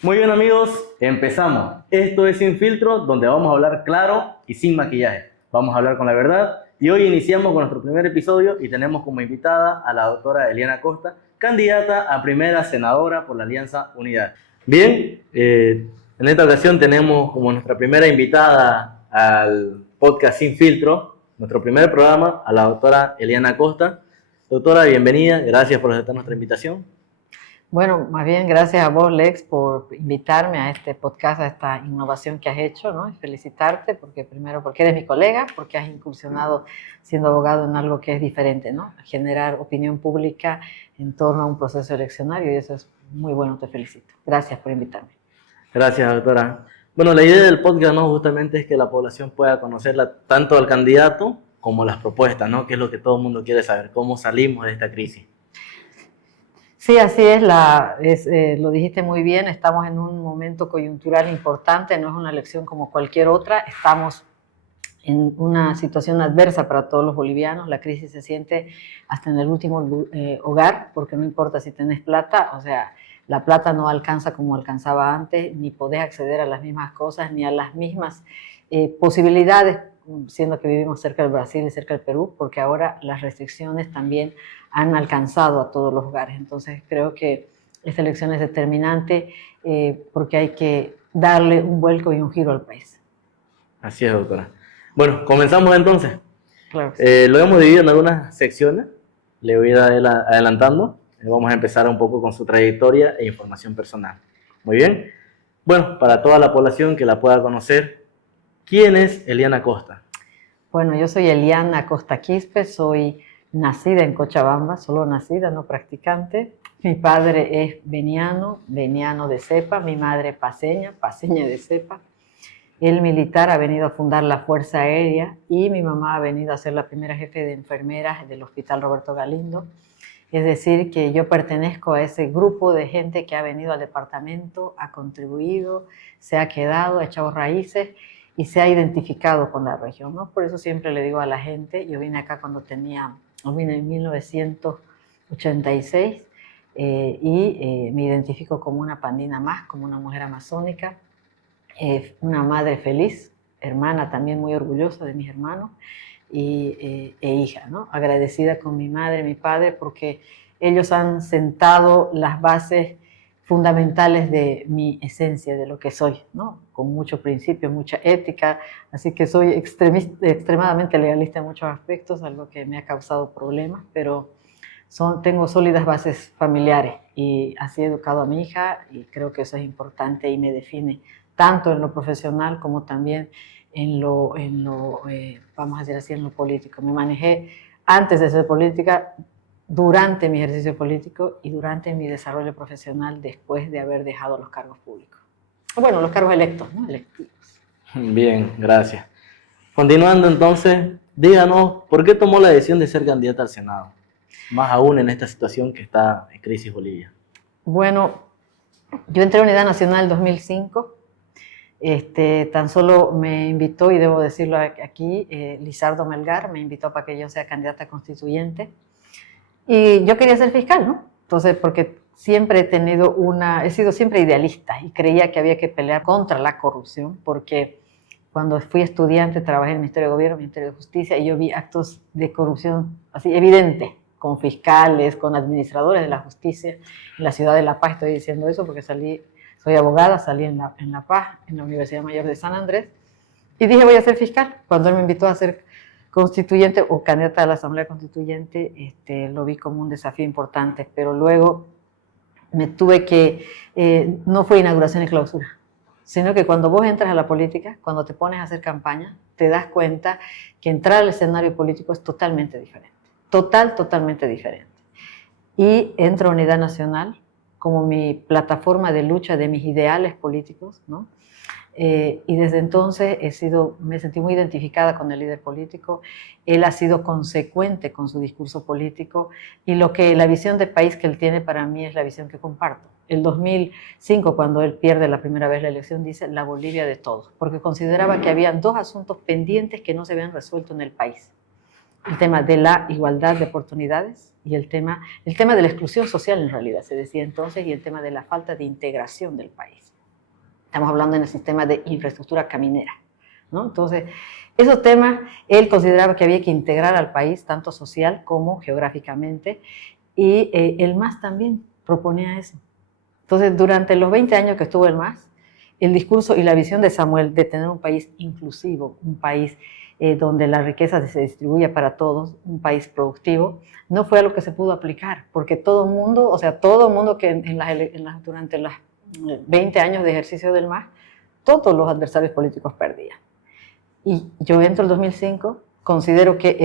Muy bien amigos, empezamos. Esto es Sin Filtro, donde vamos a hablar claro y sin maquillaje. Vamos a hablar con la verdad y hoy iniciamos con nuestro primer episodio y tenemos como invitada a la doctora Eliana Costa, candidata a primera senadora por la Alianza Unidad. Bien, en esta ocasión tenemos como nuestra primera invitada al podcast Sin Filtro, nuestro primer programa, a la doctora Eliana Costa. Doctora, bienvenida, gracias por aceptar nuestra invitación. Bueno, más bien gracias a vos, Lex, por invitarme a este podcast, a esta innovación que has hecho, ¿no? Y felicitarte, porque primero porque eres mi colega, porque has incursionado siendo abogado en algo que es diferente, ¿no? Generar opinión pública en torno a un proceso eleccionario y eso es muy bueno, te felicito. Gracias por invitarme. Gracias, doctora. Bueno, la idea del podcast, ¿no? Justamente es que la población pueda conocerla tanto al candidato como las propuestas, ¿no? Que es lo que todo el mundo quiere saber, cómo salimos de esta crisis. Sí, así es, lo dijiste muy bien, estamos en un momento coyuntural importante, no es una elección como cualquier otra, estamos en una situación adversa para todos los bolivianos, la crisis se siente hasta en el último hogar, porque no importa si tenés plata, o sea, la plata no alcanza como alcanzaba antes, ni podés acceder a las mismas cosas, ni a las mismas posibilidades, siendo que vivimos cerca del Brasil y cerca del Perú, porque ahora las restricciones también han alcanzado a todos los hogares. Entonces creo que esta elección es determinante porque hay que darle un vuelco y un giro al país. Así es, doctora. Bueno, comenzamos entonces. Claro que sí. Lo hemos dividido en algunas secciones, le voy a ir adelantando. Vamos a empezar un poco con su trayectoria e información personal. Muy bien. Bueno, para toda la población que la pueda conocer, ¿quién es Eliana Costa? Bueno, yo soy Eliana Costa Quispe, soy nacida en Cochabamba, solo nacida, no practicante. Mi padre es veniano de cepa, mi madre paseña de cepa. El militar ha venido a fundar la Fuerza Aérea y mi mamá ha venido a ser la primera jefe de enfermeras del Hospital Roberto Galindo. Es decir, que yo pertenezco a ese grupo de gente que ha venido al departamento, ha contribuido, se ha quedado, ha echado raíces y se ha identificado con la región, ¿no? Por eso siempre le digo a la gente, yo vine acá vine en 1986 me identifico como una pandina más, como una mujer amazónica, una madre feliz, hermana también muy orgullosa de mis hermanos e hija, ¿no? Agradecida con mi madre y mi padre porque ellos han sentado las bases fundamentales de mi esencia, de lo que soy, ¿no? Con mucho principio, mucha ética, así que soy extremadamente legalista en muchos aspectos, algo que me ha causado problemas, pero tengo sólidas bases familiares y así he educado a mi hija y creo que eso es importante y me define tanto en lo profesional como también vamos a decir así, en lo político. Me manejé antes de ser política, durante mi ejercicio político y durante mi desarrollo profesional después de haber dejado los cargos públicos. Bueno, los cargos electos, ¿no? Electivos. Bien, gracias. Continuando entonces, díganos, ¿por qué tomó la decisión de ser candidata al Senado? Más aún en esta situación que está en crisis Bolivia. Bueno, yo entré a Unidad Nacional en 2005. Tan solo me invitó, y debo decirlo aquí, Lizardo Melgar me invitó para que yo sea candidata constituyente. Y yo quería ser fiscal, ¿no? Entonces, porque siempre he sido siempre idealista y creía que había que pelear contra la corrupción, porque cuando fui estudiante trabajé en el Ministerio de Gobierno, el Ministerio de Justicia, y yo vi actos de corrupción así evidentes, con fiscales, con administradores de la justicia, en la ciudad de La Paz. Estoy diciendo eso porque soy abogada, salí en La Paz, en la Universidad Mayor de San Andrés, y dije voy a ser fiscal. Cuando él me invitó a ser constituyente o candidata a la Asamblea Constituyente, lo vi como un desafío importante, pero luego no fue inauguración y clausura, sino que cuando vos entras a la política, cuando te pones a hacer campaña, te das cuenta que entrar al escenario político es totalmente diferente, totalmente diferente. Y entro a Unidad Nacional como mi plataforma de lucha de mis ideales políticos, ¿no? Y desde entonces me sentí muy identificada con el líder político. Él ha sido consecuente con su discurso político y la visión de país que él tiene para mí es la visión que comparto. El 2005, cuando él pierde la primera vez la elección, dice la Bolivia de todos, porque consideraba que había dos asuntos pendientes que no se habían resuelto en el país. el tema de la igualdad de oportunidades y el tema de la exclusión social, en realidad, se decía entonces, y el tema de la falta de integración del país. Estamos hablando en el sistema de infraestructura caminera, ¿no? Entonces, esos temas, él consideraba que había que integrar al país, tanto social como geográficamente, y el MAS también proponía eso. Entonces, durante los 20 años que estuvo el MAS, el discurso y la visión de Samuel de tener un país inclusivo, un país donde la riqueza se distribuya para todos, un país productivo, no fue algo que se pudo aplicar, porque todo el mundo, o sea, todo el mundo que durante los 20 años de ejercicio del MAS, todos los adversarios políticos perdían. Y yo entro en el 2005, considero que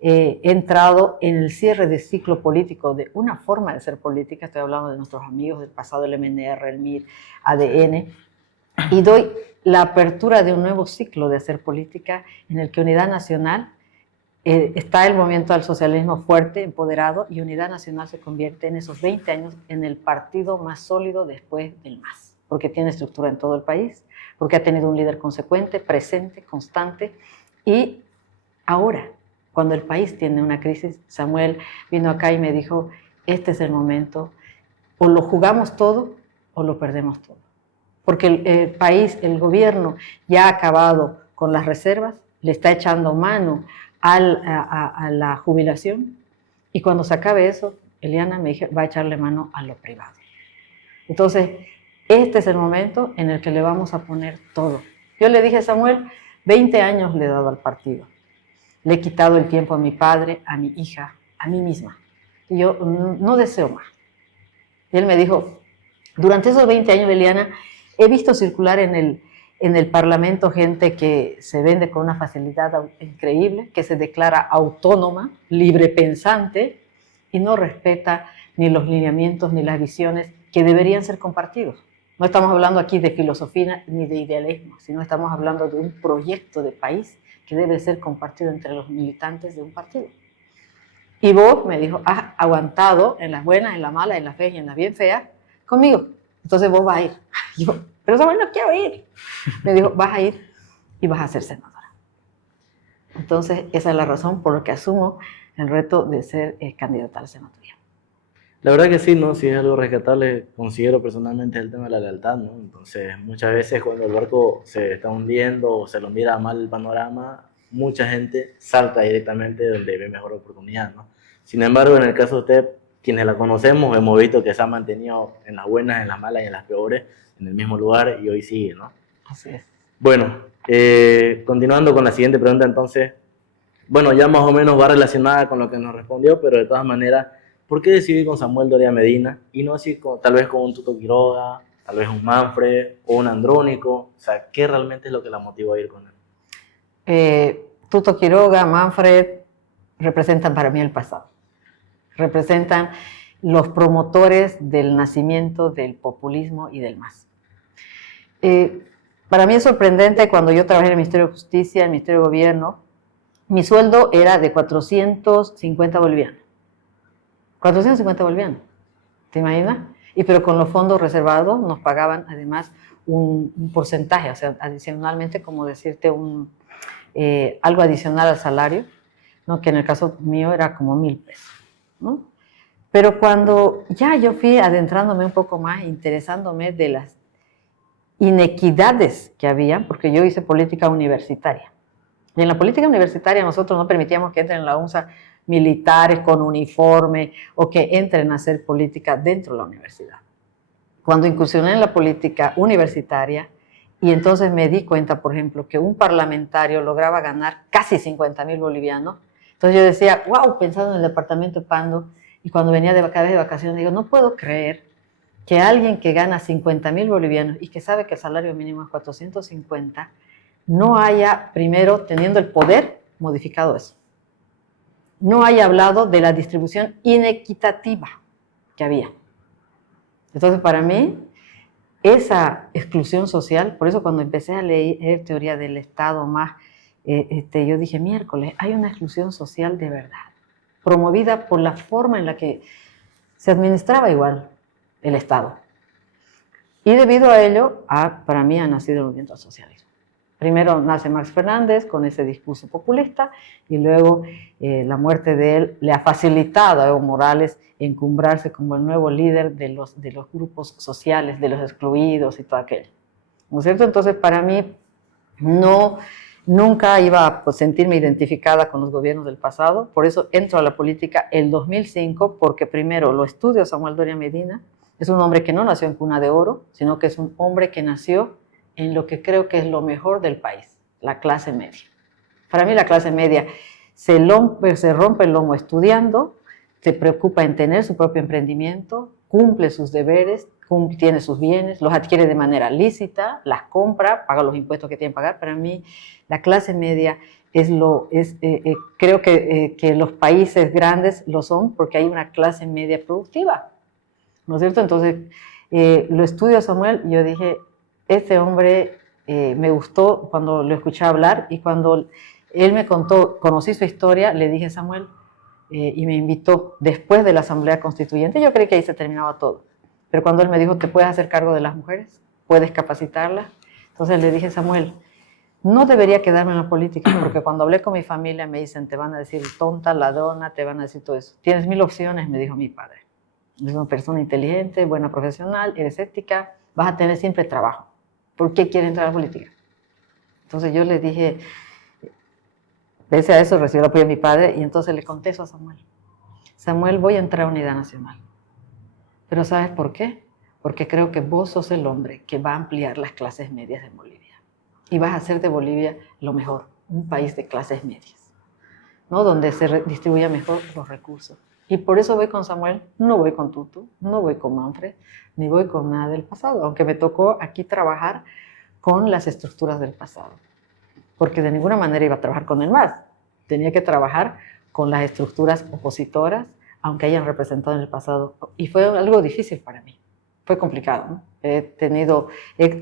he entrado en el cierre de ciclo político de una forma de ser política, estoy hablando de nuestros amigos del pasado, el MNR, el MIR, ADN, y doy la apertura de un nuevo ciclo de hacer política en el que Unidad Nacional está el movimiento al socialismo fuerte, empoderado, y Unidad Nacional se convierte en esos 20 años en el partido más sólido después del MAS, porque tiene estructura en todo el país, porque ha tenido un líder consecuente, presente, constante, y ahora, cuando el país tiene una crisis, Samuel vino acá y me dijo, este es el momento, o lo jugamos todo o lo perdemos todo. Porque el país, el gobierno ya ha acabado con las reservas, le está echando mano a la jubilación, y cuando se acabe eso, Eliana me dijo, va a echarle mano a lo privado. Entonces, este es el momento en el que le vamos a poner todo. Yo le dije a Samuel, 20 años le he dado al partido. Le he quitado el tiempo a mi padre, a mi hija, a mí misma. Y yo no deseo más. Y él me dijo, durante esos 20 años, Eliana, he visto circular en el Parlamento gente que se vende con una facilidad increíble, que se declara autónoma, libre pensante, y no respeta ni los lineamientos ni las visiones que deberían ser compartidos. No estamos hablando aquí de filosofía ni de idealismo, sino estamos hablando de un proyecto de país que debe ser compartido entre los militantes de un partido. Y vos, me dijo, has aguantado en las buenas, en las malas, en las feas y en las bien feas conmigo. Entonces vos vas a ir. Y yo, pero Samuel, no quiero ir. Me dijo, vas a ir y vas a ser senadora. Entonces, esa es la razón por la que asumo el reto de ser candidata a la senaduría. La verdad que sí, ¿no? Si es algo rescatable, considero personalmente el tema de la lealtad, ¿no? Entonces, muchas veces cuando el barco se está hundiendo o se lo mira mal el panorama, mucha gente salta directamente donde ve mejor oportunidad, ¿no? Sin embargo, en el caso de usted, quienes la conocemos, hemos visto que se ha mantenido en las buenas, en las malas y en las peores, en el mismo lugar, y hoy sigue, ¿no? Así es. Bueno, continuando con la siguiente pregunta, entonces, bueno, ya más o menos va relacionada con lo que nos respondió, pero de todas maneras, ¿por qué decidí con Samuel Doria Medina y no así tal vez con un Tuto Quiroga, tal vez un Manfred o un Andrónico? O sea, ¿qué realmente es lo que la motivó a ir con él? Tuto Quiroga, Manfred representan para mí el pasado. Representan los promotores del nacimiento del populismo y del MAS. Para mí es sorprendente cuando yo trabajé en el Ministerio de Justicia, en el Ministerio de Gobierno, mi sueldo era de 450 bolivianos. 450 bolivianos, ¿te imaginas? Pero con los fondos reservados nos pagaban además un porcentaje, o sea, adicionalmente, como decirte, algo adicional al salario, ¿no? Que en el caso mío era como 1,000 pesos, ¿no? Pero cuando ya yo fui adentrándome un poco más, interesándome de las inequidades que había, porque yo hice política universitaria. Y en la política universitaria nosotros no permitíamos que entren en la UNSA militares con uniforme o que entren a hacer política dentro de la universidad. Cuando incursioné en la política universitaria, y entonces me di cuenta, por ejemplo, que un parlamentario lograba ganar casi 50,000 bolivianos, entonces yo decía, wow, pensando en el departamento de Pando, y cuando venía cada vez de vacaciones, digo, no puedo creer que alguien que gana 50,000 bolivianos y que sabe que el salario mínimo es 450, no haya, primero, teniendo el poder, modificado eso. No haya hablado de la distribución inequitativa que había. Entonces, para mí, esa exclusión social, por eso cuando empecé a leer teoría del Estado más, yo dije, miércoles, hay una exclusión social de verdad, promovida por la forma en la que se administraba igual el Estado. Y debido a ello, para mí ha nacido el movimiento al socialismo. Primero nace Marx Fernández con ese discurso populista y luego la muerte de él le ha facilitado a Evo Morales encumbrarse como el nuevo líder de los grupos sociales, de los excluidos y todo aquello. ¿No es cierto? Entonces, para mí, nunca iba a sentirme identificada con los gobiernos del pasado, por eso entro a la política el 2005, porque primero lo estudio Samuel Doria Medina, es un hombre que no nació en cuna de oro, sino que es un hombre que nació en lo que creo que es lo mejor del país, la clase media. Para mí la clase media se rompe el lomo estudiando, se preocupa en tener su propio emprendimiento, cumple sus deberes, tiene sus bienes, los adquiere de manera lícita, las compra, paga los impuestos que tiene que pagar. Para mí la clase media creo que los países grandes lo son porque hay una clase media productiva, ¿no es cierto? Entonces lo estudio a Samuel y yo dije, este hombre me gustó cuando lo escuché hablar y cuando él me contó, conocí su historia, le dije Samuel y me invitó después de la Asamblea Constituyente. Yo creí que ahí se terminaba todo, pero cuando él me dijo, ¿te puedes hacer cargo de las mujeres? ¿Puedes capacitarlas? Entonces le dije, Samuel, no debería quedarme en la política porque cuando hablé con mi familia me dicen, te van a decir tonta, ladrona, te van a decir todo eso. Tienes 1000 opciones, me dijo mi padre. Eres una persona inteligente, buena profesional, eres ética, vas a tener siempre trabajo. ¿Por qué quiere entrar a la política? Entonces yo le dije, pese a eso recibió el apoyo de mi padre y entonces le conté eso a Samuel. Samuel, voy a entrar a Unidad Nacional. Pero ¿sabes por qué? Porque creo que vos sos el hombre que va a ampliar las clases medias de Bolivia. Y vas a hacer de Bolivia lo mejor, un país de clases medias, ¿no? Donde se distribuyan mejor los recursos. Y por eso voy con Samuel, no voy con Tutu, no voy con Manfred, ni voy con nada del pasado, aunque me tocó aquí trabajar con las estructuras del pasado. Porque de ninguna manera iba a trabajar con el MAS. Tenía que trabajar con las estructuras opositoras, aunque hayan representado en el pasado. Y fue algo difícil para mí. Fue complicado, ¿no? He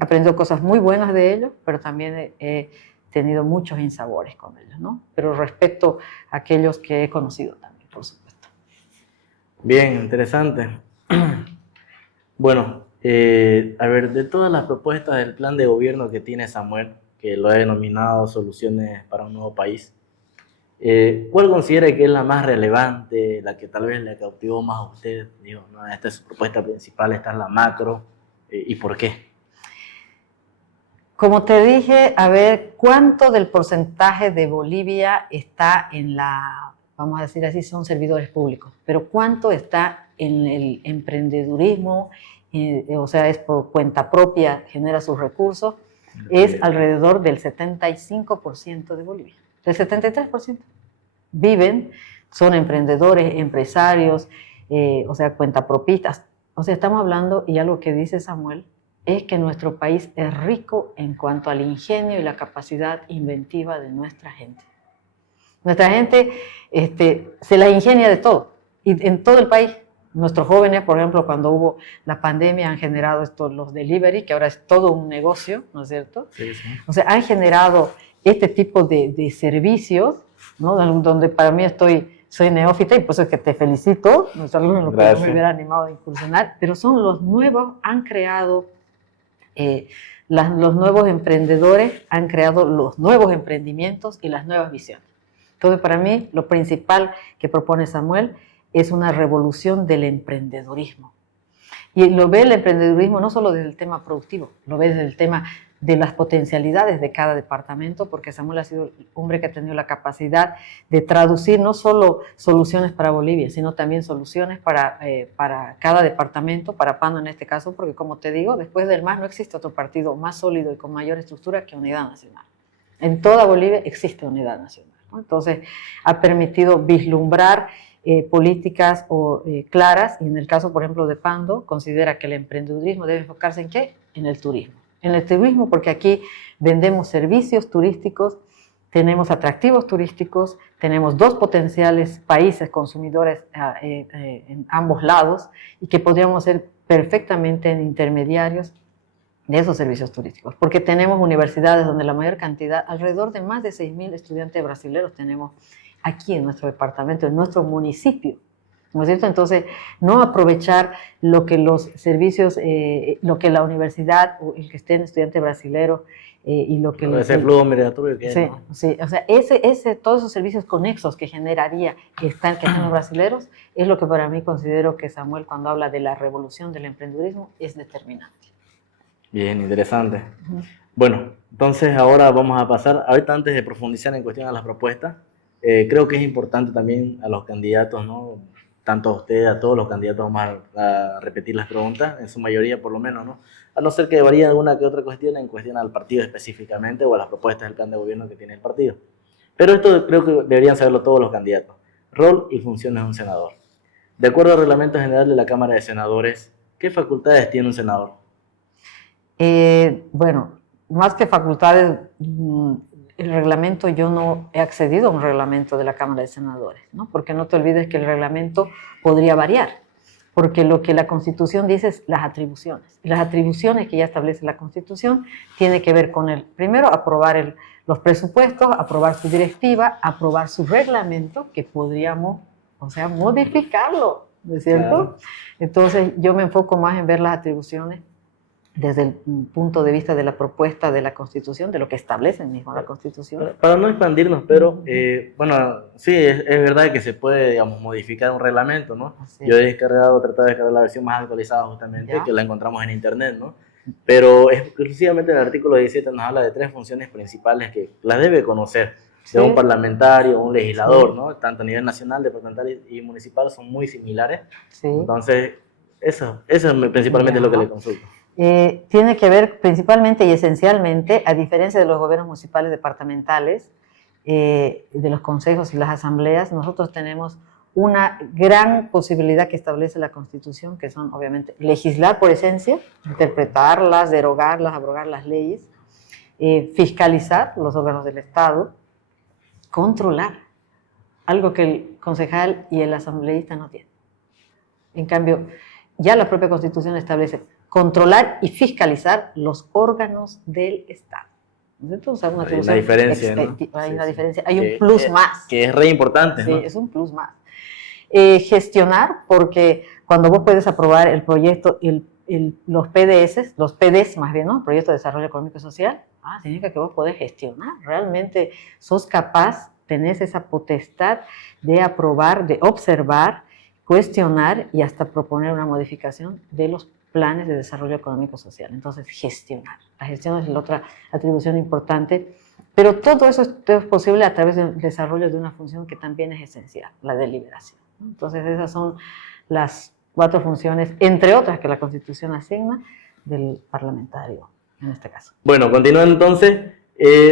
aprendido cosas muy buenas de ellos, pero también he tenido muchos insabores con ellos, ¿no? Pero respeto a aquellos que he conocido también, por supuesto. Bien, interesante. Bueno, a ver, de todas las propuestas del plan de gobierno que tiene Samuel, que lo he denominado Soluciones para un Nuevo País, ¿cuál considera que es la más relevante, la que tal vez le cautivó más a usted? Digo, no, esta es su propuesta principal, esta es la macro, ¿y por qué? Como te dije, a ver, ¿cuánto del porcentaje de Bolivia está vamos a decir así, son servidores públicos, pero cuánto está en el emprendedurismo, o sea, es por cuenta propia, genera sus recursos? Es alrededor del 75% de Bolivia, del 73%. Viven, son emprendedores, empresarios, o sea, cuentapropistas. O sea, estamos hablando, y algo que dice Samuel, es que nuestro país es rico en cuanto al ingenio y la capacidad inventiva de nuestra gente. Nuestra gente se la ingenia de todo, y en todo el país. Nuestros jóvenes, por ejemplo, cuando hubo la pandemia, han generado los delivery, que ahora es todo un negocio, ¿no es cierto? Sí, sí. O sea, han generado este tipo de servicios, ¿no? Donde para mí soy neófita y por eso es que te felicito, nuestros alumnos no me hubiera animado a incursionar, pero son los nuevos, han creado, los nuevos emprendedores han creado los nuevos emprendimientos y las nuevas visiones. Entonces, para mí, lo principal que propone Samuel es una revolución del emprendedurismo. Y lo ve el emprendedurismo no solo desde el tema productivo, lo ve desde el tema de las potencialidades de cada departamento, porque Samuel ha sido el hombre que ha tenido la capacidad de traducir no solo soluciones para Bolivia, sino también soluciones para cada departamento, para Pando en este caso, porque como te digo, después del MAS no existe otro partido más sólido y con mayor estructura que Unidad Nacional. En toda Bolivia existe Unidad Nacional, ¿no? Entonces, ha permitido vislumbrar políticas claras, y en el caso, por ejemplo, de Pando, considera que el emprendedurismo debe enfocarse ¿en qué? En el turismo. En el turismo, porque aquí vendemos servicios turísticos, tenemos atractivos turísticos, tenemos 2 potenciales países consumidores en ambos lados y que podríamos ser perfectamente intermediarios de esos servicios turísticos, porque tenemos universidades donde la mayor cantidad, alrededor de más de 6.000 estudiantes brasileños tenemos aquí en nuestro departamento, en nuestro municipio, ¿no es cierto? Entonces, no aprovechar lo que los servicios, lo que la universidad o el que esté en estudiante brasilero y lo que... Ese flujo migratorio que sí, hay, ¿no? sí, o sea, todos esos servicios conexos que generaría que están los brasileros es lo que para mí considero que Samuel, cuando habla de la revolución del emprendedurismo, es determinante. Bien, interesante. Bueno, entonces ahora vamos a pasar, ahorita antes de profundizar en cuestión de las propuestas, creo que es importante también a los candidatos, ¿no? Tanto a usted, a todos los candidatos, vamos a repetir las preguntas, en su mayoría por lo menos, ¿no? A no ser que varíe alguna que otra cuestión en cuestión al partido específicamente o a las propuestas del plan de gobierno que tiene el partido. Pero esto creo que deberían saberlo todos los candidatos. Rol y funciones de un senador. De acuerdo al reglamento general de la Cámara de Senadores, ¿qué facultades tiene un senador? Bueno, más que facultades, el reglamento, yo no he accedido a un reglamento de la Cámara de Senadores, ¿no? Porque no te olvides que el reglamento podría variar, porque lo que la Constitución dice es las atribuciones. Y las atribuciones que ya establece la Constitución tiene que ver con primero, aprobar los presupuestos, aprobar su directiva, aprobar su reglamento, que podríamos, o sea, modificarlo, ¿no es cierto? Claro. Entonces, yo me enfoco más en ver las atribuciones desde el punto de vista de la propuesta de la Constitución, de lo que establece mismo la Constitución. Para no expandirnos, pero bueno, sí, es verdad que se puede, digamos, modificar un reglamento, ¿no? Sí. Yo he tratado de descargar la versión más actualizada justamente, ¿ya? Que la encontramos en internet, ¿no? Pero exclusivamente el artículo 17 nos habla de 3 funciones principales que las debe conocer, sí, de un parlamentario, un legislador, sí, ¿no? Tanto a nivel nacional, departamental y municipal son muy similares. Sí. Entonces, eso principalmente es lo que le consulto. Tiene que ver principalmente y esencialmente, a diferencia de los gobiernos municipales departamentales, de los consejos y las asambleas, nosotros tenemos una gran posibilidad que establece la Constitución, que son obviamente legislar por esencia, interpretarlas, derogarlas, abrogar las leyes, fiscalizar los órganos del Estado, controlar, algo que el concejal y el asambleísta no tienen. En cambio, ya la propia Constitución establece controlar y fiscalizar los órganos del Estado. Entonces, hay una diferencia, ¿no? Hay una diferencia, hay un plus más. Que es re importante, sí, ¿no? Es un plus más. Gestionar, porque cuando vos puedes aprobar el proyecto, los PDs más bien, ¿no? Proyecto de Desarrollo Económico y Social, significa que vos podés gestionar. Realmente sos capaz, tenés esa potestad de aprobar, de observar, cuestionar y hasta proponer una modificación de los planes de desarrollo económico social. Entonces, gestionar. La gestión es la otra atribución importante, pero todo eso es posible a través del desarrollo de una función que también es esencial, la deliberación. Entonces, esas son las 4 funciones, entre otras que la Constitución asigna, del parlamentario, en este caso. Bueno, continuando entonces,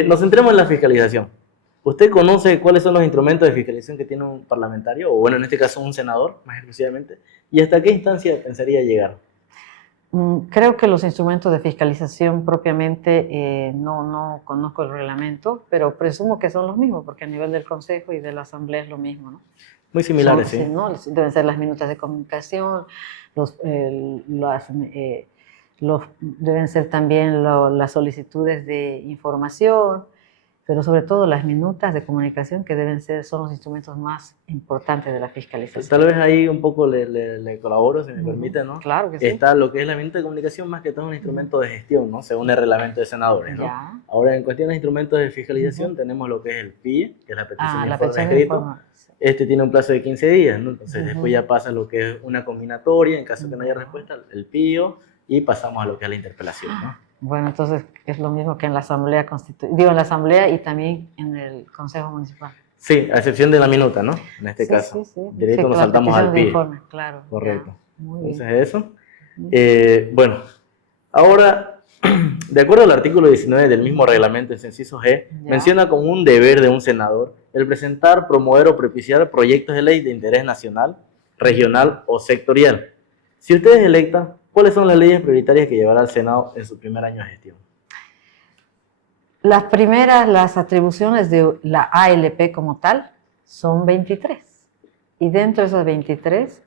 nos centremos en la fiscalización. ¿Usted conoce cuáles son los instrumentos de fiscalización que tiene un parlamentario, o bueno, en este caso un senador, más exclusivamente, y hasta qué instancia pensaría llegar? Creo que los instrumentos de fiscalización propiamente no conozco el reglamento, pero presumo que son los mismos, porque a nivel del Consejo y de la Asamblea es lo mismo, ¿no? Muy similares, sí. ¿No? Deben ser las minutas de comunicación, deben ser también las solicitudes de información, pero sobre todo las minutas de comunicación que son los instrumentos más importantes de la fiscalización. Tal vez ahí un poco le colaboro, si me permite, ¿no? Claro que sí. Está lo que es la minuta de comunicación, más que todo un instrumento de gestión, ¿no? Según el reglamento de senadores, ¿no? Ya. Ahora, en cuestión de instrumentos de fiscalización, tenemos lo que es el PIE, que es la petición de informe escrito. Este tiene un plazo de 15 días, ¿no? Entonces, después ya pasa lo que es una combinatoria, en caso que no haya respuesta, el PIO, y pasamos a lo que es la interpelación, ¿no? Bueno, entonces es lo mismo que en la Asamblea en la Asamblea y también en el Consejo Municipal. Sí, a excepción de la minuta, ¿no? En este caso. Sí. Directo nos saltamos al PIE. Claro. Correcto. Muy bien. Entonces eso. Bueno, ahora, de acuerdo al artículo 19 del mismo reglamento, el inciso G, menciona como un deber de un senador el presentar, promover o propiciar proyectos de ley de interés nacional, regional o sectorial. Si usted es electa, ¿cuáles son las leyes prioritarias que llevará al Senado en su primer año de gestión? Las atribuciones de la ALP como tal son 23. Y dentro de esas 23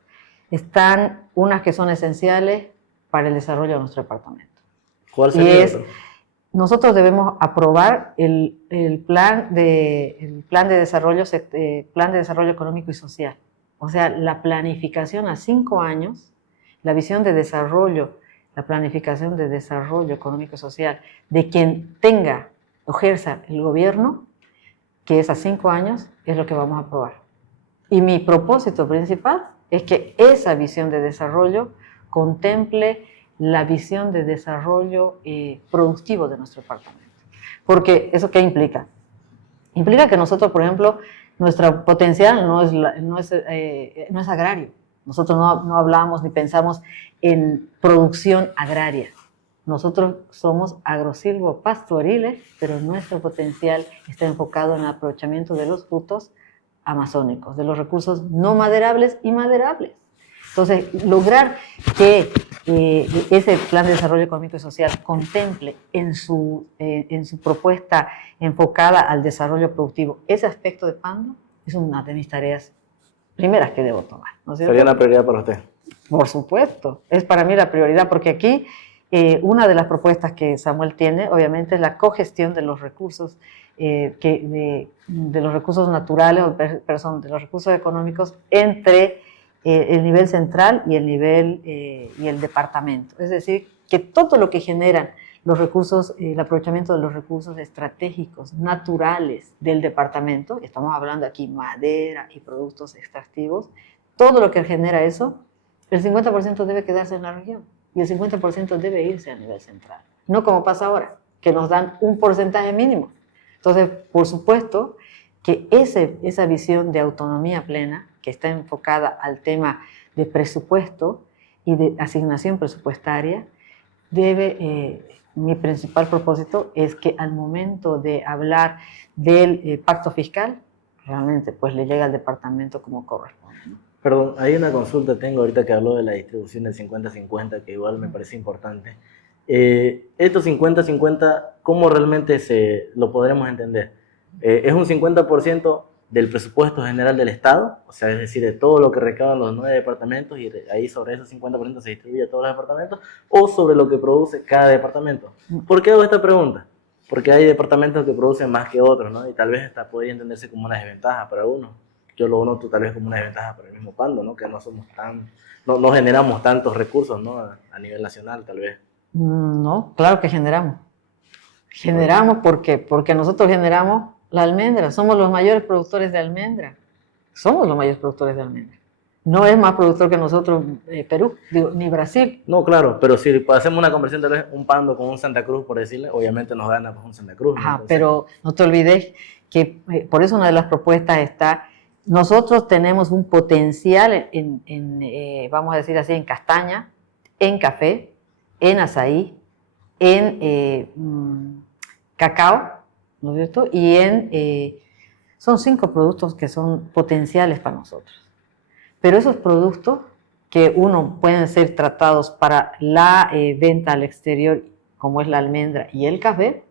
están unas que son esenciales para el desarrollo de nuestro departamento. ¿Cuál sería? Nosotros debemos aprobar el plan de desarrollo económico y social O sea, la planificación a 5 años, la visión de desarrollo, la planificación de desarrollo económico y social de quien tenga o ejerza el gobierno, que es a 5 años, es lo que vamos a aprobar. Y mi propósito principal es que esa visión de desarrollo contemple la visión de desarrollo productivo de nuestro departamento. Porque ¿eso qué implica? Implica que nosotros, por ejemplo, nuestro potencial no es agrario. Nosotros no hablamos ni pensamos en producción agraria. Nosotros somos agrosilvopastoriles, pero nuestro potencial está enfocado en el aprovechamiento de los frutos amazónicos, de los recursos no maderables y maderables. Entonces, lograr que ese plan de desarrollo económico y social contemple en su propuesta enfocada al desarrollo productivo ese aspecto de Pando es una de mis tareas primeras que debo tomar, ¿no es cierto? ¿Sería una prioridad para usted? Por supuesto, es para mí la prioridad, porque aquí una de las propuestas que Samuel tiene, obviamente, es la cogestión de los recursos, de los recursos naturales, o de los recursos económicos entre el nivel central y el departamento. Es decir, que todo lo que generan los recursos, el aprovechamiento de los recursos estratégicos, naturales del departamento, estamos hablando aquí madera y productos extractivos, todo lo que genera eso, el 50% debe quedarse en la región y el 50% debe irse a nivel central. No como pasa ahora, que nos dan un porcentaje mínimo. Entonces, por supuesto que esa visión de autonomía plena, que está enfocada al tema de presupuesto y de asignación presupuestaria, mi principal propósito es que al momento de hablar del pacto fiscal, realmente pues le llega al departamento como corresponde. Perdón, hay una consulta tengo ahorita que habló de la distribución del 50-50, que igual me parece importante. Estos 50-50, ¿cómo realmente lo podremos entender? ¿Es un 50% del presupuesto general del Estado? O sea, es decir, de todo lo que recaudan los 9 departamentos y ahí sobre esos 50% se distribuye a todos los departamentos, o sobre lo que produce cada departamento. ¿Por qué hago esta pregunta? Porque hay departamentos que producen más que otros, ¿no? Y tal vez esta podría entenderse como una desventaja para uno. Yo lo noto tal vez como una desventaja para el mismo Pando, ¿no? Que no generamos tantos recursos, ¿no? A nivel nacional, tal vez. No, claro que generamos. Generamos porque nosotros generamos la almendra. Somos los mayores productores de almendra. Somos los mayores productores de almendra. No es más productor que nosotros Perú, ni Brasil. No, claro, pero si hacemos una conversión, tal vez un Pando con un Santa Cruz, por decirle, obviamente nos gana pues, un Santa Cruz. ¿no? Entonces, pero no te olvides que por eso una de las propuestas está, nosotros tenemos un potencial vamos a decir así, en castaña, en café, en azaí, en cacao, ¿no es cierto? Y son 5 productos que son potenciales para nosotros. Pero esos productos que pueden ser tratados para la venta al exterior, como es la almendra y el café,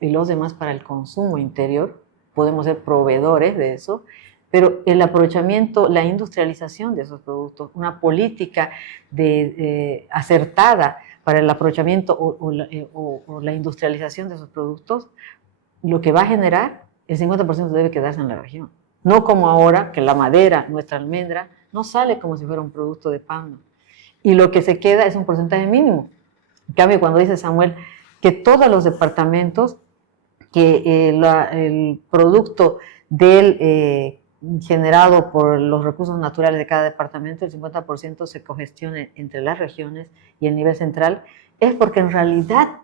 y los demás para el consumo interior, podemos ser proveedores de eso, pero el aprovechamiento, la industrialización de esos productos, una política acertada para el aprovechamiento o la industrialización de esos productos, lo que va a generar, el 50% debe quedarse en la región. No como ahora, que la madera, nuestra almendra, no sale como si fuera un producto de Pando. Y lo que se queda es un porcentaje mínimo. En cambio, cuando dice Samuel que todos los departamentos, que el producto generado por los recursos naturales de cada departamento, el 50% se cogestione entre las regiones y el nivel central, es porque en realidad,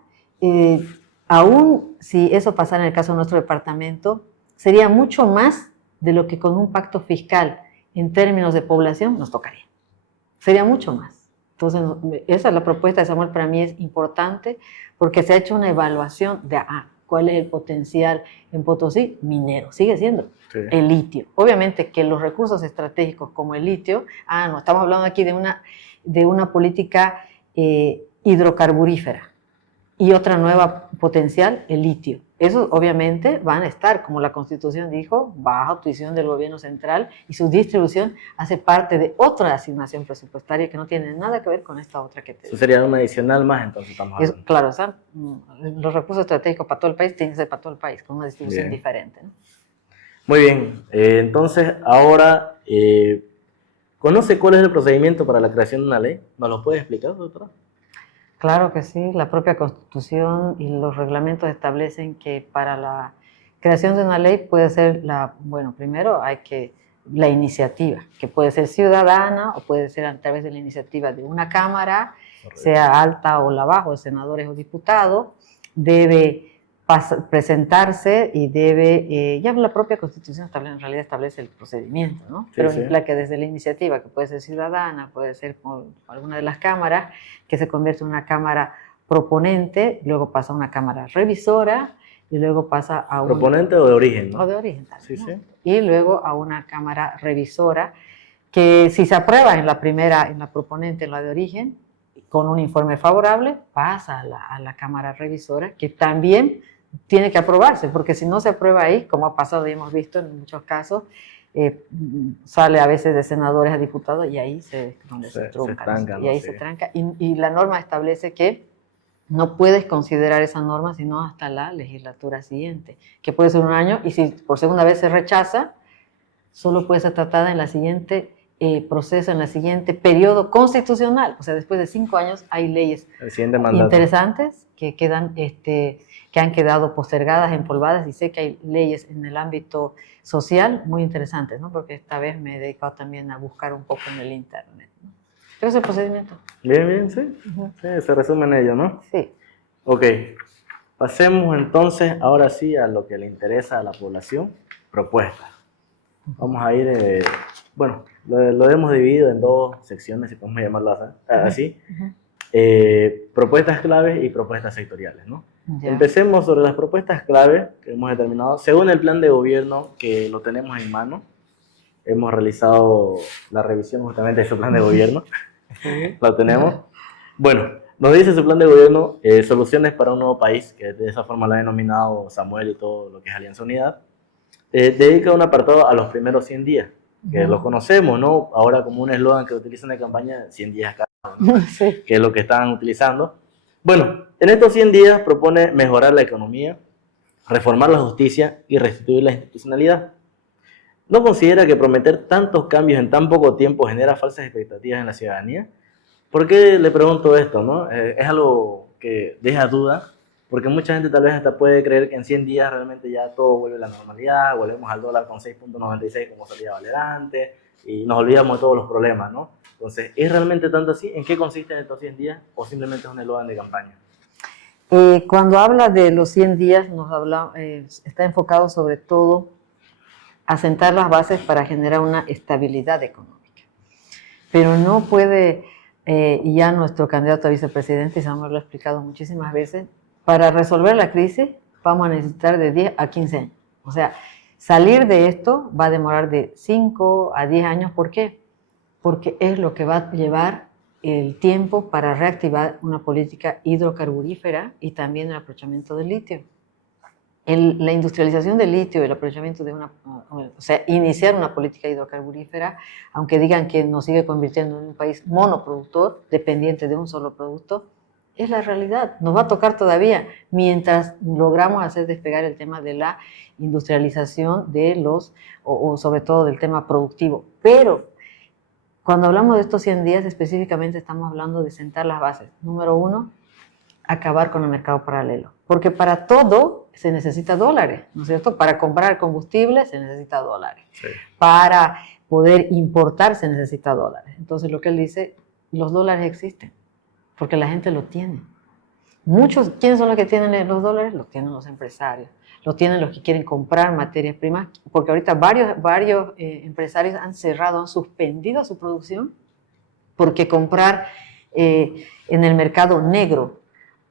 aún si eso pasara en el caso de nuestro departamento, sería mucho más de lo que con un pacto fiscal en términos de población nos tocaría. Sería mucho más. Entonces, esa es la propuesta de Samuel, para mí es importante porque se ha hecho una evaluación de cuál es el potencial en Potosí minero, sigue siendo el litio. Obviamente que los recursos estratégicos como el litio, no, estamos hablando aquí de una política hidrocarburífera y otra nueva potencial, el litio. Esos obviamente van a estar, como la Constitución dijo, bajo tuición del gobierno central y su distribución hace parte de otra asignación presupuestaria que no tiene nada que ver con esta otra que te digo. Eso sería una adicional más, entonces estamos hablando. Claro, o sea, los recursos estratégicos para todo el país tienen que ser para todo el país, con una distribución diferente, ¿no? Muy bien, entonces ahora ¿Conoce cuál es el procedimiento para la creación de una ley? ¿Nos lo puede explicar, doctora? Claro que sí, la propia Constitución y los reglamentos establecen que para la creación de una ley puede ser primero la iniciativa, que puede ser ciudadana o puede ser a través de la iniciativa de una Cámara, Correcto. sea alta o la baja, de senadores o diputados, debe presentarse y debe, ya la propia Constitución en realidad establece el procedimiento, ¿no? Pero implica que desde la iniciativa, que puede ser ciudadana, puede ser por alguna de las cámaras, que se convierte en una cámara proponente, luego pasa a una cámara revisora y luego pasa a una... ¿Proponente o de origen? ¿no? O de origen, sí, ¿no? sí. Y luego a una cámara revisora, que si se aprueba en la primera, en la proponente, en la de origen, con un informe favorable, pasa a la cámara revisora, que también tiene que aprobarse, porque si no se aprueba ahí, como ha pasado y hemos visto en muchos casos, sale a veces de senadores a diputados y ahí se trunca. Y ahí se tranca. Y la norma establece que no puedes considerar esa norma sino hasta la legislatura siguiente, que puede ser un año, y si por segunda vez se rechaza, solo puede ser tratada en la siguiente proceso, en el siguiente periodo constitucional. O sea, después de 5 años hay leyes interesantes que quedan, que han quedado postergadas, empolvadas, y sé que hay leyes en el ámbito social muy interesantes, ¿no? Porque esta vez me he dedicado también a buscar un poco en el internet, ¿no? Pero es el procedimiento. Bien, bien, sí. Sí, se resume en ello, ¿no? Sí. Ok, pasemos entonces ahora sí a lo que le interesa a la población, propuestas. Vamos a ir, bueno, lo hemos dividido en 2 secciones, si podemos llamarlo así. Propuestas claves y propuestas sectoriales, ¿no? Ya. Empecemos sobre las propuestas claves que hemos determinado. Según el plan de gobierno que lo tenemos en mano, hemos realizado la revisión justamente de ese plan de gobierno. Lo tenemos. Bueno, nos dice su plan de gobierno, soluciones para un nuevo país, que de esa forma lo ha denominado Samuel y todo lo que es Alianza Unidad. Dedica un apartado a los primeros 100 días, que lo conocemos, ¿no? Ahora como un eslogan que utilizan de campaña, 100 días cada uno, sí. Que es lo que están utilizando. Bueno, en estos 100 días propone mejorar la economía, reformar la justicia y restituir la institucionalidad. ¿No considera que prometer tantos cambios en tan poco tiempo genera falsas expectativas en la ciudadanía? ¿Por qué le pregunto esto, no? Es algo que deja duda, porque mucha gente tal vez hasta puede creer que en 100 días realmente ya todo vuelve a la normalidad, volvemos al dólar con 6.96 como solía valer antes, y nos olvidamos de todos los problemas, ¿no? Entonces, ¿es realmente tanto así? ¿En qué consisten estos 100 días o simplemente es un eslogan de campaña? Cuando habla de los 100 días, está enfocado sobre todo a sentar las bases para generar una estabilidad económica. Pero no puede, y ya nuestro candidato a vicepresidente, Samuel lo ha explicado muchísimas veces, para resolver la crisis vamos a necesitar de 10 a 15 años. O sea, salir de esto va a demorar de 5 a 10 años. ¿Por qué? Porque es lo que va a llevar el tiempo para reactivar una política hidrocarburífera y también el aprovechamiento del litio. La industrialización del litio y el aprovechamiento o sea, iniciar una política hidrocarburífera, aunque digan que nos sigue convirtiendo en un país monoproductor, dependiente de un solo producto, es la realidad. Nos va a tocar todavía mientras logramos hacer despegar el tema de la industrialización o sobre todo del tema productivo. Pero cuando hablamos de estos 100 días específicamente estamos hablando de sentar las bases. Número 1, acabar con el mercado paralelo. Porque para todo se necesita dólares, ¿no es cierto? Para comprar combustible se necesita dólares. Sí. Para poder importar se necesita dólares. Entonces lo que él dice, los dólares existen, porque la gente lo tiene. ¿Quiénes son los que tienen los dólares? Los tienen los empresarios. Los tienen los que quieren comprar materias primas, porque ahorita varios empresarios han cerrado, han suspendido su producción, porque comprar en el mercado negro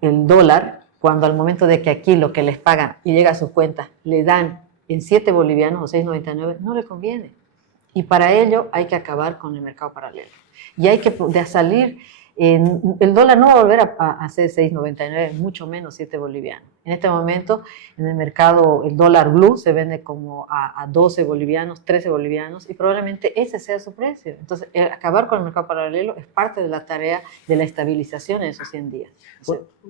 el dólar, cuando al momento de que aquí lo que les pagan y llega a sus cuentas le dan en 7 bolivianos o 6.99, no le conviene. Y para ello hay que acabar con el mercado paralelo. Y hay que salir, el dólar no va a volver a ser 6.99, mucho menos 7 bolivianos. En este momento en el mercado el dólar blue se vende como a 12 bolivianos, 13 bolivianos, y probablemente ese sea su precio. Entonces acabar con el mercado paralelo es parte de la tarea de la estabilización en esos 100 días.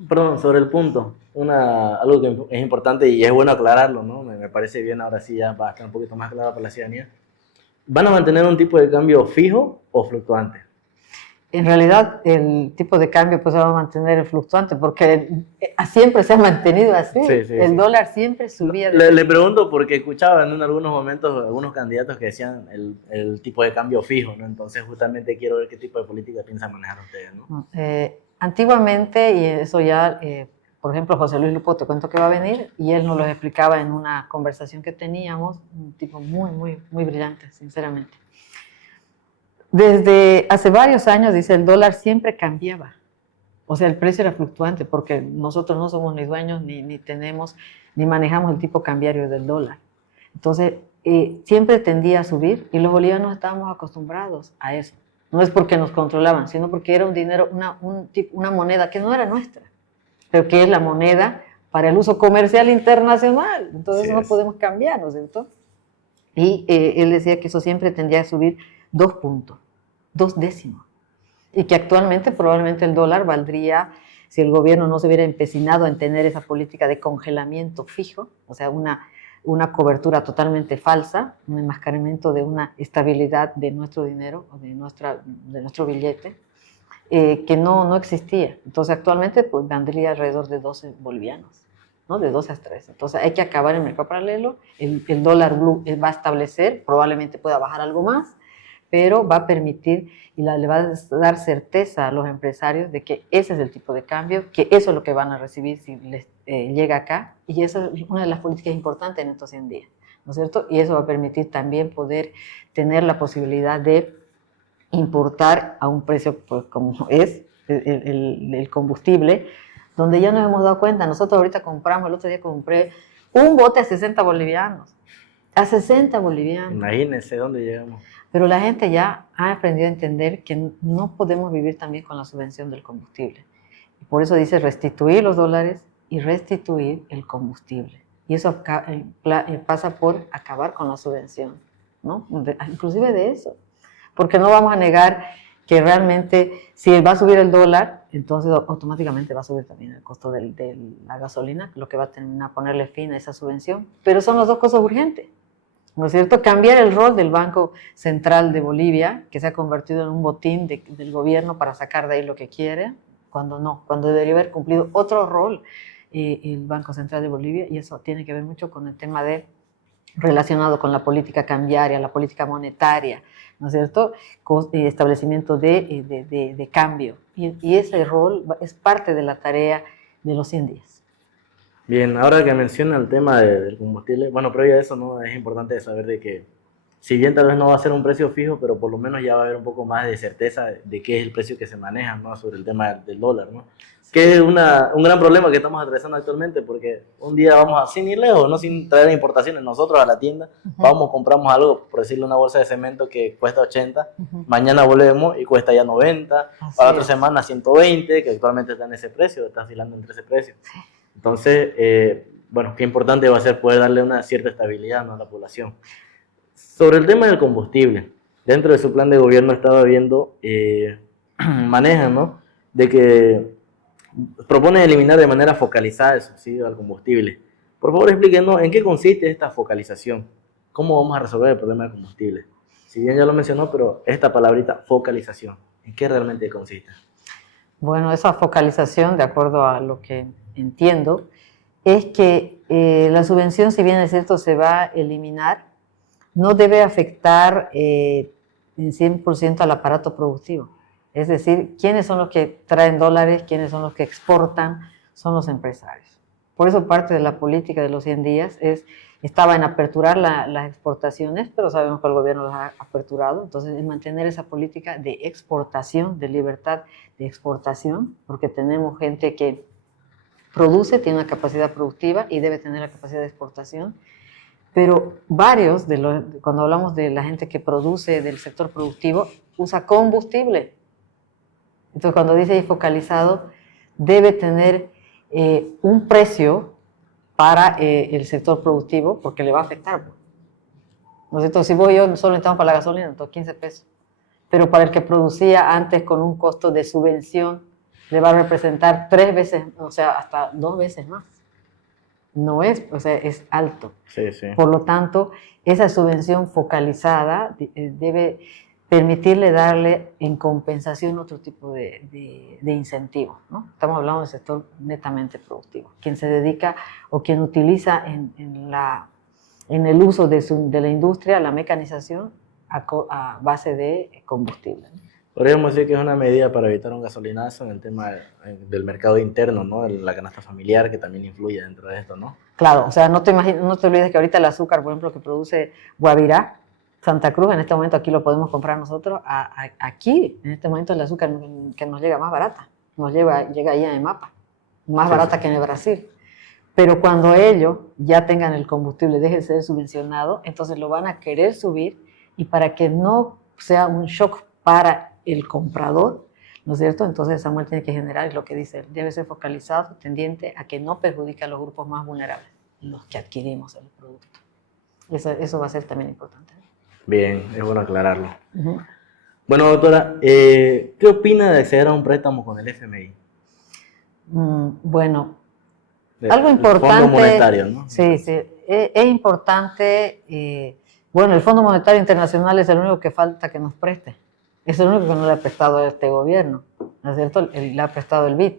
Perdón, sobre el punto, algo que es importante y es bueno aclararlo, ¿no? Me parece bien, ahora sí ya va a estar un poquito más claro para la ciudadanía. ¿Van a mantener un tipo de cambio fijo o fluctuante? En realidad, el tipo de cambio pues se va a mantener fluctuante porque siempre se ha mantenido así. Sí, sí, El sí. dólar siempre subía. Le pregunto porque escuchaba en algunos momentos algunos candidatos que decían el tipo de cambio fijo, ¿no? Entonces justamente quiero ver qué tipo de política piensan manejar ustedes, ¿no? Antiguamente, y eso ya, por ejemplo, José Luis Lupo, te cuento que va a venir, y él nos lo explicaba en una conversación que teníamos, un tipo muy, muy, muy brillante, sinceramente. Desde hace varios años, dice, el dólar siempre cambiaba. O sea, el precio era fluctuante porque nosotros no somos ni dueños, ni tenemos, ni manejamos el tipo cambiario del dólar. Entonces, siempre tendía a subir y los bolivianos estábamos acostumbrados a eso. No es porque nos controlaban, sino porque era un dinero, una moneda que no era nuestra, pero que es la moneda para el uso comercial internacional. Entonces, eso no podemos cambiar, ¿no es cierto? Y él decía que eso siempre tendría a subir 2 puntos, 2 décimos. Y que actualmente probablemente el dólar valdría, si el gobierno no se hubiera empecinado en tener esa política de congelamiento fijo, o sea, una cobertura totalmente falsa, un enmascaramiento de una estabilidad de nuestro dinero o de nuestro billete, que no existía. Entonces actualmente pues, valdría alrededor de 12 bolivianos. ¿No? De 12 a 13. Entonces hay que acabar el mercado paralelo, el dólar blue va a establecer, probablemente pueda bajar algo más, pero va a permitir y le va a dar certeza a los empresarios de que ese es el tipo de cambio, que eso es lo que van a recibir si les llega acá, y esa es una de las políticas importantes en estos 100 días, ¿no es cierto? Y eso va a permitir también poder tener la posibilidad de importar a un precio pues, como es el combustible, donde ya nos hemos dado cuenta, nosotros ahorita compramos, el otro día compré un bote a 60 bolivianos, a 60 bolivianos. Imagínense dónde llegamos. Pero la gente ya ha aprendido a entender que no podemos vivir también con la subvención del combustible. Y por eso dice restituir los dólares y restituir el combustible. Y eso pasa por acabar con la subvención, ¿no? Inclusive de eso. Porque no vamos a negar que realmente si va a subir el dólar, entonces automáticamente va a subir también el costo de la gasolina, lo que va a terminar a ponerle fin a esa subvención. Pero son las dos cosas urgentes, ¿no es cierto? Cambiar el rol del Banco Central de Bolivia, que se ha convertido en un botín del gobierno para sacar de ahí lo que quiere, cuando no, cuando debería haber cumplido otro rol el Banco Central de Bolivia, y eso tiene que ver mucho con el tema relacionado con la política cambiaria, la política monetaria, ¿no es cierto? Establecimiento de cambio. Y ese rol es parte de la tarea de los 100 días. Bien, ahora que menciona el tema del combustible, bueno, previo a eso, ¿no? Es importante saber de que, si bien tal vez no va a ser un precio fijo, pero por lo menos ya va a haber un poco más de certeza de qué es el precio que se maneja, ¿no? Sobre el tema del dólar, ¿no? Que es un gran problema que estamos atravesando actualmente, porque un día vamos sin ir lejos, no sin traer importaciones, nosotros a la tienda, vamos, compramos algo, por decirle una bolsa de cemento que cuesta 80, mañana volvemos y cuesta ya 90, para otra semana 120, que actualmente está en ese precio, está oscilando entre ese precio. Entonces, bueno, qué importante va a ser poder darle una cierta estabilidad, ¿no? A la población. Sobre el tema del combustible, dentro de su plan de gobierno estaba viendo, manejan, ¿no? De que propone eliminar de manera focalizada el subsidio al combustible. Por favor, explíquenos en qué consiste esta focalización. ¿Cómo vamos a resolver el problema del combustible? Si bien ya lo mencionó, pero esta palabrita focalización, ¿en qué realmente consiste? Bueno, esa focalización, de acuerdo a lo que entiendo, es que la subvención, si bien es cierto, se va a eliminar, no debe afectar en 100% al aparato productivo. Es decir, ¿quiénes son los que traen dólares? ¿Quiénes son los que exportan? Son los empresarios. Por eso parte de la política de los 100 días estaba en aperturar las exportaciones, pero sabemos que el gobierno las ha aperturado, entonces en mantener esa política de exportación, de libertad de exportación, porque tenemos gente que produce, tiene una capacidad productiva y debe tener la capacidad de exportación, pero varios, cuando hablamos de la gente que produce del sector productivo, usa combustible. Entonces, cuando dice ahí focalizado, debe tener un precio para el sector productivo, porque le va a afectar. ¿No es cierto? Si voy yo solo necesitamos para la gasolina, entonces 15 pesos. Pero para el que producía antes con un costo de subvención, le va a representar 3 veces, o sea, hasta 2 veces más. no es, o sea, es alto. Sí, sí. Por lo tanto, esa subvención focalizada debe permitirle darle en compensación otro tipo de incentivos, ¿no? Estamos hablando del sector netamente productivo, quien se dedica o quien utiliza en el uso de la industria la mecanización a base de combustible, ¿no? Podríamos decir que es una medida para evitar un gasolinazo en el tema del mercado interno, ¿no? La canasta familiar, que también influye dentro de esto, ¿no? Claro, o sea, no te olvides que ahorita el azúcar, por ejemplo, que produce Guavirá, Santa Cruz, en este momento aquí lo podemos comprar nosotros. Aquí, en este momento, el azúcar que nos llega más barata, llega ahí en el mapa, más barata que en el Brasil. Pero cuando ellos ya tengan el combustible, deje de ser subvencionado, entonces lo van a querer subir, y para que no sea un shock para el comprador, ¿no es cierto? Entonces Samuel tiene que generar lo que dice él, debe ser focalizado, tendiente a que no perjudique a los grupos más vulnerables, los que adquirimos el producto. Eso va a ser también importante. Bien, es bueno aclararlo. Bueno, doctora, ¿qué opina de acceder a un préstamo con el FMI? Bueno, algo importante. Fondo Monetario, ¿no? Sí, sí, es importante. Bueno, el Fondo Monetario Internacional es el único que falta que nos preste. Es el único que no le ha prestado a este gobierno, ¿no es cierto? Le ha prestado el BID.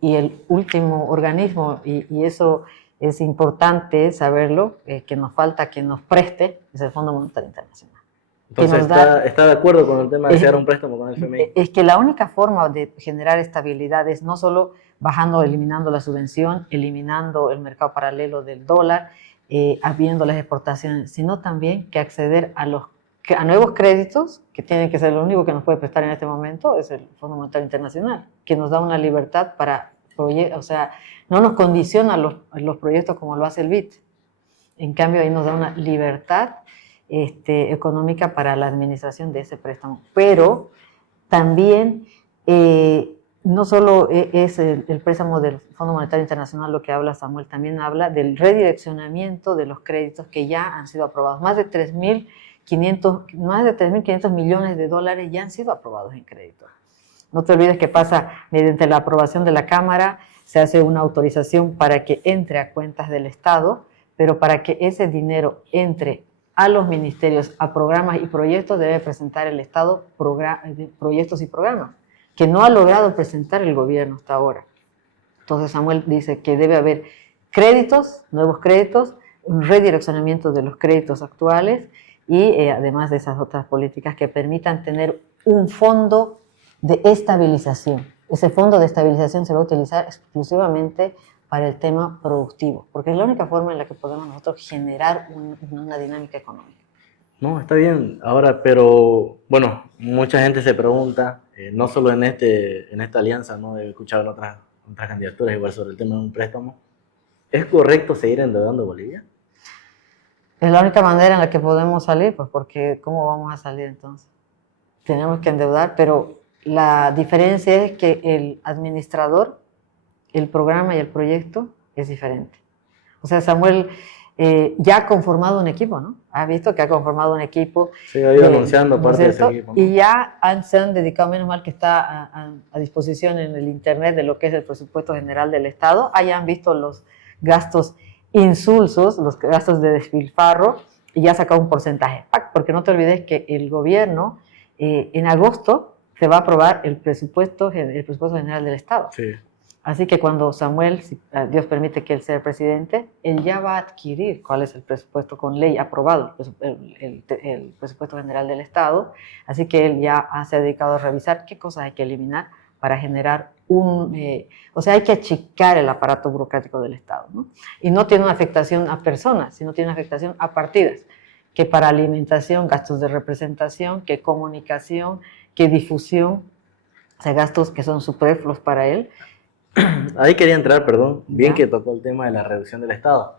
Y el último organismo, y eso es importante saberlo, que nos falta que nos preste, es el Fondo Monetario Internacional. Entonces, ¿está de acuerdo con el tema de hacer un préstamo con el FMI? Es que la única forma de generar estabilidad es no solo eliminando la subvención, eliminando el mercado paralelo del dólar, abriendo las exportaciones, sino también que acceder a nuevos créditos, que tienen que ser lo único que nos puede prestar en este momento, es el Fondo Monetario Internacional, que nos da una libertad para proyectos, o sea, no nos condiciona los proyectos como lo hace el BID. En cambio, ahí nos da una libertad económica para la administración de ese préstamo. Pero también no solo es el préstamo del Fondo Monetario Internacional lo que habla Samuel, también habla del redireccionamiento de los créditos que ya han sido aprobados. Más de 3.500 millones de dólares ya han sido aprobados en crédito. No te olvides que pasa mediante la aprobación de la Cámara, se hace una autorización para que entre a cuentas del Estado, pero para que ese dinero entre a los ministerios, a programas y proyectos, debe presentar el Estado proyectos y programas, que no ha logrado presentar el gobierno hasta ahora. Entonces Samuel dice que debe haber créditos, nuevos créditos, un redireccionamiento de los créditos actuales y además de esas otras políticas que permitan tener un fondo de estabilización. Ese fondo de estabilización se va a utilizar exclusivamente para el tema productivo, porque es la única forma en la que podemos nosotros generar una dinámica económica. No, está bien. Ahora, pero bueno, mucha gente se pregunta, no solo en esta alianza, ¿no? He escuchado en otras candidaturas igual sobre el tema de un préstamo. ¿Es correcto seguir endeudando a Bolivia? Es la única manera en la que podemos salir, pues porque ¿cómo vamos a salir entonces? Tenemos que endeudar, pero la diferencia es que el administrador, el programa y el proyecto es diferente. O sea, Samuel ya ha conformado un equipo, ¿no? Ha visto que ha conformado un equipo. Sí, ha ido anunciando parte de ese equipo, ¿no? Y ya se han dedicado, menos mal que está a disposición en el internet de lo que es el presupuesto general del Estado. Allá han visto los gastos insulsos, los gastos de despilfarro, y ya ha sacado un porcentaje. Porque no te olvides que el gobierno en agosto se va a aprobar el presupuesto general del Estado. Sí. Así que cuando Samuel, si Dios permite que él sea el presidente, él ya va a adquirir cuál es el presupuesto con ley aprobado, el presupuesto general del Estado. Así que él ya se ha dedicado a revisar qué cosas hay que eliminar para generar o sea, hay que achicar el aparato burocrático del Estado, ¿no? Y no tiene una afectación a personas, sino tiene una afectación a partidas, que para alimentación, gastos de representación, que comunicación, que difusión, o sea, gastos que son superfluos para él. Ahí quería entrar, perdón, bien que tocó el tema de la reducción del Estado.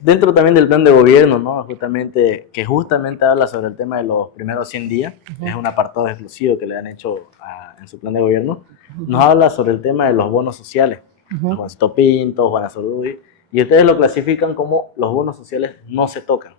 Dentro también del plan de gobierno, ¿no? Que justamente habla sobre el tema de los primeros 100 días, es un apartado exclusivo que le han hecho en su plan de gobierno, nos habla sobre el tema de los bonos sociales, Juancito Pinto, Juana Zurduy, y ustedes lo clasifican como los bonos sociales no se tocan.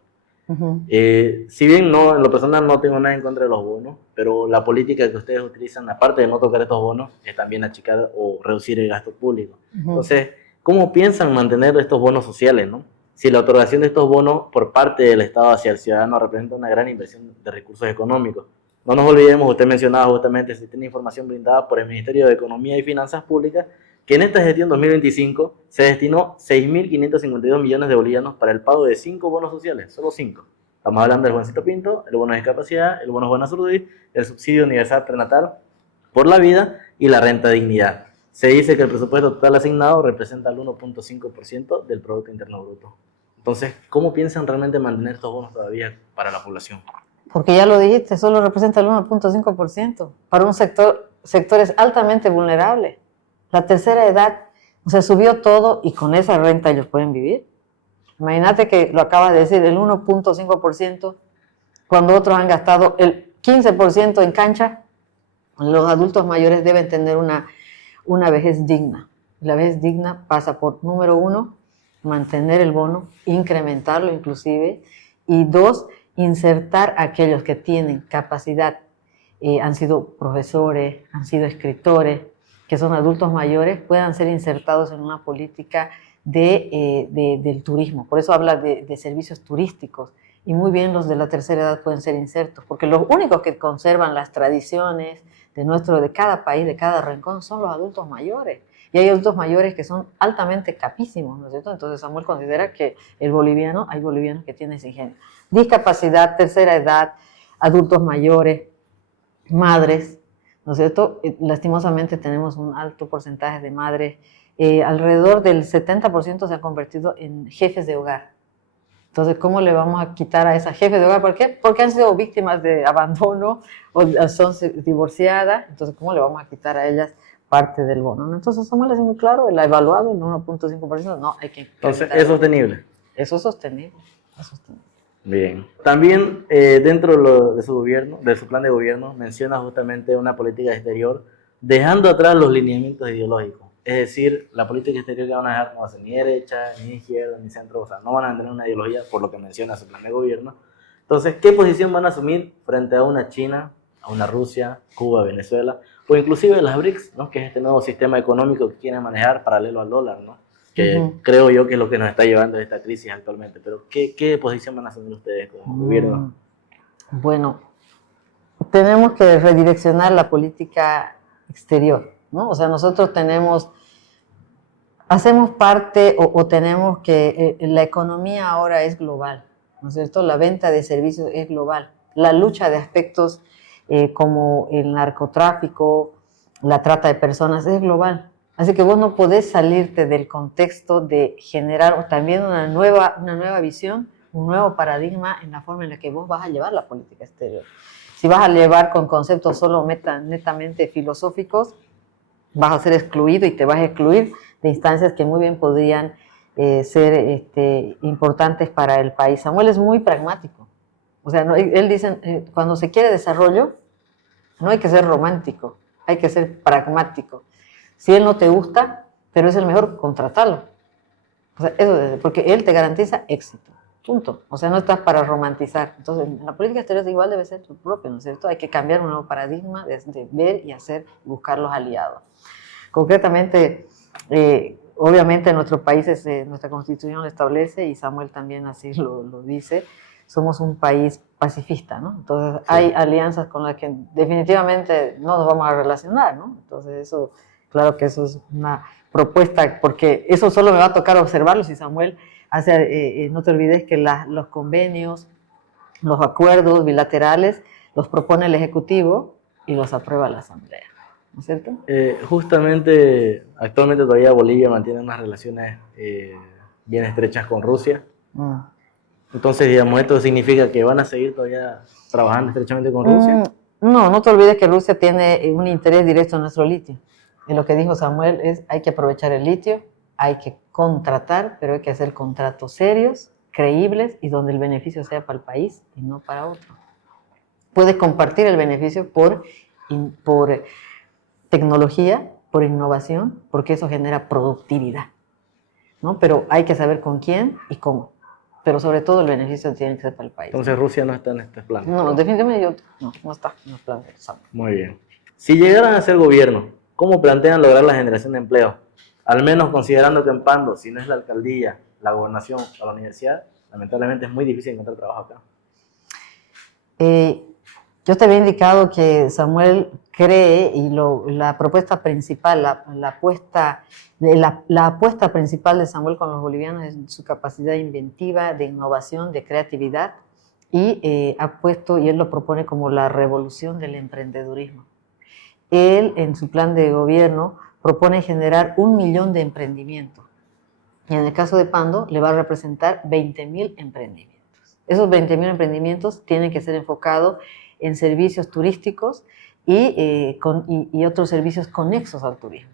Si bien no, en lo personal no tengo nada en contra de los bonos, pero la política que ustedes utilizan, aparte de no tocar estos bonos, es también achicar o reducir el gasto público. Entonces, ¿cómo piensan mantener estos bonos sociales, ¿no? Si la otorgación de estos bonos por parte del Estado hacia el ciudadano representa una gran inversión de recursos económicos. No nos olvidemos, usted mencionaba justamente, se tiene información brindada por el Ministerio de Economía y Finanzas Públicas, que en esta gestión 2025 se destinó 6.552 millones de bolivianos para el pago de 5 bonos sociales, solo 5. Estamos hablando del Juancito Pinto, el bono de discapacidad, el bono Buena Salud, el subsidio universal prenatal por la vida y la renta dignidad. Se dice que el presupuesto total asignado representa el 1.5% del Producto Interno Bruto. Entonces, ¿cómo piensan realmente mantener estos bonos todavía para la población? Porque ya lo dijiste, solo representa el 1.5% para un sectores altamente vulnerables. La tercera edad, o sea, subió todo y con esa renta ellos pueden vivir. Imagínate que lo acabas de decir, el 1.5%, cuando otros han gastado el 15% en cancha. Los adultos mayores deben tener una vejez digna. La vejez digna pasa por, número 1, mantener el bono, incrementarlo inclusive, y 2, insertar a aquellos que tienen capacidad, han sido profesores, han sido escritores, que son adultos mayores, puedan ser insertados en una política del turismo. Por eso habla de servicios turísticos, y muy bien los de la tercera edad pueden ser insertos, porque los únicos que conservan las tradiciones de cada país, de cada rincón, son los adultos mayores. Y hay adultos mayores que son altamente capísimos, ¿no es cierto? Entonces Samuel considera que hay bolivianos que tienen ese ingenio. Discapacidad, tercera edad, adultos mayores, madres, ¿no es cierto? Lastimosamente tenemos un alto porcentaje de madres, alrededor del 70% se han convertido en jefes de hogar. Entonces, ¿cómo le vamos a quitar a esas jefes de hogar? ¿Por qué? Porque han sido víctimas de abandono o son divorciadas. Entonces, ¿cómo le vamos a quitar a ellas parte del bono? Entonces, Samuel es muy claro, él ha evaluado el 1.5%. No, hay que... Entonces, ¿es sostenible? Eso es sostenible. Es sostenible. Bien. También dentro de su gobierno, de su plan de gobierno, menciona justamente una política exterior, dejando atrás los lineamientos ideológicos. Es decir, la política exterior que van a dejar no va a ser ni derecha, ni izquierda, ni centro, o sea, no van a tener una ideología por lo que menciona su plan de gobierno. Entonces, ¿qué posición van a asumir frente a una China, a una Rusia, Cuba, Venezuela, o inclusive las BRICS, ¿no? Que es este nuevo sistema económico que quieren manejar paralelo al dólar, ¿no? Que creo yo que es lo que nos está llevando a esta crisis actualmente. Pero, ¿qué posición van a asumir ustedes como gobierno? Bueno, tenemos que redireccionar la política exterior, ¿no? O sea, nosotros hacemos parte o tenemos que, la economía ahora es global, ¿no es cierto? La venta de servicios es global. La lucha de aspectos como el narcotráfico, la trata de personas es global. Así que vos no podés salirte del contexto de generar también una nueva visión, un nuevo paradigma en la forma en la que vos vas a llevar la política exterior. Si vas a llevar con conceptos solo netamente filosóficos, vas a ser excluido y te vas a excluir de instancias que muy bien podrían ser importantes para el país. Samuel es muy pragmático. O sea, él dice, cuando se quiere desarrollo, no hay que ser romántico, hay que ser pragmático. Si él no te gusta, pero es el mejor, contratalo. O sea, eso, porque él te garantiza éxito. Punto. O sea, no estás para romantizar. Entonces, la política exterior igual debe ser tu propio, ¿no es cierto? Hay que cambiar un nuevo paradigma de ver y hacer, buscar los aliados. Concretamente, obviamente en nuestros países, nuestra constitución lo establece y Samuel también así lo dice, somos un país pacifista, ¿no? Entonces, hay alianzas con las que definitivamente no nos vamos a relacionar, ¿no? Entonces, eso, claro que eso es una propuesta, porque eso solo me va a tocar observarlo si Samuel no te olvides que los convenios, los acuerdos bilaterales los propone el Ejecutivo y los aprueba la Asamblea, ¿no es cierto? Justamente, actualmente todavía Bolivia mantiene unas relaciones bien estrechas con Rusia. Entonces, digamos, ¿esto significa que van a seguir todavía trabajando estrechamente con Rusia? No te olvides que Rusia tiene un interés directo en nuestro litio. Y lo que dijo Samuel es, hay que aprovechar el litio, hay que contratar, pero hay que hacer contratos serios, creíbles y donde el beneficio sea para el país y no para otro. Puedes compartir el beneficio por tecnología, por innovación, porque eso genera productividad, ¿no? Pero hay que saber con quién y cómo. Pero sobre todo el beneficio tiene que ser para el país. Entonces Rusia no está en este plan. No, definitivamente no está en el plan de Samuel. Muy bien. Si llegaran a ser gobierno, ¿cómo plantean lograr la generación de empleo? al menos considerando que en Pando, si no es la alcaldía, la gobernación o la universidad, lamentablemente es muy difícil encontrar trabajo acá. Yo te había indicado que Samuel cree, y la propuesta principal, la apuesta principal de Samuel con los bolivianos es su capacidad inventiva, de innovación, de creatividad, y él lo propone como la revolución del emprendedurismo. Él, en su plan de gobierno, propone generar 1 millón de emprendimientos. Y en el caso de Pando, le va a representar 20.000 emprendimientos. Esos 20.000 emprendimientos tienen que ser enfocados en servicios turísticos y otros servicios conexos al turismo.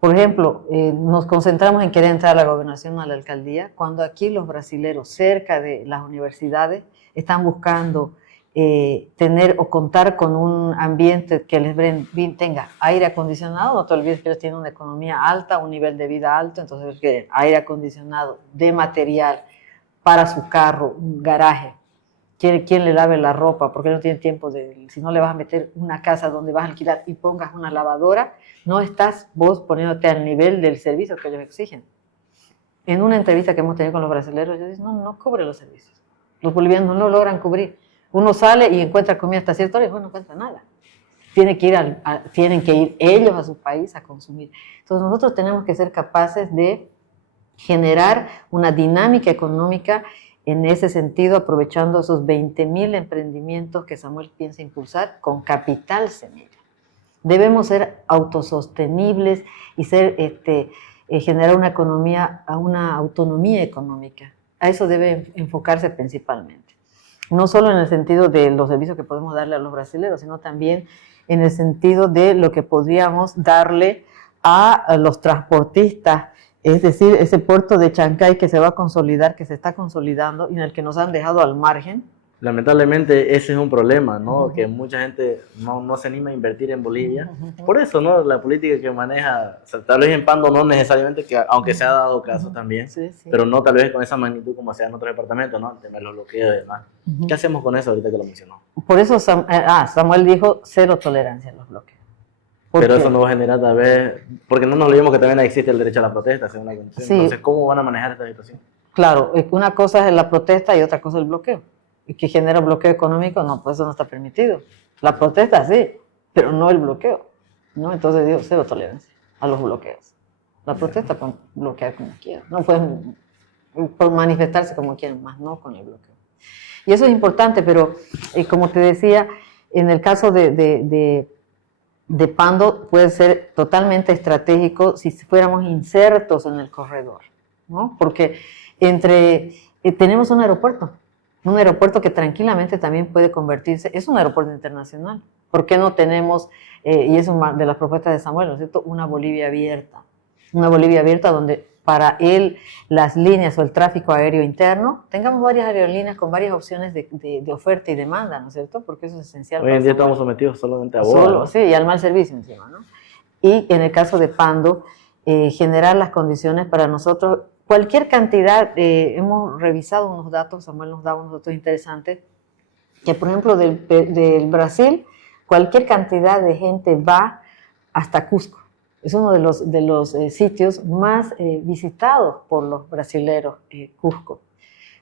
Por ejemplo, nos concentramos en querer entrar a la gobernación o a la alcaldía, cuando aquí los brasileros cerca de las universidades están buscando tener o contar con un ambiente que les tenga aire acondicionado. No te olvides que ellos tienen una economía alta, un nivel de vida alto, entonces quieren aire acondicionado, de material para su carro, un garaje. Quiere quien le lave la ropa, porque no tiene tiempo si no le vas a meter una casa donde vas a alquilar y pongas una lavadora, no estás vos poniéndote al nivel del servicio que ellos exigen. En una entrevista que hemos tenido con los brasileños, ellos dicen, no cubre los servicios. Los bolivianos no lo logran cubrir. Uno sale y encuentra comida hasta cierta hora y no encuentra nada. Tienen que ir ellos a su país a consumir. Entonces nosotros tenemos que ser capaces de generar una dinámica económica en ese sentido, aprovechando esos 20.000 emprendimientos que Samuel piensa impulsar con capital semilla. Debemos ser autosostenibles y generar una autonomía económica. A eso debe enfocarse principalmente. No solo en el sentido de los servicios que podemos darle a los brasileños, sino también en el sentido de lo que podríamos darle a los transportistas. Es decir, ese puerto de Chancay que se va a consolidar, que se está consolidando y en el que nos han dejado al margen. Lamentablemente ese es un problema, ¿no? Que mucha gente no se anima a invertir en Bolivia. Por eso, ¿no? La política que maneja, o sea, tal vez en Pando no necesariamente, aunque se ha dado caso también, sí. Pero no tal vez con esa magnitud como sea en otros departamentos, ¿no? El tema de los bloqueos y demás. ¿Qué hacemos con eso ahorita que lo mencionó? Por eso Samuel dijo 0 tolerancia a los bloqueos. Pero eso no va a generar tal vez, porque no nos olvidemos que también existe el derecho a la protesta, según la Constitución. Sí. Entonces, ¿cómo van a manejar esta situación? Claro, una cosa es la protesta y otra cosa es el bloqueo. ¿Y que genera bloqueo económico? No, pues eso no está permitido. La protesta sí, pero no el bloqueo, ¿no? Entonces digo, 0 tolerancia a los bloqueos. La protesta pueden bloquear como quieran, no pueden manifestarse como quieran, más no con el bloqueo. Y eso es importante, pero como te decía, en el caso de Pando puede ser totalmente estratégico si fuéramos insertos en el corredor, ¿no? Porque tenemos un aeropuerto que tranquilamente también puede convertirse, es un aeropuerto internacional. ¿Por qué no tenemos, y es una de las propuestas de Samuel, ¿no es cierto?, una Bolivia abierta? Una Bolivia abierta donde para él las líneas o el tráfico aéreo interno, tengamos varias aerolíneas con varias opciones de oferta y demanda, ¿no es cierto? Porque eso es esencial. Hoy en día estamos sometidos solamente a Boa, ¿no? Sí, y al mal servicio encima, ¿no? Y en el caso de Pando, generar las condiciones para nosotros, cualquier cantidad, hemos revisado unos datos, Samuel nos daba unos datos interesantes, que por ejemplo del Brasil, cualquier cantidad de gente va hasta Cusco. Es uno de los sitios más visitados por los brasileros, Cusco.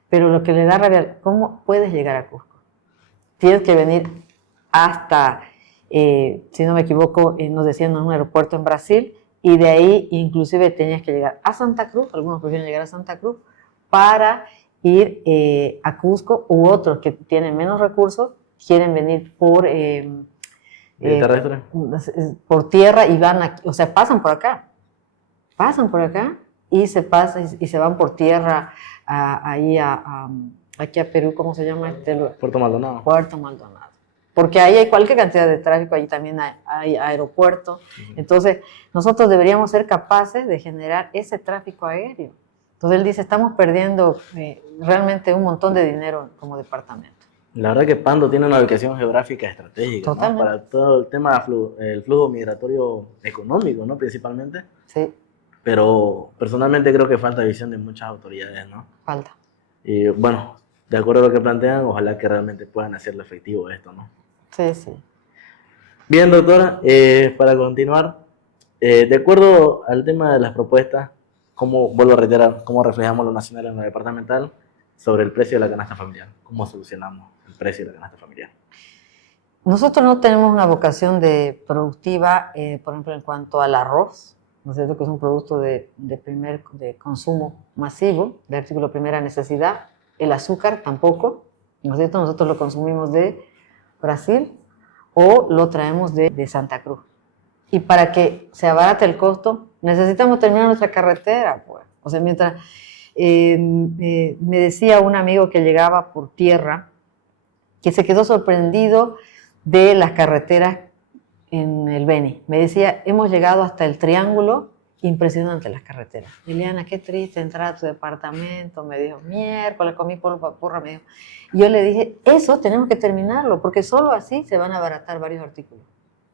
Pero lo que le da rabia, ¿cómo puedes llegar a Cusco? Tienes que venir hasta, si no me equivoco, nos decían en un aeropuerto en Brasil, y de ahí inclusive tenías que llegar a Santa Cruz, algunos prefieren llegar a Santa Cruz, para ir a Cusco, u otros que tienen menos recursos, quieren venir por tierra y van aquí, o sea, pasan por acá y se van por tierra aquí a Perú, ¿cómo se llama este lugar? Puerto Maldonado. Puerto Maldonado. Porque ahí hay cualquier cantidad de tráfico, ahí también hay aeropuerto. Entonces, nosotros deberíamos ser capaces de generar ese tráfico aéreo. Entonces, él dice, estamos perdiendo realmente un montón de dinero como departamento. La verdad que Pando tiene una ubicación geográfica estratégica, ¿no? Para todo el tema del flujo migratorio económico, ¿no? Principalmente. Sí. Pero personalmente creo que falta visión de muchas autoridades, ¿no? Falta. Y bueno, de acuerdo a lo que plantean, ojalá que realmente puedan hacerlo efectivo esto, ¿no? Sí, sí. Bien, doctora, para continuar, De acuerdo al tema de las propuestas, ¿cómo, vuelvo a reiterar, cómo reflejamos lo nacional en lo departamental sobre el precio de la canasta familiar? ¿Cómo solucionamos el precio de la canasta familiar? Nosotros no tenemos una vocación de productiva, por ejemplo, en cuanto al arroz, ¿no es cierto? Que es un producto de consumo masivo, de artículo de primera necesidad. El azúcar tampoco, ¿no es cierto? Nosotros lo consumimos de Brasil o lo traemos de Santa Cruz. Y para que se abarate el costo, necesitamos terminar nuestra carretera, pues. O sea, mientras me decía un amigo que llegaba por tierra, que se quedó sorprendido de las carreteras en el Beni. Me decía, hemos llegado hasta el Triángulo, impresionante las carreteras. Liliana, qué triste entrar a tu departamento, me dijo, miércoles comí polvo papurra, me dijo. Y yo le dije, eso tenemos que terminarlo, porque solo así se van a abaratar varios artículos.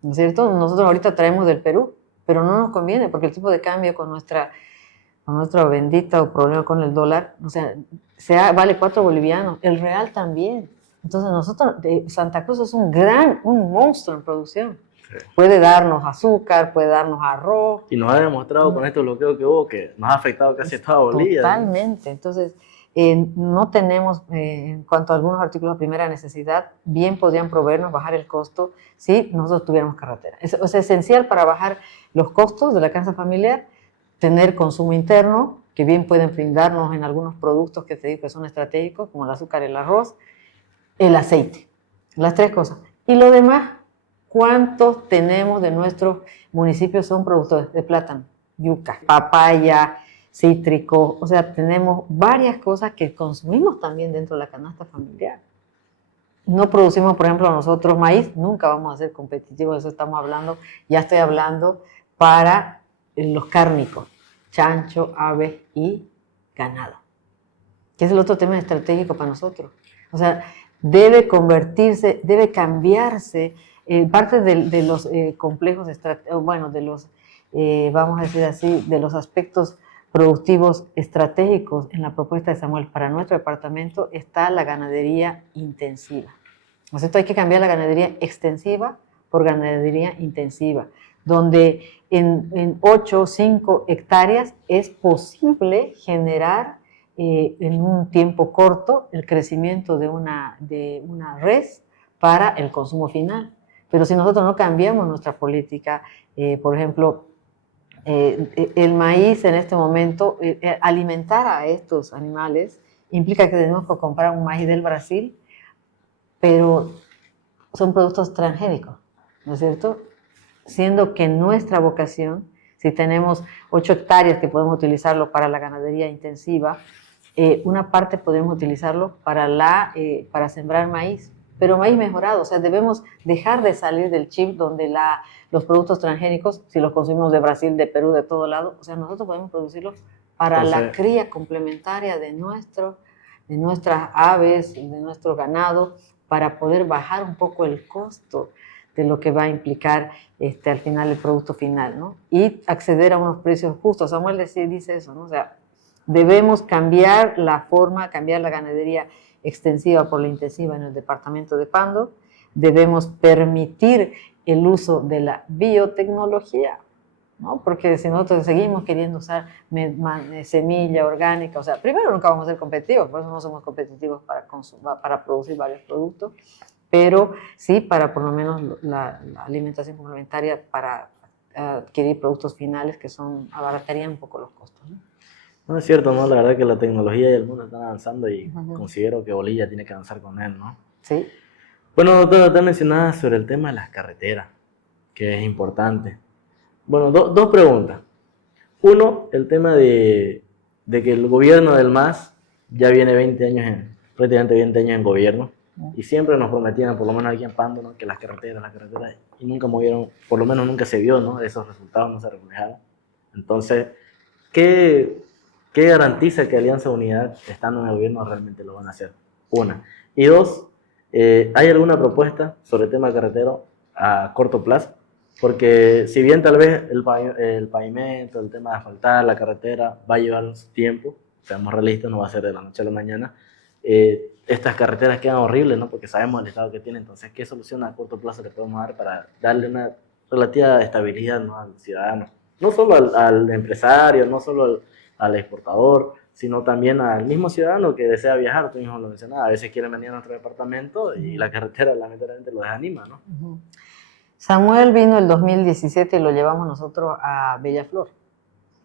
¿No es cierto? Nosotros ahorita traemos del Perú, pero no nos conviene, porque el tipo de cambio con nuestro bendito problema con el dólar, o sea, vale 4 bolivianos, el real también. Entonces nosotros, Santa Cruz es un monstruo en producción. Sí. Puede darnos azúcar, puede darnos arroz. Y nos ha demostrado con este bloqueo que hubo que nos ha afectado casi toda Bolivia. Totalmente. ¿No? Entonces, no tenemos, en cuanto a algunos artículos de primera necesidad, bien podrían proveernos, bajar el costo si nosotros tuviéramos carretera. Es esencial para bajar los costos de la canasta familiar, tener consumo interno, que bien pueden brindarnos en algunos productos que te digo que son estratégicos, como el azúcar, el arroz, el aceite, las 3 cosas. Y lo demás, ¿cuántos tenemos de nuestros municipios son productores de plátano, yuca, papaya, cítrico? O sea, tenemos varias cosas que consumimos también dentro de la canasta familiar. No producimos, por ejemplo, nosotros maíz, nunca vamos a ser competitivos, de eso estamos hablando, ya estoy hablando para los cárnicos, chancho, aves y ganado, que es el otro tema estratégico para nosotros. O sea, debe convertirse, debe cambiarse parte de los complejos, bueno, de los, vamos a decir así, de los aspectos productivos estratégicos en la propuesta de Samuel para nuestro departamento está la ganadería intensiva. O sea, hay que cambiar la ganadería extensiva por ganadería intensiva, donde en 8 o 5 hectáreas es posible generar en un tiempo corto el crecimiento de una res para el consumo final. Pero si nosotros no cambiamos nuestra política, por ejemplo, el maíz en este momento, alimentar a estos animales implica que tenemos que comprar un maíz del Brasil, pero son productos transgénicos, ¿no es cierto? Siendo que nuestra vocación, si tenemos 8 hectáreas que podemos utilizarlo para la ganadería intensiva, una parte podemos utilizarlo para sembrar maíz, pero maíz mejorado. O sea, debemos dejar de salir del chip donde los productos transgénicos, si los consumimos de Brasil, de Perú, de todo lado, o sea, nosotros podemos producirlos para la cría complementaria de nuestras aves, de nuestro ganado, para poder bajar un poco el costo de lo que va a implicar al final el producto final, ¿no? Y acceder a unos precios justos. Samuel dice eso, ¿no? O sea, debemos cambiar la forma, cambiar la ganadería extensiva por la intensiva en el departamento de Pando. Debemos permitir el uso de la biotecnología, ¿no? Porque si nosotros seguimos queriendo usar semilla orgánica, o sea, primero nunca vamos a ser competitivos, por eso no somos competitivos para producir varios productos, pero sí para por lo menos la alimentación complementaria para adquirir productos finales que abaratarían un poco los costos, ¿no? No es cierto, ¿no? La verdad que la tecnología y el mundo están avanzando y considero que Bolivia tiene que avanzar con él, ¿no? Sí. Bueno, doctora, te mencionaba sobre el tema de las carreteras, que es importante. Bueno, dos preguntas. Uno, el tema de que el gobierno del MAS ya viene prácticamente 20 años en gobierno, y siempre nos prometían, por lo menos aquí en Pando, ¿no? Que las carreteras, y nunca movieron, por lo menos nunca se vio, ¿no? Esos resultados no se reflejaron. Entonces, ¿qué garantiza que Alianza Unidad, estando en el gobierno, realmente lo van a hacer? Una. Y dos, ¿hay alguna propuesta sobre el tema carretero a corto plazo? Porque si bien tal vez el pavimento, el tema de asfaltar la carretera va a llevar tiempo, seamos realistas, no va a ser de la noche a la mañana, estas carreteras quedan horribles, ¿no? Porque sabemos el estado que tienen. Entonces, ¿qué solución a corto plazo le podemos dar para darle una relativa estabilidad, ¿no? al ciudadano? no solo al empresario, no solo al exportador, sino también al mismo ciudadano que desea viajar. Tú mismo lo mencionabas, a veces quieren venir a nuestro departamento y la carretera lamentablemente los desanima, ¿no? Samuel vino el 2017 y lo llevamos nosotros a Bellaflor.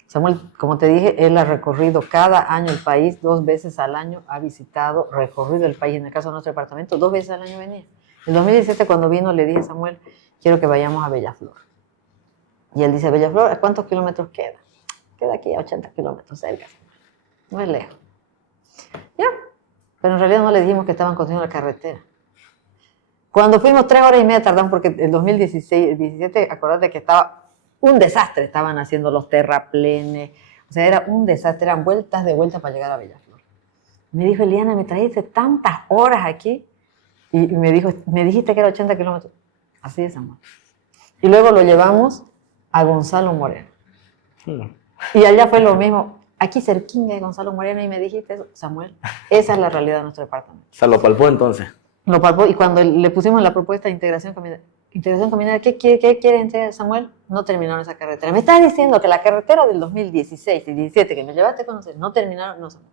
Samuel, como te dije, él ha recorrido cada año el país, 2 veces al año ha visitado, recorrido el país, en el caso de nuestro departamento, 2 veces al año venía. En 2017 cuando vino le dije a Samuel, quiero que vayamos a Bellaflor. Y él dice, Bellaflor, ¿a cuántos kilómetros queda? Queda aquí a 80 kilómetros cerca, no es lejos. Ya, pero en realidad no le dijimos que estaban construyendo la carretera. Cuando fuimos 3 horas y media tardamos porque en 2017, acordate que estaba un desastre, estaban haciendo los terraplenes, o sea, era un desastre, eran vueltas de vuelta para llegar a Bellaflor. Me dijo, Eliana, me trajiste tantas horas aquí, y me dijo, me dijiste que era 80 kilómetros. Así es, amor. Y luego lo llevamos a Gonzalo Moreno. Y allá fue lo mismo, aquí cerquinha de Gonzalo Moreno, y me dijiste eso, Samuel, esa es la realidad de nuestro departamento. O sea, lo palpó entonces. Lo palpó, y cuando le pusimos la propuesta de integración comunitaria, ¿qué quiere entregar, Samuel? No terminaron esa carretera. Me estás diciendo que la carretera del 2016 y 17 que me llevaste a conocer no terminaron, no, Samuel.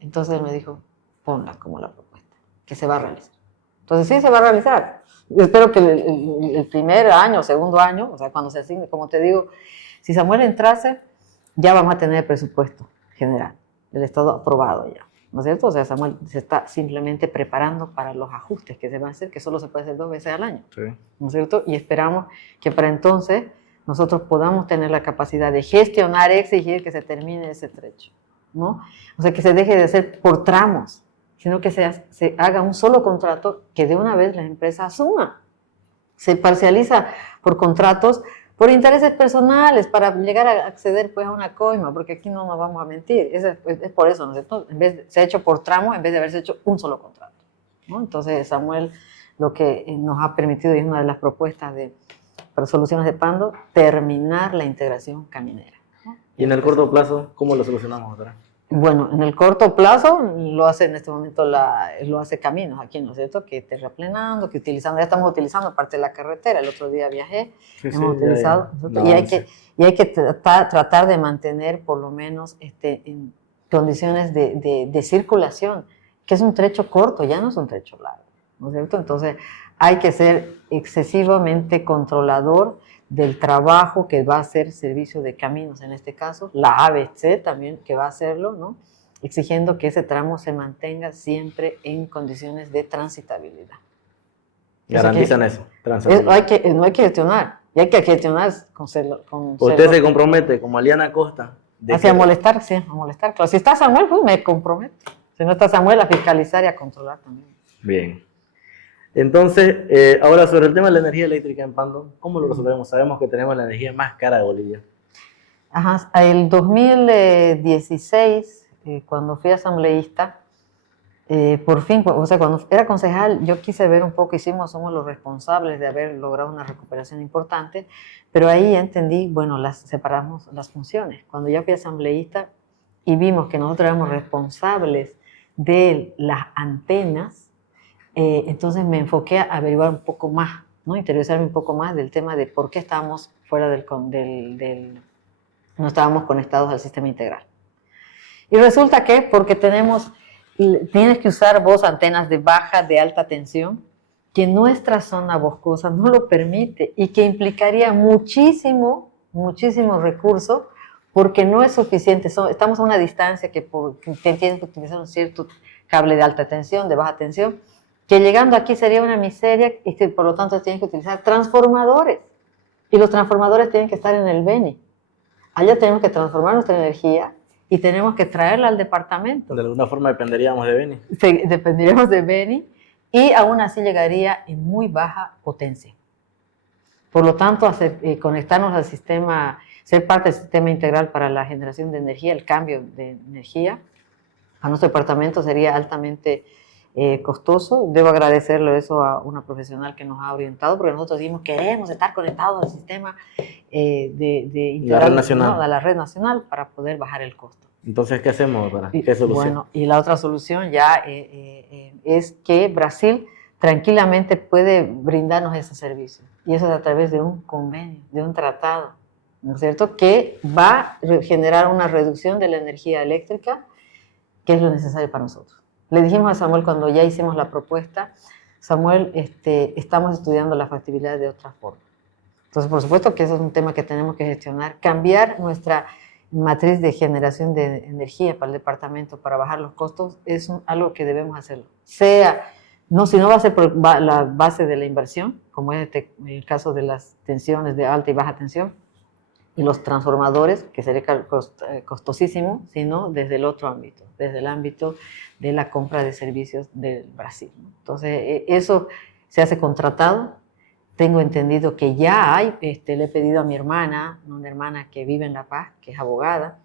Entonces él me dijo, ponla como la propuesta, que se va a realizar. Entonces sí, se va a realizar. Yo espero que el primer año, segundo año, o sea, cuando se asigne, como te digo, si Samuel entrase, ya vamos a tener el presupuesto general del Estado aprobado ya. ¿No es cierto? O sea, Samuel se está simplemente preparando para los ajustes que se van a hacer, que solo se puede hacer 2 veces al año. Sí. ¿No es cierto? Y esperamos que para entonces nosotros podamos tener la capacidad de gestionar y exigir que se termine ese trecho, ¿no? O sea, que se deje de hacer por tramos, sino que se haga un solo contrato que de una vez las empresas asuman. Se parcializa por contratos por intereses personales, para llegar a acceder pues a una coima, porque aquí no nos vamos a mentir, es por eso, ¿no es cierto? Se ha hecho por tramo en vez de haberse hecho un solo contrato, ¿no? Entonces Samuel lo que nos ha permitido, y es una de las propuestas para soluciones de Pando, terminar la integración caminera, ¿no? Y en el corto plazo, ¿cómo lo solucionamos, doctora? Bueno, en el corto plazo lo hace en este momento, lo hace Caminos aquí, ¿no es cierto? Que terraplenando, que utilizando, ya estamos utilizando parte de la carretera, el otro día viajé, hemos utilizado, y hay que tratar de mantener por lo menos en condiciones de circulación, que es un trecho corto, ya no es un trecho largo, ¿no es cierto? Entonces hay que ser excesivamente controlador del trabajo que va a hacer Servicio de Caminos, en este caso, la ABC también que va a hacerlo, ¿no? Exigiendo que ese tramo se mantenga siempre en condiciones de transitabilidad. ¿Garantizan eso? No hay que gestionar, y hay que gestionar con ¿Usted se compromete como Eliana Costa? Hacia molestar, sí, a molestar. Claro, si está Samuel, pues me comprometo. Si no está Samuel, a fiscalizar y a controlar también. Bien. Entonces, ahora sobre el tema de la energía eléctrica en Pando, ¿cómo lo resolvemos? Sabemos que tenemos la energía más cara de Bolivia. Ajá, el 2016, cuando fui asambleísta, por fin, o sea, cuando era concejal, yo quise ver un poco, somos los responsables de haber logrado una recuperación importante, pero ahí entendí, bueno, separamos las funciones. Cuando ya fui asambleísta y vimos que nosotros éramos responsables de las antenas, entonces me enfoqué a averiguar un poco más, ¿no? Interiorizarme un poco más del tema de por qué estábamos fuera no estábamos conectados al sistema integral. Y resulta que porque tienes que usar antenas de baja, de alta tensión, que nuestra zona boscosa no lo permite y que implicaría muchísimo recurso, porque no es suficiente. Estamos a una distancia que tienes que utilizar un cierto cable de alta tensión, de baja tensión, que llegando aquí sería una miseria, y que por lo tanto tienes que utilizar transformadores, y los transformadores tienen que estar en el Beni. Allá tenemos que transformar nuestra energía y tenemos que traerla al departamento. De alguna forma dependeríamos de Beni. Dependeríamos de Beni, y aún así llegaría en muy baja potencia. Por lo tanto, conectarnos al sistema, ser parte del sistema integral para la generación de energía, el cambio de energía, a nuestro departamento sería altamente costoso. Debo agradecerle eso a una profesional que nos ha orientado, porque nosotros dijimos, queremos estar conectados al sistema la red nacional. ¿no? A la red nacional, para poder bajar el costo. Entonces, ¿qué hacemos, doctora? ¿Qué solución? Bueno, y la otra solución ya es que Brasil tranquilamente puede brindarnos ese servicio, y eso es a través de un convenio, de un tratado, ¿no es cierto?, que va a generar una reducción de la energía eléctrica, que es lo necesario para nosotros. Le dijimos a Samuel cuando ya hicimos la propuesta, Samuel, estamos estudiando la factibilidad de otra forma. Entonces, por supuesto que eso es un tema que tenemos que gestionar, cambiar nuestra matriz de generación de energía para el departamento, para bajar los costos, es algo que debemos hacerlo. No, si no va a ser por la base de la inversión, como es el caso de las tensiones de alta y baja tensión, y los transformadores, que sería costosísimo, sino desde el otro ámbito, desde el ámbito de la compra de servicios del Brasil. Entonces, eso se hace contratado. Tengo entendido que ya hay, le he pedido a mi hermana, una hermana que vive en La Paz, que es abogada,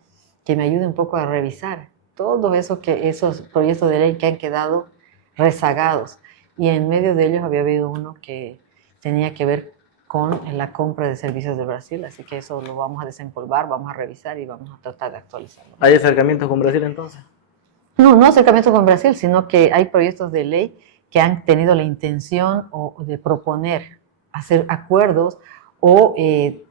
que me ayude un poco a revisar todos esos proyectos de ley que han quedado rezagados. Y en medio de ellos había habido uno que tenía que ver con la compra de servicios de Brasil, así que eso lo vamos a desempolvar, vamos a revisar y vamos a tratar de actualizarlo. ¿Hay acercamientos con Brasil entonces? No acercamientos con Brasil, sino que hay proyectos de ley que han tenido la intención de proponer hacer acuerdos o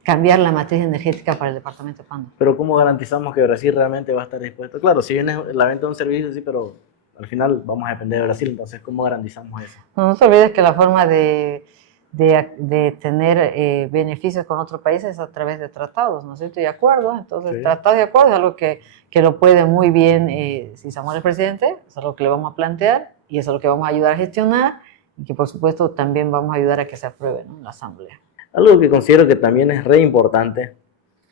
cambiar la matriz energética para el departamento de Pando. Pero ¿cómo garantizamos que Brasil realmente va a estar dispuesto? Claro, si viene la venta de un servicio, sí, pero al final vamos a depender de Brasil, entonces ¿cómo garantizamos eso? No se olvides que la forma de tener beneficios con otros países es a través de tratados, ¿no es cierto? Y acuerdos. Entonces, sí. Tratados y acuerdos es algo que lo puede muy bien, si Samuel es presidente, es algo que le vamos a plantear y es algo que vamos a ayudar a gestionar y que por supuesto también vamos a ayudar a que se apruebe, ¿no?, en la Asamblea. Algo que considero que también es re importante,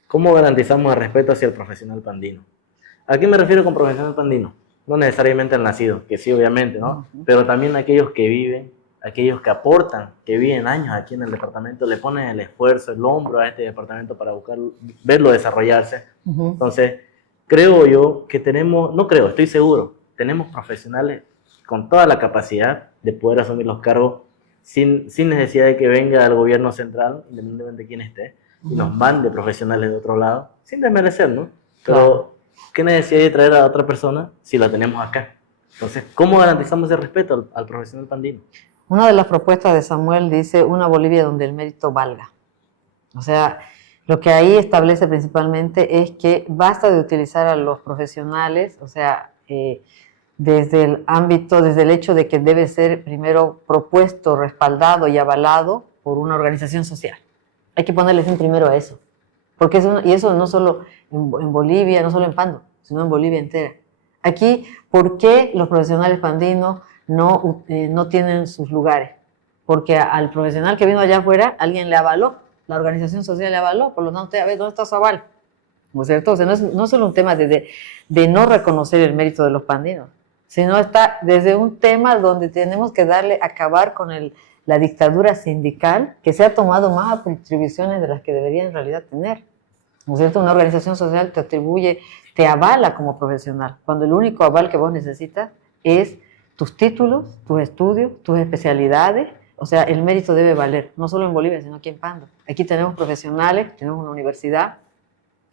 ¿cómo garantizamos el respeto hacia el profesional pandino? ¿A qué me refiero con profesional pandino? No necesariamente el nacido, que sí, obviamente, ¿no? Pero también aquellos que viven, aquellos que aportan, que viven años aquí en el departamento, le ponen el esfuerzo, el hombro a este departamento para buscar, verlo desarrollarse. Entonces, creo yo que estoy seguro, tenemos profesionales con toda la capacidad de poder asumir los cargos sin necesidad de que venga el gobierno central, independientemente de quién esté, y nos mande profesionales de otro lado, sin desmerecer, ¿no? Pero, ¿qué necesidad de traer a otra persona si la tenemos acá? Entonces, ¿cómo garantizamos el respeto al profesional pandino? Una de las propuestas de Samuel dice una Bolivia donde el mérito valga. O sea, lo que ahí establece principalmente es que basta de utilizar a los profesionales, o sea, desde el ámbito, desde el hecho de que debe ser primero propuesto, respaldado y avalado por una organización social. Hay que ponerle fin primero a eso. Porque y eso no solo en Bolivia, no solo en Pando, sino en Bolivia entera. Aquí, ¿por qué los profesionales pandinos no tienen sus lugares? Porque al profesional que vino allá afuera, alguien le avaló, la organización social le avaló, por lo tanto, a ver, ¿dónde está su aval? ¿No es cierto? O sea, no es solo un tema de no reconocer el mérito de los pandinos, sino está desde un tema donde tenemos que acabar con la dictadura sindical que se ha tomado más atribuciones de las que debería en realidad tener. ¿No es cierto? Una organización social te avala como profesional, cuando el único aval que vos necesitas es tus títulos, tus estudios, tus especialidades. O sea, el mérito debe valer, no solo en Bolivia, sino aquí en Pando. Aquí tenemos profesionales, tenemos una universidad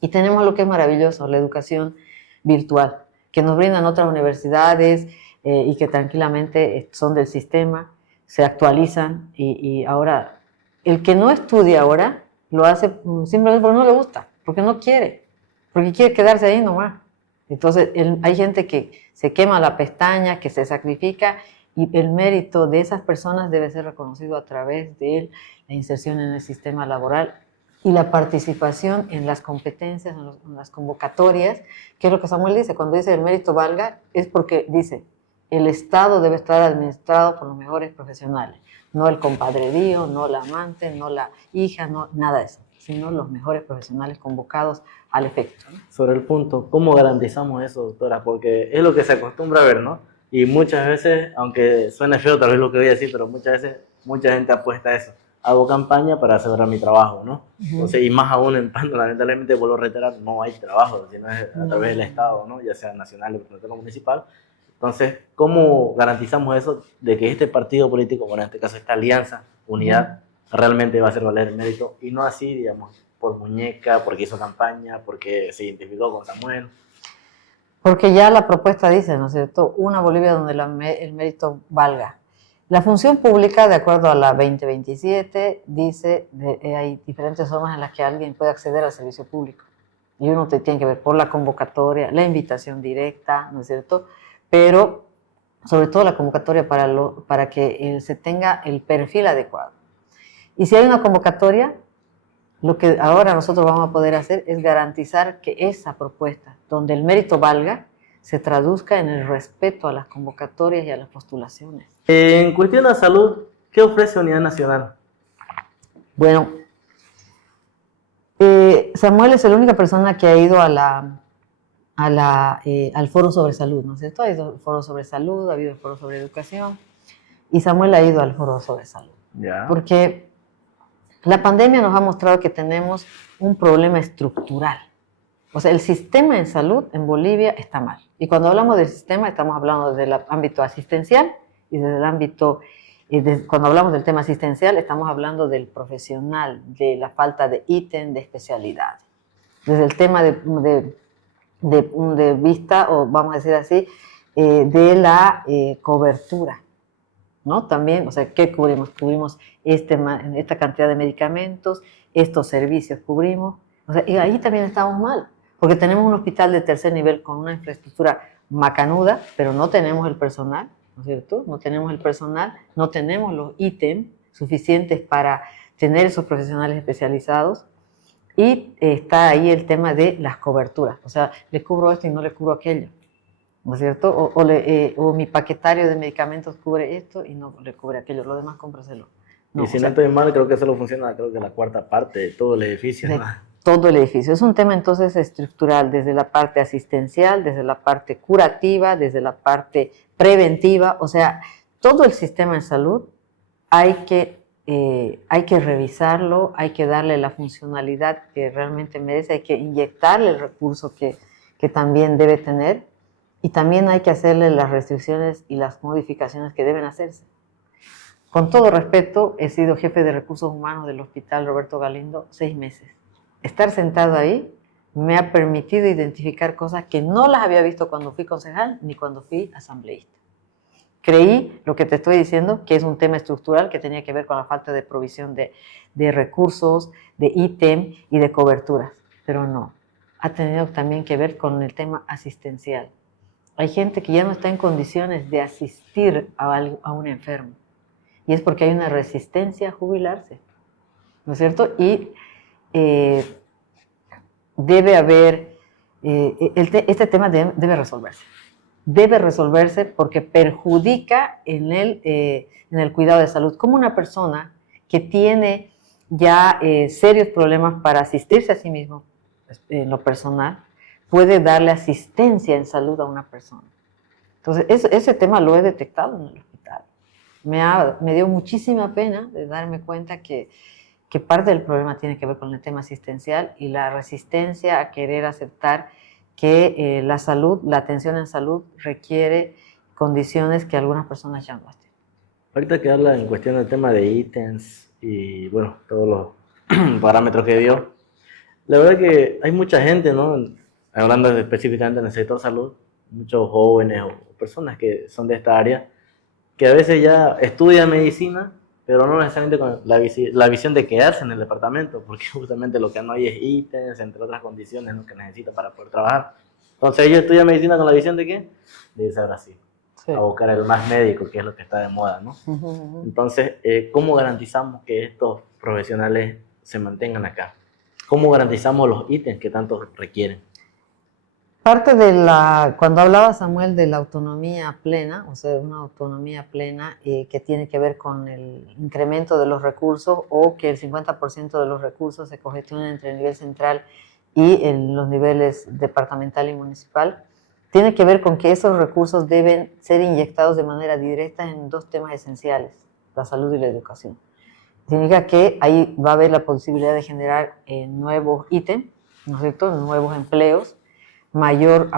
y tenemos lo que es maravilloso, la educación virtual, que nos brindan otras universidades y que tranquilamente son del sistema, se actualizan y ahora, el que no estudia ahora, lo hace simplemente porque no le gusta, porque no quiere, porque quiere quedarse ahí nomás. Entonces, hay gente que se quema la pestaña, que se sacrifica, y el mérito de esas personas debe ser reconocido a través de la inserción en el sistema laboral y la participación en las competencias, en las convocatorias, que es lo que Samuel dice. Cuando dice el mérito valga, es porque dice, el Estado debe estar administrado por los mejores profesionales, no el compadredío, no la amante, no la hija, no nada de eso, sino los mejores profesionales convocados al efecto, ¿no? Sobre el punto, ¿cómo garantizamos eso, doctora? Porque es lo que se acostumbra a ver, ¿no? Y muchas veces, aunque suene feo tal vez lo que voy a decir, pero muchas veces mucha gente apuesta a eso. Hago campaña para asegurar mi trabajo, ¿no? Entonces, y más aún en Pando, lamentablemente, vuelvo a reiterar, no hay trabajo, sino es a través del Estado, ¿no? Ya sea nacional o municipal. Entonces, ¿cómo garantizamos eso de que este partido político, bueno, en este caso esta alianza, unidad, realmente va a hacer valer el mérito y no así, digamos, por muñeca, porque hizo campaña, porque se identificó con Samuel? Porque ya la propuesta dice, ¿no es cierto?, una Bolivia donde el mérito valga. La función pública, de acuerdo a la 2027, dice hay diferentes formas en las que alguien puede acceder al servicio público. Y uno tiene que ver por la convocatoria, la invitación directa, ¿no es cierto? Pero sobre todo la convocatoria para que se tenga el perfil adecuado. Y si hay una convocatoria, lo que ahora nosotros vamos a poder hacer es garantizar que esa propuesta, donde el mérito valga, se traduzca en el respeto a las convocatorias y a las postulaciones. En cuestión de salud, ¿qué ofrece Unidad Nacional? Bueno, Samuel es la única persona que ha ido al foro sobre salud, ¿no es cierto? Ha ido al foro sobre salud, ha habido el foro sobre educación, y Samuel ha ido al foro sobre salud. Ya. Porque la pandemia nos ha mostrado que tenemos un problema estructural. O sea, el sistema en salud en Bolivia está mal. Y cuando hablamos del sistema, estamos hablando del ámbito asistencial y desde el ámbito, cuando hablamos del tema asistencial, estamos hablando del profesional, de la falta de ítem, de especialidad. Desde el tema de vista, o vamos a decir así, de la cobertura, ¿no? También, o sea, ¿qué cubrimos? Cubrimos esta cantidad de medicamentos, estos servicios cubrimos. O sea, y ahí también estamos mal, porque tenemos un hospital de tercer nivel con una infraestructura macanuda, pero no tenemos el personal, ¿no es cierto? No tenemos el personal, no tenemos los ítems suficientes para tener esos profesionales especializados. Y está ahí el tema de las coberturas, o sea, le cubro esto y no le cubro aquello, ¿no es cierto? O mi paquetario de medicamentos cubre esto y no le cubre aquello, lo demás cómpraselo. No, y si no estoy mal, creo que solo funciona, creo que la cuarta parte de todo el edificio. De todo el edificio. Es un tema entonces estructural, desde la parte asistencial, desde la parte curativa, desde la parte preventiva, o sea, todo el sistema de salud hay que revisarlo, hay que darle la funcionalidad que realmente merece, hay que inyectarle el recurso que también debe tener, y también hay que hacerle las restricciones y las modificaciones que deben hacerse. Con todo respeto, he sido jefe de recursos humanos del Hospital Roberto Galindo 6 meses. Estar sentado ahí me ha permitido identificar cosas que no las había visto cuando fui concejal ni cuando fui asambleísta. Creí, lo que te estoy diciendo, que es un tema estructural que tenía que ver con la falta de provisión de recursos, de ítem y de coberturas, pero no. Ha tenido también que ver con el tema asistencial. Hay gente que ya no está en condiciones de asistir a un enfermo, y es porque hay una resistencia a jubilarse, ¿no es cierto? Y debe haber, este tema debe resolverse. Debe resolverse porque perjudica en el cuidado de salud. Como una persona que tiene ya serios problemas para asistirse a sí mismo en lo personal, puede darle asistencia en salud a una persona. Entonces, ese tema lo he detectado en el hospital. Me dio muchísima pena de darme cuenta que parte del problema tiene que ver con el tema asistencial y la resistencia a querer aceptar que la salud, la atención en salud requiere condiciones que algunas personas ya no estén. Ahorita que habla en cuestión del tema de ítems y bueno, todos los parámetros que dio, la verdad que hay mucha gente, ¿no? Hablando específicamente en el sector salud, muchos jóvenes o personas que son de esta área, que a veces ya estudian medicina, pero no necesariamente con la visión de quedarse en el departamento, porque justamente lo que no hay es ítems, entre otras condiciones, ¿no?, que necesita para poder trabajar. Entonces ellos estudian medicina con la visión de ¿qué? De irse a Brasil, sí, a buscar el más médico, que es lo que está de moda, ¿no? Entonces, ¿cómo garantizamos que estos profesionales se mantengan acá? ¿Cómo garantizamos los ítems que tanto requieren? Parte cuando hablaba Samuel de la autonomía plena, o sea, una autonomía plena que tiene que ver con el incremento de los recursos, o que el 50% de los recursos se cogestionen entre el nivel central y en los niveles departamental y municipal, tiene que ver con que esos recursos deben ser inyectados de manera directa en 2 temas esenciales: la salud y la educación. Significa que ahí va a haber la posibilidad de generar nuevos ítems, ¿no es cierto?, nuevos empleos, mayor